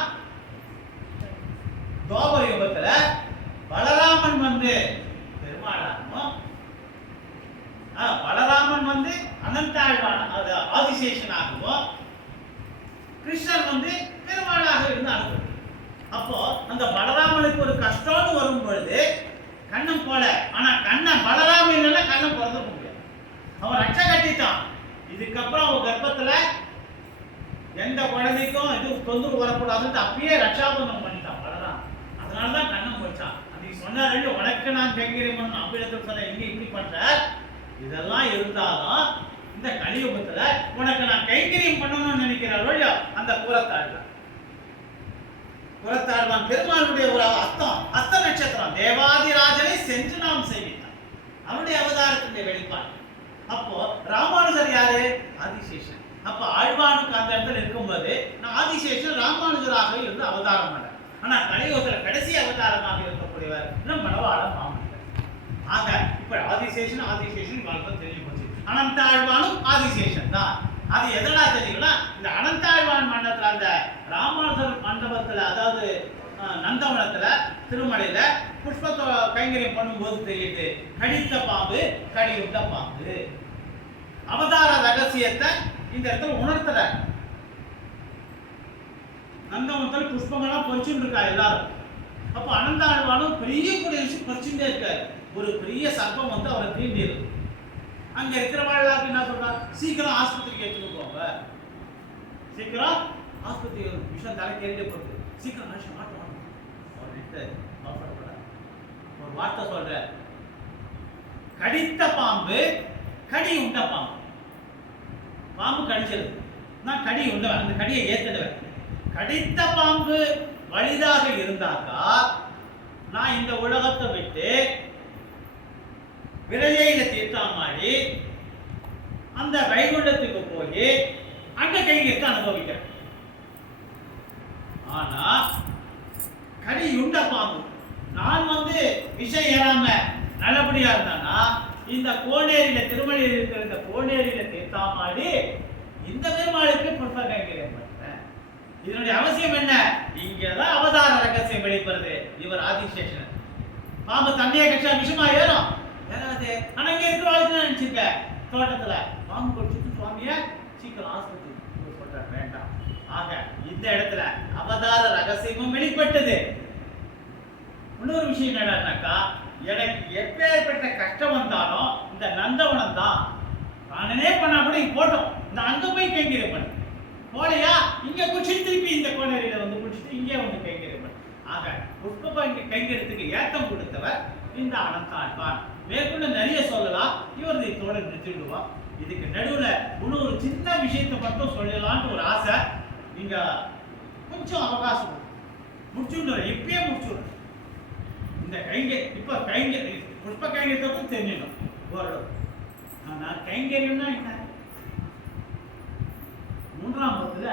துவாபர யுகத்துல பலராமன் வந்து பெருமாளாகவும், பலராமன் வந்து அனந்தாழ்வான் ஆதிசேஷனாகவும், கிருஷ்ணன் வந்து பெருமாளாக இருந்து அனுப்புது. அப்போ அந்த பலராமனுக்கு ஒரு கஷ்டம்னு வரும் பொழுது கண்ணன் போல, ஆனா கண்ணன் பலராமன் இல்லைன்னா கண்ணன் பிறந்துக்க முடியாது. அவன் ரட்ச கட்டிட்டான். இதுக்கப்புறம் அவன் கர்ப்பத்துல எந்த குழந்தைக்கும் இது தொந்தரவு வரக்கூடாதுன்னு அப்பயே ரட்சாபந்தம் பண்ணிட்டான் பலராமன். அதனாலதான் கண்ணன் போயிட்டான். அன்னைக்கு சொன்னாரு, உனக்கு நான் கைங்கரியம் பண்ணணும் அவ்விடத்தில் சொன்ன, இங்க இப்படி பண்ற. இதெல்லாம் இருந்தாலும் இந்த கலியுகத்துல உனக்கு நான் கைங்கரியம் பண்ணணும்னு நினைக்கிறாரோ அந்த கூறத்தாழ்வான். கூறத்தாழ்வான் பெருமாளுடைய ஒரு அஸ்த நட்சத்திரம் தேவாதிராஜனை சென்று நாம் செய்வித்தான். அவனுடைய அவதாரத்தினுடைய வெளிப்பாடு. அப்போ ராமானுஜர் யாரு? ஆதிசேஷன். அப்ப ஆழ்வானுக்கு அந்த இடத்துல இருக்கும்போது நான் ஆதிசேஷன் ராமானுஜராக இருந்து அவதாரம் பண்ண. ஆனா கலியுகத்துல கடைசி அவதாரமாக இருக்கக்கூடியவர் இன்னும் மணவாள மாமனிதர். ஆக இப்ப ஆதிசேஷன் வாழ்க்கை தெரிஞ்சு போச்சு. அனந்தாழ்வானும் ஆதிசேஷன் தான். அது எதனா தெரியுங்களா? இந்த அனந்தாழ்வான் மண்டபத்துல, அந்த ராமானுஜர் மண்டபத்துல, அதாவது நந்தவனத்துல திருமலையில புஷ்ப கைங்கரியம் பண்ணும்போது தெரியுது, கடித்த பாம்பு கடியுண்ட பாம்பு. அவதார ரகசியத்தை இந்த இடத்துல உணர்த்துற. நந்தவனத்துல புஷ்பங்கள்லாம் பொறிச்சுட்டு இருக்கா எல்லாரும். அப்ப அனந்தாழ்வானும் பெரிய கூடிய விஷயம் பொறிச்சுட்டே இருக்காரு. ஒரு பெரிய சர்ப்பம் வந்து அவரை தீண்டி இருக்கு. அங்க இருக்கிறவாழ்லாக்கு என்ன சொல்றாரு? சீக்கிரம் ஆஸ்பத்திரிக்கு எடுத்துட்டு போங்க, சீக்கிரம் ஆஸ்பத்திரி விஷயம் தலை கேள்வி போகுது, சீக்கிரம் மனுஷன் மாட்டோம். அவர் ஒரு வார்த்தை சொல்ற, கடித்த பாம்பு கடி உண்ட பாம்பு. பாம்பு கடிச்சது நான் கடி உண்டவன், அந்த கடியை ஏத்துடுவேன். கடித்த பாம்பு வலிதாக இருந்தாக்கா நான் இந்த உலகத்தை விட்டு விரையில தீர்த்தாமாடி அந்த வைகுண்டத்துக்கு போய் அங்க கைங்கத்தை அனுபவிக்கிறேன். ஆனா கடி உண்ட பாம்பு நான் விஷம் ஏறாம நல்லபடியா இருந்தானா இந்த கோனேரியில திருமலையில் இருக்கிற இந்த கோனேரியில தீர்த்தாமாடி இந்த பெருமாளுக்கு புஷ்ப கைங்கரியம் பண்றேன். இதனுடைய அவசியம் என்ன? இங்கதான் அவதார ரகசியம் வெளிப்படுறது. இவர் ஆதிசேஷன் பாம்பு தண்ணியை கட்சா விஷமா ஏறும் ஏறாது. ஆனா இங்க இருக்கிற ஆளுக்கு நினைச்சிருக்க தோட்டத்துல பாம்பு கடிச்சிட்டு சுவாமிய சீக்கிரம் ஆஸ்பத்திரி சொல்ற வேண்டாம். ஆக இந்த இடத்துல அவதார ரகசியமும் வெளிப்பட்டது. இன்னொரு விஷயம் என்னன்னாக்கா எனக்கு எப்பேற்பட்ட கஷ்டம் வந்தாலும் இந்த நந்தவனம் தான் நானே பண்ணா கூட இங்க போட்டோம். இந்த அங்க போய் கைங்கரியம் பண்ணு போலையா இங்க குடிச்சிட்டு திருப்பி இந்த கோனேரியில குடிச்சிட்டு இங்கே கைங்கரியம் பண்ணு. ஆக புஷ்ப கைங்கரியத்துக்கு ஏத்தம் கொடுத்தவர் இந்த அனந்தாழ்வான். மேற்கொண்டு நிறைய சொல்லலாம், இவர் இதோட நிறுத்திடுவோம். இதுக்கு நடுவுல இன்னொரு சின்ன விஷயத்தை மட்டும் சொல்லலாம்னு ஒரு ஆசை. நீங்க கொஞ்சம் அவகாசம் முடிச்சுடுற, இப்பயே முடிச்சுடுற. இந்த இப்ப புஷ்ப கைங்கரியத்துக்கும் தெரிஞ்சிடும் ஓரளவு. ஆனா கைங்கரியம்னா என்ன? மூன்றாம் பத்துல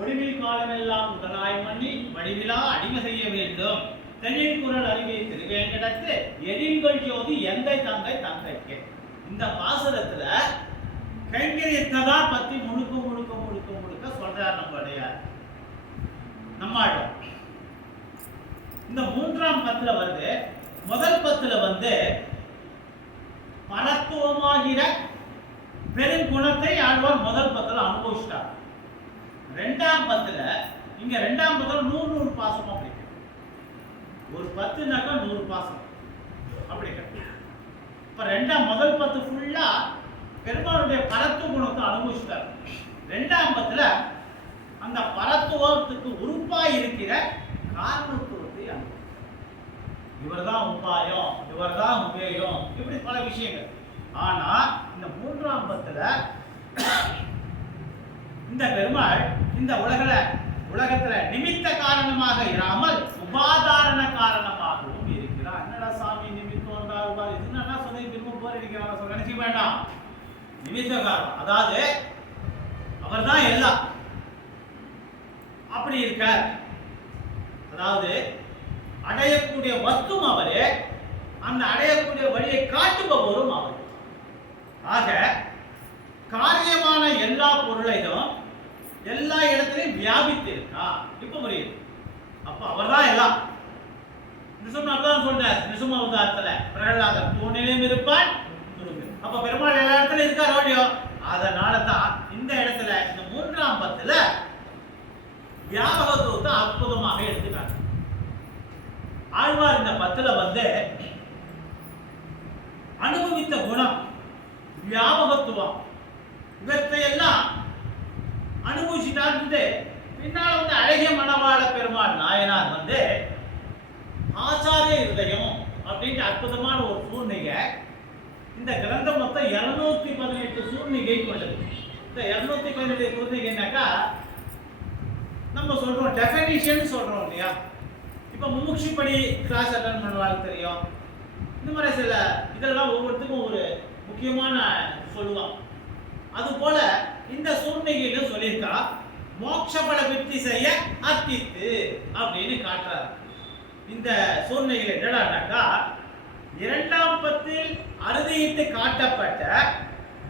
ஒளிவில் காலமெல்லாம் முதலாய் மண்ணி வடிவிலா அடிமை செய்ய வேண்டும். தென்னின் குரல் அறிவை திருவேங்கடத்து எரின்கள் ஜோதி எந்தை தங்கை தங்கைக்கு. இந்த பாசுரத்துல கைங்கரியத்தை தான் பத்தி முழுக்க முழுக்க முழுக்க முழுக்க சொல்றார் நம்மளுடைய நம்மாழ்வார். இந்த மூன்றாம் பத்துல முதல் பத்துல பரத்துவமாகிற பெருங்குணத்தை ஆழ்வார் முதல் பத்துல அனுபவிச்சிட்டார். ரெண்டாம் பத்துல இங்க ரெண்டாம் பத்துல 100 பாசமா பிடிக்கும். ஒரு 10னாக்கா 100 பாசம் அப்படி கிடைக்கும். இப்ப முதல் பத்து ஃபுல்லா பெருமாளுடைய பரத்துவ குணத்தை அனுபவிச்சிட்டார். ரெண்டாம் பத்துல அந்த பரத்துவத்துக்கு உறுப்பாய் இருக்கிற காரணத்துவத்தை அனுபவித்தார். இவர்தான் உபாயம், இவர்தான் உபேயம், இப்படி பல விஷயங்கள். ஆனா இந்த மூன்றாம் பத்துல இந்த பெருமாள் இந்த உலகத்துல நிமித்த காரணமாக இராமல் உபாதாரண காரணமாகவும் இருக்கிறார். என்னடா சாமி நிமித்தம் என்ன சொல்லி திரும்ப போர் அடிக்கிறாங்க நினைக்க வேண்டாம். நிமித்த காரணம், அதாவது அவர் தான் எல்லாம் அப்படி இருக்கார். அதாவது அடையக்கூடிய வஸ்தும் அவரே, அந்த அடையக்கூடிய வழியை காட்டுபவரும் அவர். ஆக காரியமான எல்லா பொருளையும் எல்லா இடத்திலையும் வியாபித்து இருக்கா. இப்ப புரியுது. அப்ப அவர் தான் எல்லாம். நிசுமதான் சொல்றார். நிசும அவதாரத்துல பிரகலாதன் தூணிலும் இருப்பான். அப்ப பெருமாள் எல்லா இடத்துலயும் இருக்கார் இல்லையோ. அதனாலதான் இந்த இடத்துல இந்த மூன்றாம் பத்துல வியாபகத்துவத்தை அற்புதமாக எடுத்துக்காட்டு. ஆழ்வார் இந்த பத்துல அனுபவித்த குணம் வியாபகத்துவம் இவற்றையெல்லாம் அனுபவிச்சுட்டாரு. பின்னால் அழகிய மணவாள பெருமாள் நாயனார் ஆச்சாரிய இருதயம் அப்படின்ட்டு அற்புதமான ஒரு சூழ்நிலை. இந்த கிரந்தம் மொத்தம் 218 சூழ்நிலை கொண்டது. இந்த 218 சூழ்நிலைனாக்கா நம்ம சொல்றோம் டெஃபினிஷன் சொல்றோம் இல்லையா. இப்ப முமுட்சுப்படி கிளாஸ் அட்டன் பண்ணுவாங்க தெரியும். இந்த மாதிரி சில இதெல்லாம் ஒவ்வொருத்துக்கும் ஒரு முக்கியமான சொல்லுவான். அது போல இந்த சூழ்நிலையில சொல்லியிருக்கா மோட்சபல விருத்தி செய்ய அர்த்தித்து அப்படின்னு காட்டுறாரு. இந்த சூழ்நிலையில என்னடானாக்கா இரண்டாம் பத்தில் அறுதியிட்டு காட்டப்பட்ட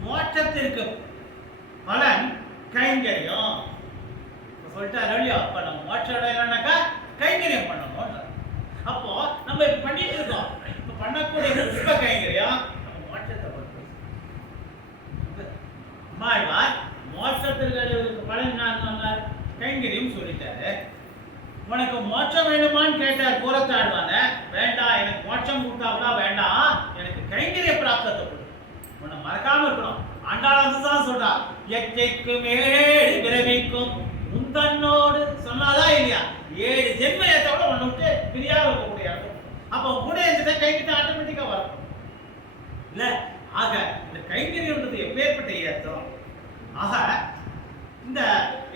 மோட்சத்திற்கு பலன் கைங்கரியம் சொல்லிட்டாரு இல்லையா. அப்ப நம்ம மோட்சம் அடையணும்னாக்கா கைங்கரியம் பண்ணணும். அப்போ நம்ம இப்ப பண்ணிட்டு இருக்கோம். இப்ப பண்ணக்கூடிய புஷ்ப கைங்கரியம் நம்ம மோட்சத்தை பற்றி அம்மாழ்வார் மோட்சத்திற்கு பலன் என்ன கைங்கரியம் சொல்லிட்டாரு. உனக்கு மோட்சம் வேணுமான்னு கேட்டார் கூறத்தாழ்வான. வேண்டாம், எனக்கு மோட்சம் கொடுத்தா வேண்டாம், எனக்கு கைங்கரிய பிராப்தத்தை கொடு. உன்னை மறக்காம இருக்கணும். ஆண்டாளது தான் சொல்றா எச்சைக்கும் 7 பிறவிக்கும் உந்தன்னோடு சொன்னாதான் இல்லையா 7 ஜென்மத்தை விட உன்னை விட்டு பிரியா இருக்கக்கூடிய அப்ப கூட இருந்துட்டு கைக்கிட்ட ஆட்டோமேட்டிக்கா வரும் இல்ல. ஆக இந்த கைங்கரியம்ன்றது எப்பேற்பட்ட ஏற்றம். ஆக இந்த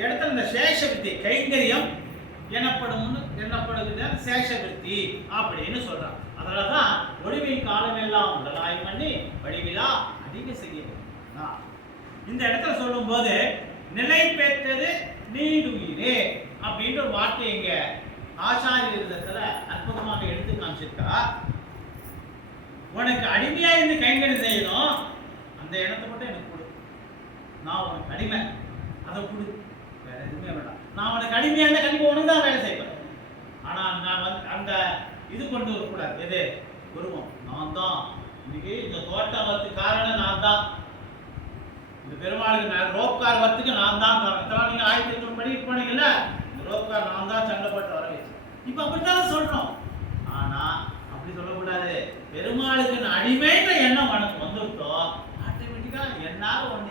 இடத்துல இந்த சேஷவிருத்தி கைங்கரியம் என்னப்படுகிற சேஷவிருத்தி அப்படின்னு சொல்றான். அதனாலதான் ஒளிவில் காலமெல்லாம் உடலாய் பண்ணி வடிவிலா அதிக செய்ய வேண்டும். இந்த இடத்துல சொல்லும் போது நிலை பெற்றது நீடுயிரே அப்படின்ற ஒரு வார்த்தை இங்க ஆச்சாரியத்துல அற்புதமாக எடுத்து காமிச்சிருக்கா. உனக்கு அடிமையா இருந்து கைங்கரியம் செய்யணும், அந்த இடத்தை மட்டும் எனக்கு கொடு. நான் உனக்கு அடிமை, அதை கொடு, வேற எதுவுமே வேண்டாம். நான் உனக்கு அடிமையா இருந்தா கண்டிப்பா உனக்கு தான் வேலை செய்வேன். ஆனா நான் வந்து அந்த இது கொண்டு வரக்கூடாது. எது உருவம், நான் தான் இன்னைக்கு இந்த தோட்டம் வரத்துக்கு காரணம் நான் தான். இந்த பெருமாளுக்கு நான் ரோப்கார் வரத்துக்கு நான் தான் காரணம். நீங்க 1800 படிக்க போனீங்கல்ல, ரோப்கார் நான் தான் சண்டை போட்டு வர வச்சு. இப்ப அப்படித்தான் சொல்றோம். ஆனா அப்படி சொல்லக்கூடாது. பெருமாளுக்கு அடிமைன்ற எண்ணம் உனக்கு வந்துட்டோ ஆட்டோமேட்டிக்கா என்னால ஒண்ணு.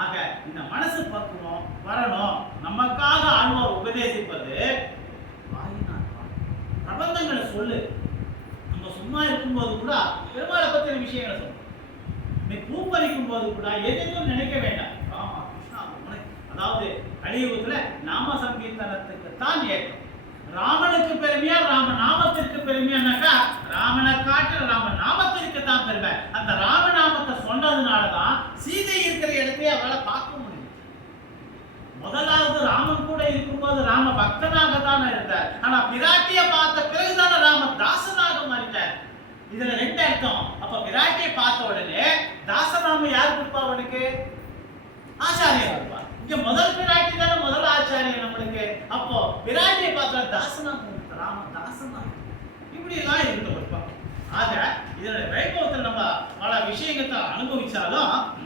ஆக இந்த மனசு பக்குவம் வரணும். நமக்காக ஆழ்வார் உபதேசிப்பது பிரபந்தங்களை சொல்லு. நம்ம சும்மா இருக்கும்போது கூட பெருமாளை பத்தின விஷயங்களை சொல்லு. நீ பூ பறிக்கும் போது கூட எதுவும் நினைக்க வேண்டாம். ஆமா கிருஷ்ணா, அதாவது கலியுகத்துல நாம சங்கீர்த்தனத்துக்கு தான் ஏற்றம். ராமனுக்கு பெருமையா ராம நாமத்திற்கு பெருமையானாக்கா ராமனை காட்டு ராம நாமத்திற்கு தான் பெருமை. அந்த ராமநாமத்தை சொன்னதுனாலதான் சீதை இருக்கிற இடத்தையே அவளை பார்க்க முடியும். முதலாவது ராமன் கூட இருக்கும்போது ராம பக்தனாக தானே இருந்தார். ஆனா பிராட்டிய பார்த்த பிறகுதான ராம தாசனாக மாறிட்டார். இதுல ரெண்டு அர்த்தம். அப்ப பிராட்டியை பார்த்த உடனே தாசநாம யார் கொடுப்பா? அவனுக்கு ஆச்சாரியன் கொடுப்பா. இங்க முதல் பிராட்டி தானே முதல் ஆச்சாரியன் நம்மளுக்கு. அப்போ பிராட்டியை பார்த்தா தாசநாம ராம தாசனாக இப்படி எல்லாம் இருந்து கொடுப்பா. ஆக இதோட வைபவத்தில் நம்ம பல விஷயங்களை அனுபவிச்சாலும்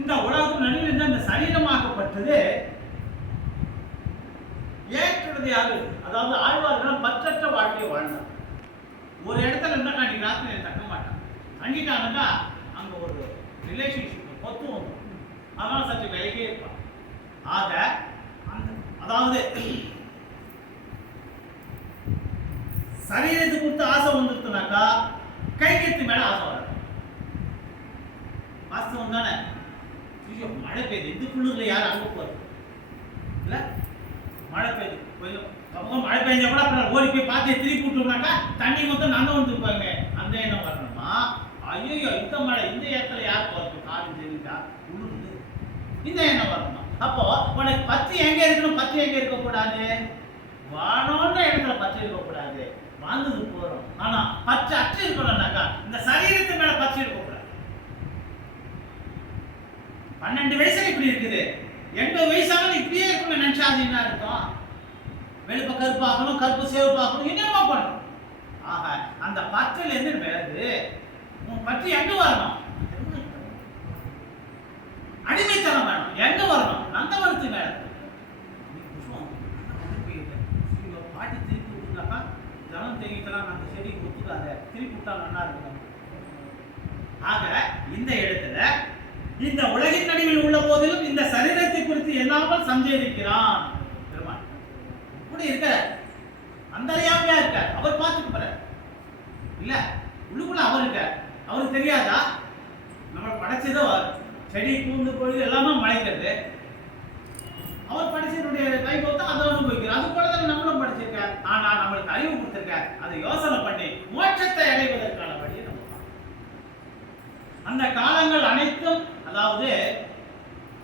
இந்த உலகம் நடுவில் இந்த சரீரமாகப்பட்டது ஏற்றுறது யாரு? அதாவது ஆழ்வார்கள் பற்றற்ற வாழ்க்கையை வாழ்ந்தார். ஒரு இடத்துல இருந்தா அன்னைக்கு ராத்திரி தக்க மாட்டான். தங்கிட்டாங்கன்னா அங்க ஒரு ரிலேஷன்ஷிப் பொத்து வந்துடும். அதனால சற்று விலகே இருப்பான். ஆக அதாவது சரீரத்துக்கு கொடுத்து ஆசை வந்துருச்சுனாக்கா கைகத்து மேல ஆசை வராது. வாஸ்தவம் தானே? மழை பெய்யுது, இந்த குளிர்ல யாரும் அங்க போறது இல்ல. மழை பெய்யுது, கொஞ்சம் மழை பெய்ஞ்சா கூட அப்புறம் ஓடி போய் பார்த்து திருப்பி விட்டோம்னாக்கா தண்ணி மொத்தம் நந்த வந்துருப்பாங்க. அந்த எண்ணம் வரணுமா? ஐயோ இந்த மழை இந்த இடத்துல யார் போறது? காலம் தெரிஞ்சா குளிர்ந்து இந்த எண்ணம் வரணுமா? அப்போ உனக்கு பத்தி எங்க இருக்கணும்? பத்தி எங்க இருக்கக்கூடாது? வானோன்ற இடத்துல பற்றி இருக்கக்கூடாது. வாழ்ந்தது போறோம். ஆனா பச்சை அச்சு இருக்கணும்னாக்கா இந்த சரீரத்து மேல பச்சை இருக்கக்கூடாது. 12 வயசுல இப்படி இருக்குது, 80 வயசாலும் இப்படியே இருக்கணும்னு நினைச்சாது என்ன இருக்கும்? வெளுப்ப கருப்பாக்கணும், கருப்பு சேவப்பாக்கணும், என்னமா பண்ணணும்? ஆக அந்த பற்றில இருந்து விலகு. உன் பற்றி எங்க வரணும்? அடிமைத்தனம் வேணும். எங்க வரணும்? நந்தவனத்து மேல. பாட்டி திருப்பி விட்டுனாக்கா ஜனம் தெரிவிக்கலாம், அந்த செடி ஒத்துக்காத, திருப்பி விட்டா நல்லா இருக்கும். ஆக இந்த இடத்துல இந்த உலகின் நடுவில் உள்ள போதிலும் இந்த சரீரத்தை குறித்து எண்ணாமல் சஞ்சரிக்கிறான் பெருமான். இப்படி இருக்க அந்தரியாமையா இருக்க அவர் பார்த்துட்டு போற இல்ல, உள்ளுக்குள்ள அவர் இருக்க. அவருக்கு தெரியாதா நம்ம படைச்சதோ செடி பூந்து பொழுது எல்லாமே மழைக்கிறது. அவர் படிச்சதுடைய கைப்போத்தை அதை அனுபவிக்கிறார். அது போல தான் நம்மளும் படிச்சிருக்கார். ஆனா நம்மளுக்கு அறிவு கொடுத்திருக்கார். அதை யோசனை பண்ணி மோட்சத்தை அடைவதற்கான வழியை நம்ம அந்த காலங்கள் அனைத்தும், அதாவது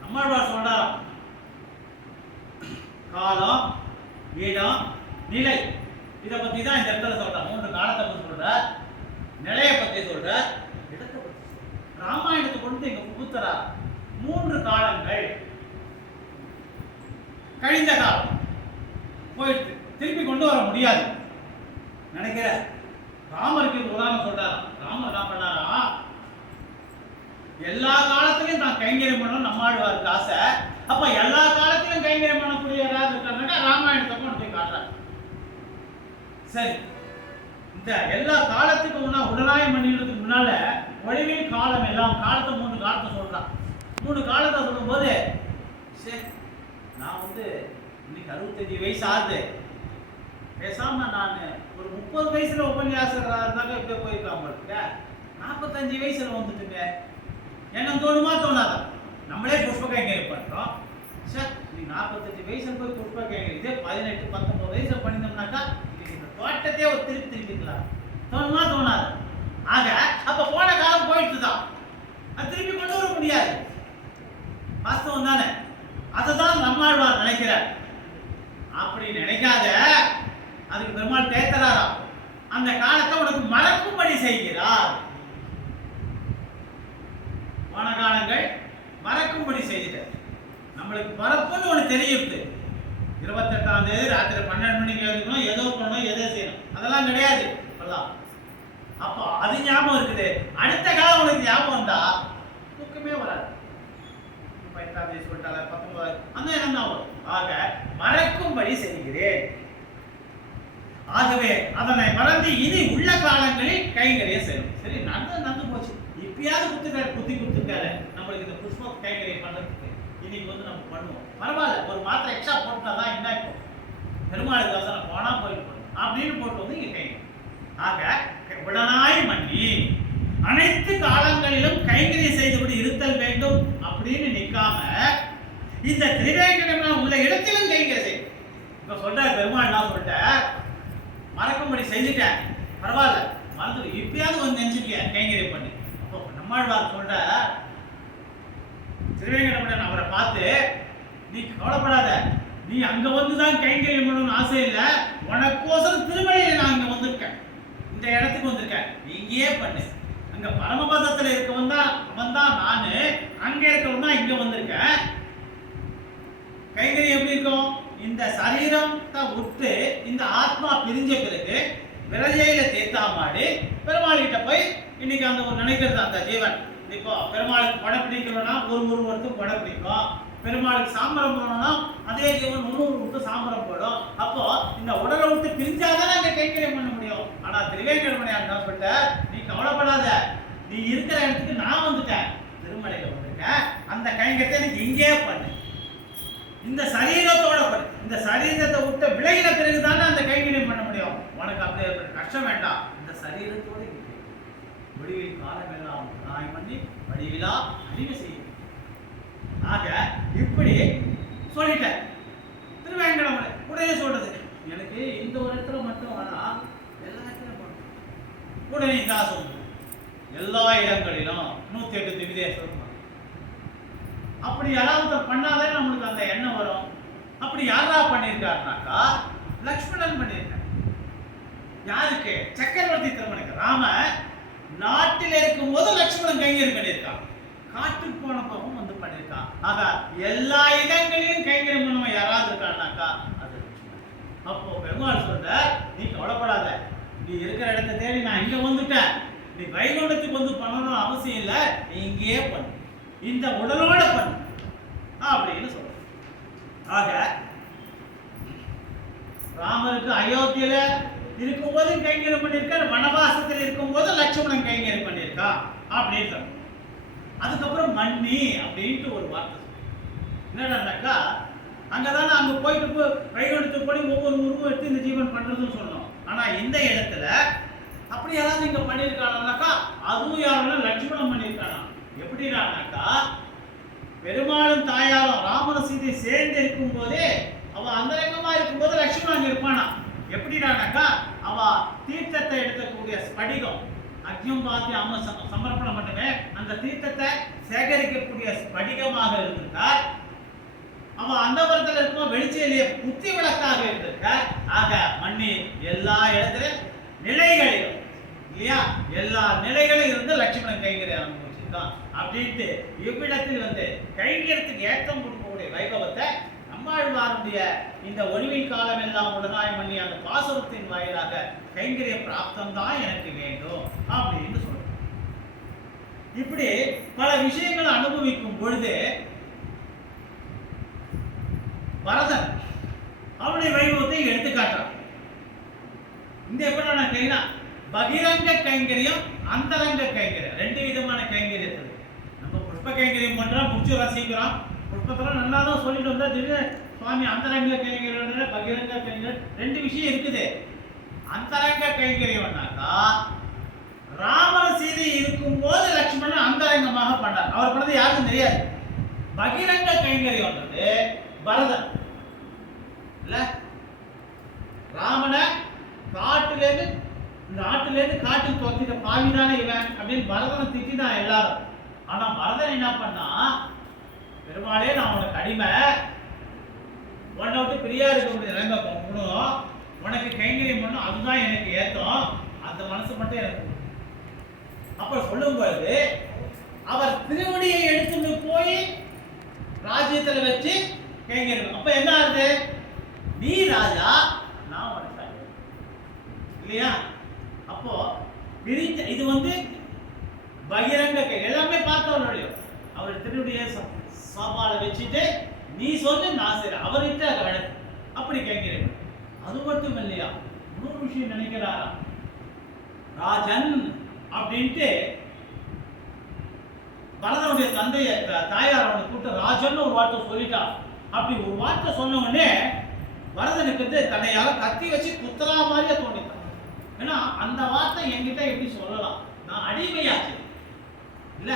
நம்மாழ்வார் சொல்றாராம், காலம், இடம், நிலை, இதை பத்தி தான் இந்த இடத்துல சொல்றார். 3 காலத்தை பத்தி சொல்றார், நிலையை பத்தி சொல்றார், இடத்தை பத்தி சொல்றார். ராமாயணத்தை கொண்டு இங்க புகுத்துறா 3 காலங்கள். கழிந்த காலம் போயிடுச்சு, திருப்பி கொண்டு வர முடியாது நினைக்கிற. ராமருக்கு உதாரணம் சொல்றார். ராமர் என்ன பண்ணாரா, எல்லா காலத்திலையும் தான் கைங்கரியம் பண்ணணும் நம்மாழ்வாருக்கு ஆசை. அப்ப எல்லா காலத்திலும் கைங்கரியம் பண்ணக்கூடிய யாராவது இருக்காங்க, ராமாயணத்தை கொண்டு போய் காட்டுறாங்க. சரி, இந்த எல்லா காலத்துக்கு உடனாயம் பண்ணிடுறதுக்கு முன்னால ஒளிவில் காலம் எல்லாம் காலத்தை 3 காலத்தை சொல்றான். 3 காலத்தை சொல்லும் போது சரி, நான் இன்னைக்கு 65 வயசு ஆகுது, பேசாம நான் ஒரு 30 வயசுல உபன்யாசகராக இருந்தாங்க இப்படியே போயிருக்காங்க. 45 வயசுல வந்துட்டுங்க என்ன தோணுமா தோணாதா? நம்மளே புஷ்ப கைங்கரி பண்றோம். சார் நீ 45 வயசுல போய் புஷ்ப கைங்கரி இதே 18 19 வயசுல பண்ணினோம்னாக்கா இந்த தோட்டத்தையே ஒரு திருப்பிக்கலாம். தோணுமா தோணாது? ஆக அப்ப போன காலம் போயிட்டு தான் அது திருப்பி கொண்டு வர முடியாது. வாஸ்தவம் தானே? அதுதான் நம்மாழ்வார் நினைக்கிறார். அப்படி நினைக்காத, அதுக்கு பெருமாள் தேத்தராராம், அந்த காலத்தை உனக்கு மறக்கும்படி செய்கிறார். போன காலங்கள் மறக்கும்படி செய்துட்டார். நம்மளுக்கு பரப்புன்னு ஒன்று தெரியுது. 28ஆம் தேதி ராத்திரி 12 மணிக்கு எழுதணும், ஏதோ பண்ணணும், ஏதோ செய்யணும், அதெல்லாம் கிடையாது. அப்போ அது ஞாபகம் இருக்குது. அடுத்த காலம் உனக்கு ஞாபகம் வந்தா தூக்கமே வராது. 18ஆம் தேதி சொல்லிட்டாங்க, 19 அந்த எண்ணம் தான் வரும். ஆக மறக்கும்படி செய்கிறேன். ஆகவே அதனை மறந்து இனி உள்ள காலங்களில் கைங்கரிய செய்யும். சரி, நடந்து போச்சு. இப்பயாவது புத்தி கொடுத்துருக்காரு நம்மளுக்கு இந்த புஷ்ப கைங்கரியம் பண்றதுக்கு. இன்னைக்கு வந்து நம்ம பண்ணுவோம், பரவாயில்ல, ஒரு மாத்திரை எக்ஸ்ட்ரா போட்டாதான் என்ன இப்போ பெருமாளுக்கு அவசரம் போனா போயிட்டு அப்படின்னு போட்டு வந்து இங்க கைங்க. ஆக உடனாய் மன்னி அனைத்து காலங்களிலும் கைங்கரியம் செய்துவிட்டு இருத்தல் வேண்டும் அப்படின்னு நிற்காம இந்த திரிவேங்கடம் உள்ள இடத்திலும் கைங்கரியம் செய்யும். இப்ப சொல்ற பெருமாள் நான் சொல்லிட்டேன், மறக்கும்படி செஞ்சுட்டேன், பரவாயில்ல, மறந்து இப்பயாவது வந்து நினைச்சுக்க கைங்கரியம் பண்ணி. அப்போ நம்மாழ்வார் சொல்ற திருவேங்கடமுடன் அவரை பார்த்து, நீ கவலைப்படாத, நீ அங்க வந்துதான் கைங்கரியம் பண்ணணும்னு ஆசை இல்லை, உனக்கோசரம் திருமலையில நான் இங்க வந்திருக்கேன், இந்த இடத்துக்கு வந்திருக்கேன், நீ இங்கேயே பண்ணு. அங்க பரமபதத்துல இருக்கவன் தான் அவன் தான் நானு, அங்க இருக்கவன் தான் இங்க வந்திருக்கேன். கைங்கரியம் எப்படி இருக்கும்? இந்த சரீரத்தை விட்டு இந்த ஆத்மா பிரிஞ்ச பிறகு விரஜையில தேத்தாமாடி பெருமாள் கிட்ட போய் இன்னைக்கு அந்த ஒரு நினைக்கிறது அந்த ஜீவன். இப்போ பெருமாளுக்கு கொடை பிடிக்கணும்னா ஒருத்தருக்கு கொடை பிடிக்கும், பெருமாளுக்கு சாம்பரம் போடணும்னா அதே ஜீவன் விட்டு சாம்பரம் போடும். அப்போ இந்த உடலை விட்டு பிரிஞ்சாதான் அங்க கைங்கரியம் பண்ண முடியும். ஆனா திருவேங்கடமணியார் என்ன சொல்லிட்ட, நீ கவலைப்படாத, நீ இருக்கிற இடத்துக்கு நான் வந்துட்டேன், திருமலையில வந்திருக்கேன், அந்த கைங்கரியத்தை நீ இங்கே பண்ணு, இந்த சரீரத்தோட பண்ணு. இந்த சரீரத்தை விட்டு விலகின பிறகுதானே அந்த கைங்கரியம் பண்ண முடியும். உனக்கு அப்படி கஷ்டம் வேண்டாம், இந்த சரீரத்தோட வடிவில் காலம் எல்லாம் நாய் பண்ணி வடிவிலா அடிமை செய்யும். ஆக இப்படி சொல்லிட்டேன். திருவேங்கடமலை உடனே சொல்றது, எனக்கு இந்த ஒரு இடத்துல மட்டும் வேணா, எல்லா இடத்துலையும் பண்ணணும். உடனே தான் சொல்லுது, எல்லா இடங்களிலும் 108 திவ்யதேசம். அப்படி யாராவது பண்ணாலே நம்மளுக்கு அந்த எண்ணம் வரும். அப்படி யாரா பண்ணியிருக்காருனாக்கா லக்ஷ்மணன் பண்ணியிருக்கார். யாருக்கு? சக்கரவர்த்தி திருமணக்கு. ராம நாட்டில் இருக்கும் போது லட்சுமணன் கைங்கரியம் பண்ணியிருக்கான், காட்டுக்கு போனப்பவும் வந்து பண்ணியிருக்கான். ஆக எல்லா இடங்களிலும் கைங்கரியம் பண்ணவன் யாராவது இருக்கான்னாக்கா அது லட்சுமணன். அப்போ பெருமாள் சொல்ற, நீ கவலைப்படாத, நீ இருக்கிற இடத்தை தேடி நான் இங்க வந்துட்டேன், நீ வைகுண்டத்துக்கு வந்து பண்ணணும் அவசியம் இல்லை, நீ இங்கேயே பண்ணு, இந்த உடலோட பண்ணு அப்படின்னு சொல்ற. ஆக ராமருக்கு அயோத்தியில இருக்கும்போது கைங்கரியம் பண்ணியிருக்கார், வனவாசத்தில் இருக்கும்போது லட்சுமணன் கைங்கரியம் பண்ணியிருக்கான் அப்படின்னு சொல்ற. அதுக்கப்புறம் மன்னி அப்படின்ட்டு ஒரு வார்த்தை என்னடாக்கா, அங்கதானே அங்க போயிட்டு வைகுண்டத்துக்கு போய் ஒவ்வொரு உருவம் எடுத்து இந்த ஜீவன் பண்றதுன்னு சொல்லணும். ஆனா இந்த இடத்துல அப்படி யாராவது இங்க பண்ணியிருக்கானாக்கா அதுவும் யாரும் லட்சுமணன் பண்ணியிருக்கானா. எப்படினாக்கா பெருமாளும் தாயாரும் ராமன சீதை சேர்ந்து இருக்கும் போதே அவ அந்தரங்கமா இருக்கும்போது லட்சுமணன் இருப்பானா. எப்படினாக்கா அவ தீர்த்தத்தை எடுக்கக்கூடிய ஸ்படிகம் அக்னியும் பார்த்து அம்ம சமர்ப்பணம் பண்ணுமே, அந்த தீர்த்தத்தை சேகரிக்கக்கூடிய ஸ்படிகமாக இருந்திருக்கார். அவ அந்த வரத்துல இருக்கும் வெளிச்சையிலேயே புத்தி விளக்காக இருந்திருக்கார். ஆக மன்னி எல்லா இடத்திலும் நிலைகளிலும் இல்லையா, எல்லா நிலைகளும் இருந்து லட்சுமணன் கைங்கரியம் அனுபவிச்சிருக்கான் அப்படின்ட்டு இவ்விடத்தில் வந்து கைங்கரியத்துக்கு ஏற்றம் கொடுக்கக்கூடிய வைபவத்தை நம்மாழ்வாருடைய இந்த ஒளிவில் காலம் எல்லாம் உடனாய் மன்னி அந்த பாசுரத்தின் வாயிலாக கைங்கரிய பிராப்தம் தான் எனக்கு வேண்டும் அப்படின்னு சொல்றேன். இப்படி பல விஷயங்களை அனுபவிக்கும் பொழுது பரதன் அவனுடைய வைபவத்தை எடுத்துக்காட்டான். இந்த எப்படி நான் கைனா பகிரங்க கைங்கரியம், அந்தரங்க கைங்கரியம், ரெண்டு விதமான கைங்கரியம். நம்ம புஷ்ப கைங்கரியம் பண்றோம், முடிச்சு ரசிக்கிறோம், புஷ்பத்தெல்லாம் நல்லா தான் சொல்லிட்டு வந்தா திடீர்னு சுவாமி அந்தரங்க கைங்கரியம் பகிரங்க கைங்கரியம் ரெண்டு விஷயம் இருக்குது. அந்தரங்க கைங்கரியம்னாக்கா ராமர் சீதை இருக்கும் போது லட்சுமணன் அந்தரங்கமாக பண்ணார். அவர் பண்ணது யாருக்கும் தெரியாது. பகிரங்க கைங்கரியம்ன்றது பரதன் இல்ல, ராமனை காட்டிலேருந்து நாட்டிலேருந்து காட்டில் துரத்திட்ட பாவிதானே இவன் அப்படின்னு பரதனை திட்டிதான் எல்லாரும். ஆனா பரதன் என்ன பண்ணா, பெருமாளே நான் உனக்கு அடிமை, உன்னை விட்டு பிரியா இருக்க முடியாது, நிலைமை போகணும், உனக்கு கைங்கரியம் பண்ணும், அதுதான் எனக்கு ஏத்தம், அந்த மனசு மட்டும் எனக்கு. அப்ப சொல்லும் பொழுது அவர் திருவடியை எடுத்துட்டு போய் ராஜ்யத்துல வச்சு கைங்கரியம். அப்ப என்ன ஆகுது, நீ ராஜா நான் உனக்கு இல்லையா? அப்போ பிரிஞ்ச இது பகிரங்க எல்லாமே பார்த்தவர்களையோ அவர் திருவடியை சாப்பாட வச்சுட்டு நீ சொல்லு நான் சரி அவர்கிட்ட அதை அப்படி கேட்கிறேன். அது மட்டும் இல்லையா, இன்னொரு விஷயம் நினைக்கிறாரா, ராஜன் அப்படின்ட்டு பரதனுடைய தந்தைய தாயார் அவனை கூப்பிட்டு ராஜன் ஒரு வார்த்தை சொல்லிட்டா. அப்படி ஒரு வார்த்தை சொன்ன உடனே பரதனுக்கு தன்னை யாரும் கத்தி வச்சு குத்தலா மாதிரியே தோணிட்டான். ஏன்னா அந்த வார்த்தை என்கிட்ட எப்படி சொல்லலாம், நான் அடிமையாச்சு இல்ல,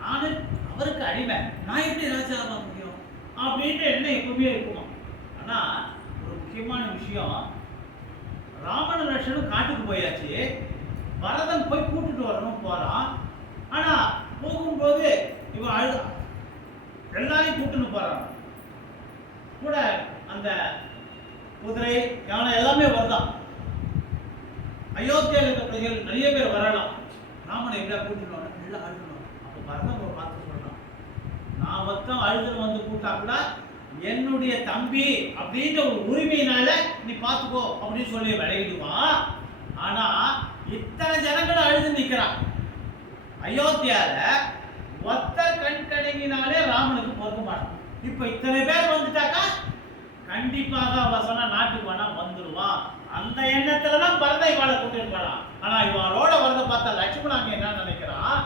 நானு அவருக்கு அடிமை, நான் எப்படி ராஜாவா முடியும் அப்படின்ட்டு என்ன எப்பவுமே இருக்குமா. ஆனா ஒரு முக்கியமான விஷயம், ராமன் லட்சணம் காட்டுக்கு போயாச்சு, பரதன் போய் கூட்டிட்டு வரணும் போறான். ஆனா போகும்போது இவன் அழுதான், எல்லாரையும் கூட்டுன்னு போறான், கூட அந்த குதிரை யானை எல்லாமே வருதான். அயோத்தியாவில் இருக்கிற நிறைய பேர் வரலாம், ராமனை எப்படியா கூட்டிட்டு வர எல்லாம் அழுகணும். அப்போ பரதன் ஒரு பார்த்து சொல்றான், நான் மொத்தம் அழுதுன்னு வந்து கூட்டா கூட என்னுடைய தம்பி அப்படின்ற ஒரு உரிமையினால நீ பார்த்துக்கோ அப்படின்னு சொல்லி விளையிடுவான். ஆனா இத்தனை ஜனங்களும் அழுது நிற்கிறான். அயோத்தியால ஒத்த கண் கணங்கினாலே ராமனுக்கு பொறுக்க மாட்டான். இப்ப இத்தனை பேர் வந்துட்டாக்கா கண்டிப்பாக அவ சொன்ன நாட்டுக்கு வேணா வந்துடுவான். அந்த எண்ணத்துலதான் பரதை வாழ கூட்டிட்டு போறான். ஆனா இவளோட வரத பார்த்தா லட்சுமணன் என்ன நினைக்கிறான்,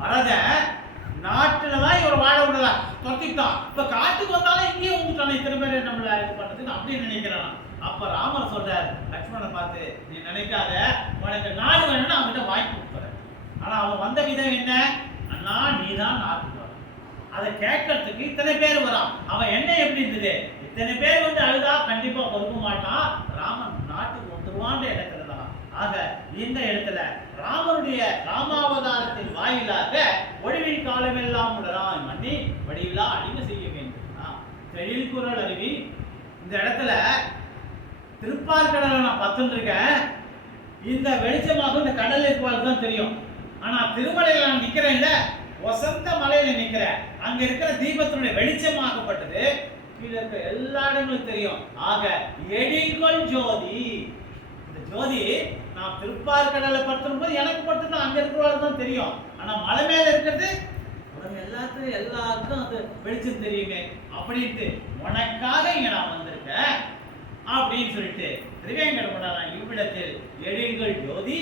வரத நாட்டுலதான் இவர் வாழ விடல தொத்திட்டான், இப்ப காட்டுக்கு வந்தாலும் இங்கேயே வந்துட்டான், இத்தனை பேர் நம்மள இது பண்றதுன்னு அப்படின்னு நினைக்கிறான். அப்ப ராமர் சொல்றார் லட்சுமணனை பார்த்து, நீ நினைக்காத, உனக்கு நாடு வேணும்னு அவன்கிட்ட வாங்கி கொடுத்துறேன். ஆனா அவன் வந்த விதம் என்ன, அண்ணா நீதான் நாட்டுக்கு வர, அதை கேட்கறதுக்கு இத்தனை பேர் வரான். அவன் என்ன எப்படி இருந்தது, இத்தனை பேர் அழுதா கண்டிப்பா பொறுக்க மாட்டான், ராமன் நாட்டுக்கு வந்துருவான்ற இடத்துல தான். ஆக இந்த இடத்துல ராமனுடைய ராமாவதாரத்தின் வாயிலாக ஒளிவில் காலமெல்லாம் உடலாம் மன்னி வடிவிலா அடிமை செய்ய வேண்டும். தெளில் குரல் அருவி இந்த இடத்துல திருப்பார்கடலை நான் பத்துன்னு இருக்கேன், இந்த வெளிச்சமாக இந்த கடல் இருப்பால் தான் தெரியும். ஆனா திருமலையில நான் நிக்கிறேன் இல்ல, வசந்த மலையில நிக்கிறேன், அங்க இருக்கிற தீபத்தினுடைய வெளிச்சமாகப்பட்டது கீழே இருக்க எல்லா இடங்களும் தெரியும். ஆக எடிகொள் ஜோதி, இந்த ஜோதி நான் திருப்பார்கடலை படுத்தும் போது எனக்கு மட்டும்தான் அங்க இருக்கிறவங்களுக்கு தான் தெரியும். ஆனா மலை மேல இருக்கிறது எல்லாருக்கும் அது வெளிச்சம் தெரியுமே அப்படின்ட்டு உனக்காக இங்க நான் வந்திருக்கேன் அப்படின்னு சொல்லிட்டு திருவேங்கடமுடையான் இவ்விடத்தில் எழில்கள் ஜோதி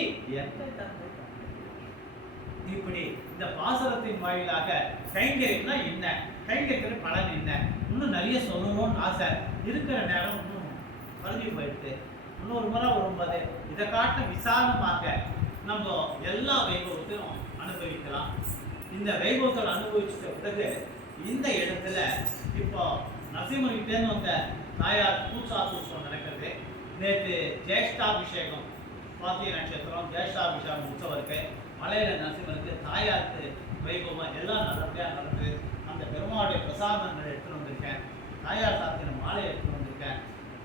இப்படி இந்த பாசரத்தின் வாயிலாக கைங்கரியம்னா என்ன, கைங்கரியத்தின் பலன் என்ன, இன்னும் நிறைய சொல்லணும்னு ஆசை இருக்கிற நேரம் இன்னும் பருதி போயிடுது. இன்னொரு முறை வரும்போது இதை காட்ட விசாலமாக நம்ம எல்லா வைபவத்தையும் அனுபவிக்கலாம். இந்த வைபவத்தை அனுபவிச்சுட்ட பிறகு இந்த இடத்துல இப்போ நரசிம்மர்கிட்டேருந்து வந்த தாயார் பூசாசூசம் நடக்கிறது. நேற்று ஜேஷ்டாபிஷேகம், சுவாதி நட்சத்திரம் ஜேஷ்டாபிஷேகம் உற்சவருக்கு மலையில நரசிம்மருக்கு தாயாருக்கு வைபவம் எல்லாம் நல்லபடியாக நடக்குது. அந்த பெருமாளுடைய பிரசாதங்கள் எடுத்துட்டு வந்திருக்கேன், தாயார் சாத்தின மாலை எடுத்துட்டு வந்திருக்கேன்.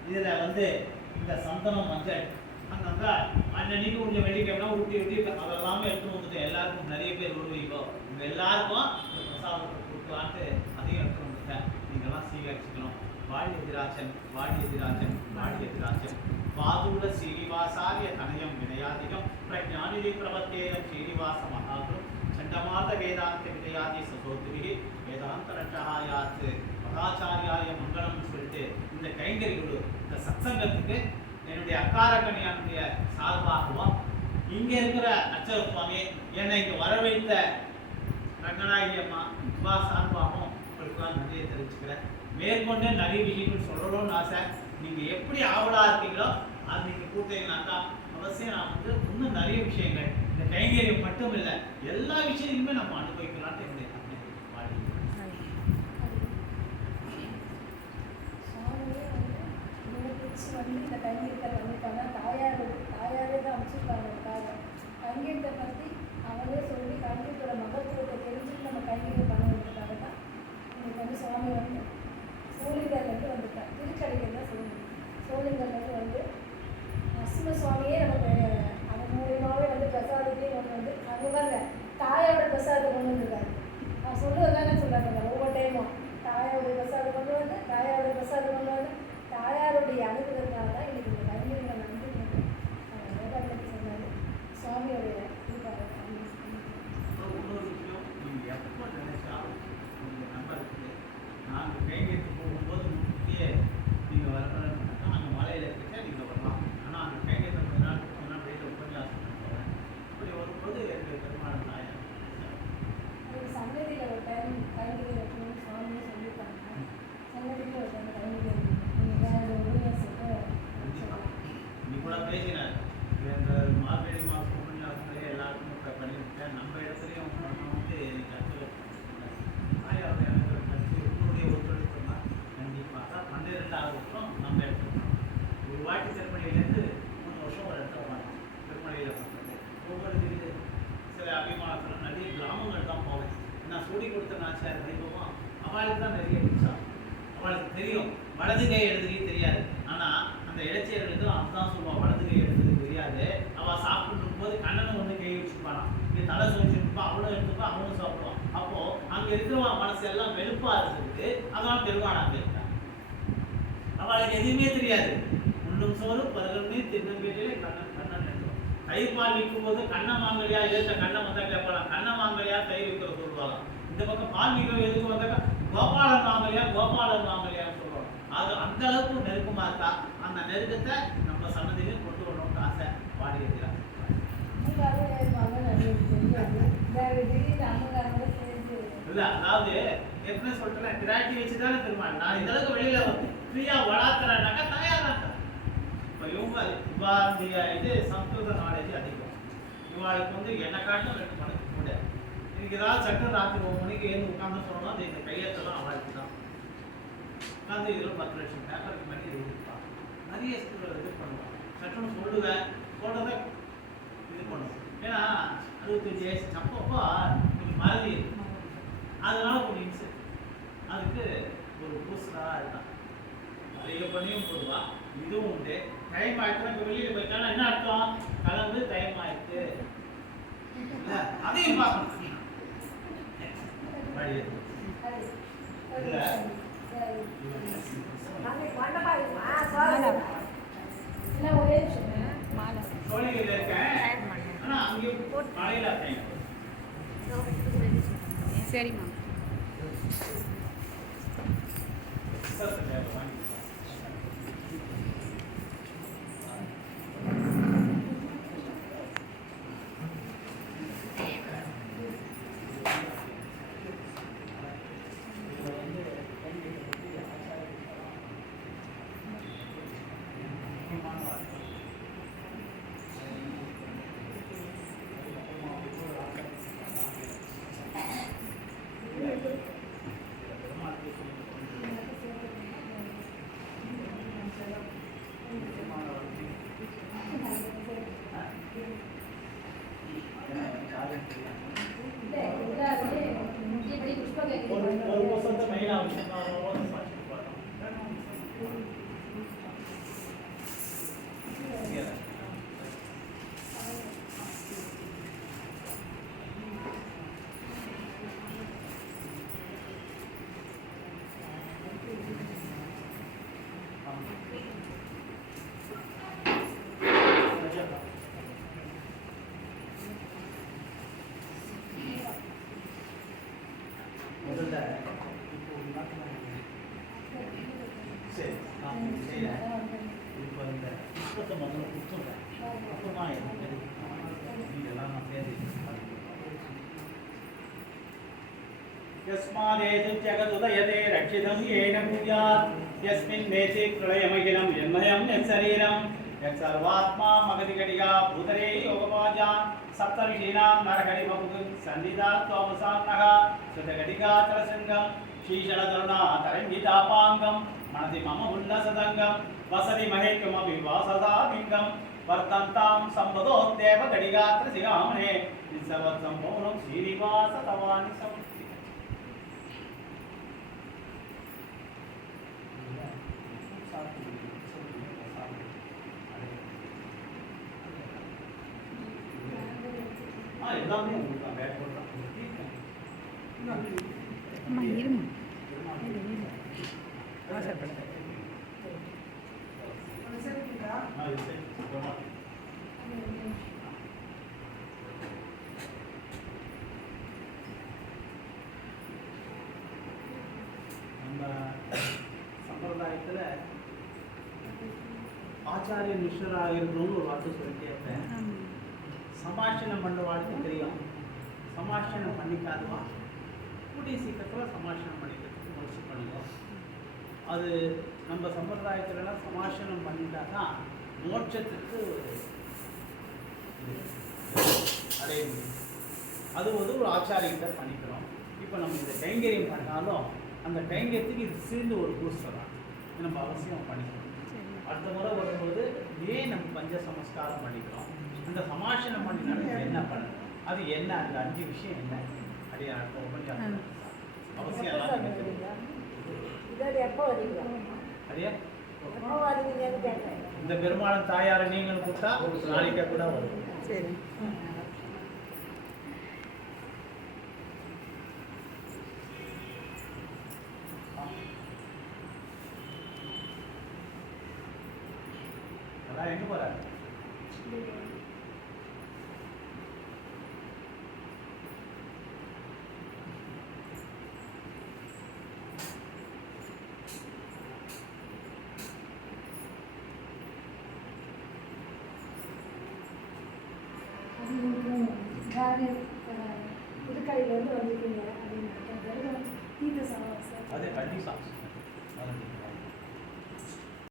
இதில் இந்த சந்தனம் மஞ்சள் அங்கங்க அன்னைக்கு கொஞ்சம் வெள்ளிக்கிழமை ஊட்டி அதெல்லாமே எடுத்துட்டு வந்துட்டு எல்லாருக்கும் நிறைய பேர் உருவீங்கோ, இவங்க எல்லாருக்கும் பிரசாதத்தை கொடுக்கலான்ட்டு அதையும் எடுத்துட்டு வந்துட்டேன். நீங்கள்லாம் சீகரிச்சுக்கணும். வாடி எதிராச்சன் வாடி எதிராச்சன் வாடி எதிராச்சன் பாதுட ஸ்ரீனிவாசாரிய தனயம் வினயாதிகம் பிரஜாநிதி பிரபத்தேயம் ஸ்ரீனிவாச மகாகுரு சண்டமாத வேதாந்த விஜயாதி சசோதரி வேதாந்த ரட்சகாயாத்து மகாச்சாரியாய மங்களம்னு சொல்லிட்டு இந்த கைங்கரிகளோடு இந்த சத்சங்கத்துக்கு என்னுடைய அக்காரக்கணியானுடைய சார்பாகவும் இங்க இருக்கிற அச்சர சுவாமி என்னை இங்க வரவைத்த ரங்கநாயகி அம்மா இவா சார்பாகவும் உங்களுக்குலாம் நன்றியை தெரிவிச்சுக்கிறேன். மேற்கொண்டு நிறைய விஷயங்கள் சொல்லணும்னு ஆசை. நீங்க எப்படி ஆவலா இருக்கீங்களோ அது நீங்கள் கூட்டீங்கன்னாக்கா அவசியம் நான் வந்து இன்னும் நிறைய விஷயங்கள் இந்த கைங்கரியம் மட்டும் இல்லை எல்லா விஷயங்களுமே நம்ம அனுபவிக்கலான்ட்டு என்னுடைய தன்மை வாழ்க்கை. வந்து இந்த கைங்கரியத்தை பண்ணிட்டாங்க. தாயாரே தான் அமைச்சிருக்காங்க. கைங்கரியத்தை பற்றி அவரே சொல்லி கைங்கரியத்தோட மகத்துவத்தை தெரிஞ்சுட்டு நம்ம கைங்கரியம் பண்ணுறதுக்காக தான் இன்னைக்கு வந்து சுவாமி வந்து சோழிங்கர்லேருந்து வந்துட்டார். திருக்கடைகள் தான் சொல்லணும். சோழிங்கர்லேருந்து வந்து நரசிம்ம சுவாமியே நமக்கு அவன் மூலியமாகவே வந்து பிரசாதத்தையும் கொண்டு வந்து அவங்க தாயோட பிரசாதத்தை கொண்டு வந்துருக்காரு. நான் சொல்லுவதானே சொல்கிறாங்க ஒவ்வொரு டைமும் தாயோட பிரசாதம் கொண்டு வந்து தாயோட பிரசாதம் கொண்டு வந்து தாயாருடைய அனுபவத்தினால தான் இன்னைக்கு இந்த கைங்கரியங்கள் நடந்துட்டு வேதாந்தத்தை சொன்னாரு சுவாமியோடைய இன்னொரு விஷயம், நீங்கள் எப்போ நினைச்சாலும் நீங்கள் நம்பர் இருக்குது. நாங்கள் கைங்கரியத்துக்கு போகும்போது முக்கிய நீங்கள் வரணும்னாக்கா அங்கே மலையில் இருக்கா நீங்கள் வரலாம். ஆனால் அந்த கைங்கரியத்தை கொஞ்ச நாள் வெளியில் உபன்யாசம் பண்ணுறேன். இப்படி வரும்போது எனக்கு பெருமாள் நாயன் சன்னதியில் ஒரு டைம் கைங்கரியம் வைக்கணும்னு சுவாமியே சொல்லியிருக்காங்க. சன்னதியில் ஒரு டைம் கைங்கரியம் நீங்கள் வேறு உபன்யாசத்தை நீ கூட பேசினார் இந்த மார்கழி மாதம் உபன்யாசங்களே எல்லாருக்கும் இப்போ பண்ணியிருக்கேன். நம்ம இடத்துலையும் வந்து கற்று ஆயாவோட எனக்கு கற்று உங்களுடைய ஒத்துழைப்புனா கண்டிப்பாக 12வது வருஷம் நம்ம எடுத்துக்கணும். ஒரு வாட்டி திருமணியிலேருந்து 3 வருஷம் ஒரு இடத்துல பண்ணோம். திருமணியில் பண்ணுறது ஒவ்வொரு இது சில அபிமானத்தில் நிறைய கிராமங்கள் தான் போவேன். நான் சொல்லி கொடுத்த நாச்சியார் வைபவம் அவளுக்கு தான் நிறைய இருந்துச்சா. அவளுக்கு தெரியும் வலது கை எழுதுறே தெரியாது. ஆனால் அந்த இளைஞர்களுக்கு அதுதான் சொல்லுவாள், வலது கை எழுதுறது தெரியாது. அவள் சாப்பிட்டு போது கண்ணனும் வந்து கை வச்சுப்பானான், இங்கே தலை சொல்லிச்சுப்பா அவளும் எடுத்துப்பா அவனும் சாப்பிடுவான். அப்போது அங்கே இருக்கிறவா மனசு எல்லாம் வெளுப்பாக இருக்குது. அதெல்லாம் பெருமாள் அங்கே இருக்கான். அவளுக்கு எதுவுமே தெரியாது. முன்னும் சோறு பருகமே தின்னும் வீட்டிலே கண்ணன் கண்ணன் எழுதுவான். தயிர் பால் விற்கும் போது கண்ணை வாங்கலையா எழுத்த கண்ணை வந்தால் கேட்கலாம். கண்ணை வாங்கலையா தயிர் விற்கிற சொல்லுவாங்க. இந்த பக்கம் பால் விற்க எதுக்கு வந்தாக்கா கோபாலன் வாங்கலையா கோபாலன் வாங்கலையான்னு சொல்லுவாங்க. அது அந்த அளவுக்கு நெருக்கமாக இருக்கா. அந்த நெருக்கத்தை நம்ம சன்னதியிலே கொண்டு வரணும்னு ஆசை பாடி இருக்கிறார். இல்லை அதாவது ஏற்கனவே சொல்லிட்டேன் கிராட்டி வச்சு தானே பெருமாள். நான் இந்த அளவுக்கு வெளியில ஃப்ரீயாக வளர்க்குறேன்னாக்கா தயார் தான். இப்போ இவங்க இது சம்ஸ்கிருத நாலேஜ் அதிகம். இவாளுக்கு வந்து என்ன காட்டிலும் 2 மணிக்கு கூட இன்னைக்கு ஏதாவது சட்டம் ராத்திரி 1 மணிக்கு ஏன்னு உட்காந்து சொன்னோம்னா அது இந்த கையெழுத்தெல்லாம் அவளுக்கு தான் உட்காந்து இதில் 10 லட்சம் பேப்பருக்கு மேலே எழுதிருப்பான். நிறைய ஸ்கூலில் இது பண்ணுவான். சட்டம்னு சொல்லுவேன் சொல்கிறத இது பண்ணுவோம். ஏன்னா 65 வயசு அப்பப்போ கொஞ்சம் மறதி இருக்கும். அதனால கொஞ்சம் இன்செக்ட் அதுக்கு ஒரு பூஸ்டராக இருக்கான். அதிக பண்ணியும் போடுவா. இதுவும் உண்டு. டைம் ஆயிடுச்சுன்னா இப்போ வெளியில் போயிட்டாலும் என்ன அர்த்தம்? கலந்து டைம் ஆயிடுச்சு இல்லை அதையும் பார்க்கணும். சோழிகள் இருக்கேன் ஆனால் அங்கே மழையில் இருக்கேன். சரிம்மா. ஒரு வருஷத்தை மெயினாக வச்சுருந்தோம். சரி இப்போ இந்த புத்தகத்தை முதல்ல கொடுத்துட்றேன். அப்புறமா இதெல்லாம் நான் சேர்ந்து यस्मादेतु जगदुदयते रक्षितं येन भूयात् यस्मिन् देशे प्रलयमखिलं यन्मयं यत्शरीरं सर्वात्मा मगधिगडिगा भूतरे योगवाजान सप्तविषीणां नरगडिममुग सन्निधा त्वमसान्नः सुतगडिगा चलसंगम शीशलतरुणा तरङ्गितापाङ्गं मनसि मम उल्लसदङ्गं वसति महेकमपि वासदालिङ्गं वर्तन्तां सम्पदोद्देव गडिगात्र सिगामणे निसवत्सं मौनं श्रीनिवास तवानि समस्ति எல்லாமே உங்களுக்கு நான் பேக் பண்ணுறேன் அம்மா இருமா அவசரப்படுங்க நம்ம சம்பிரதாயத்தில் ஆச்சாரிய நிஷ்டராக இருக்கணும்னு ஒரு வார்த்தை சொல்லிட்டே இருப்பேன். சமாஷணம் பண்ணுற வாழ்க்கை தெரியும், சமாஷணம் பண்ணிக்காதுவா கூடிய சீக்கிரத்தில் சமாஷணம் பண்ணிக்கிறதுக்கு முயற்சி பண்ணுவோம். அது நம்ம சம்பிரதாயத்துலலாம் சமாஷணம் பண்ணிட்டா தான் மோட்சத்துக்கு அடைய முடியும். அது ஒரு ஆச்சாரியத்தை பண்ணிக்கிறோம். இப்போ நம்ம இந்த கைங்கரியம் பண்ணாலும் அந்த கைங்கரியத்துக்கு இது சேர்ந்து ஒரு பூஸ்டர் தான் நம்ம அவசியம் பண்ணிக்கிறோம். அடுத்த முறை வரும்போது ஏன் நம்ம பஞ்ச சமஸ்காரம் பண்ணிக்கிறோம், அந்த சமாஷணம் பண்ணினாலும் என்ன பண்ணணும், அது என்ன, அந்த 5 விஷயம் என்ன அப்படியே அடுத்த உபன்யாசம் அவசியம் எல்லாம் அதே இந்த பெருமாளும் தாயாரை நீங்களும் கூட்டா நாளைக்கே கூட வரும். சரி அதான் எங்க போறாரு புதுக்கடையிலேருந்து வந்துருக்கீங்க அப்படின்னு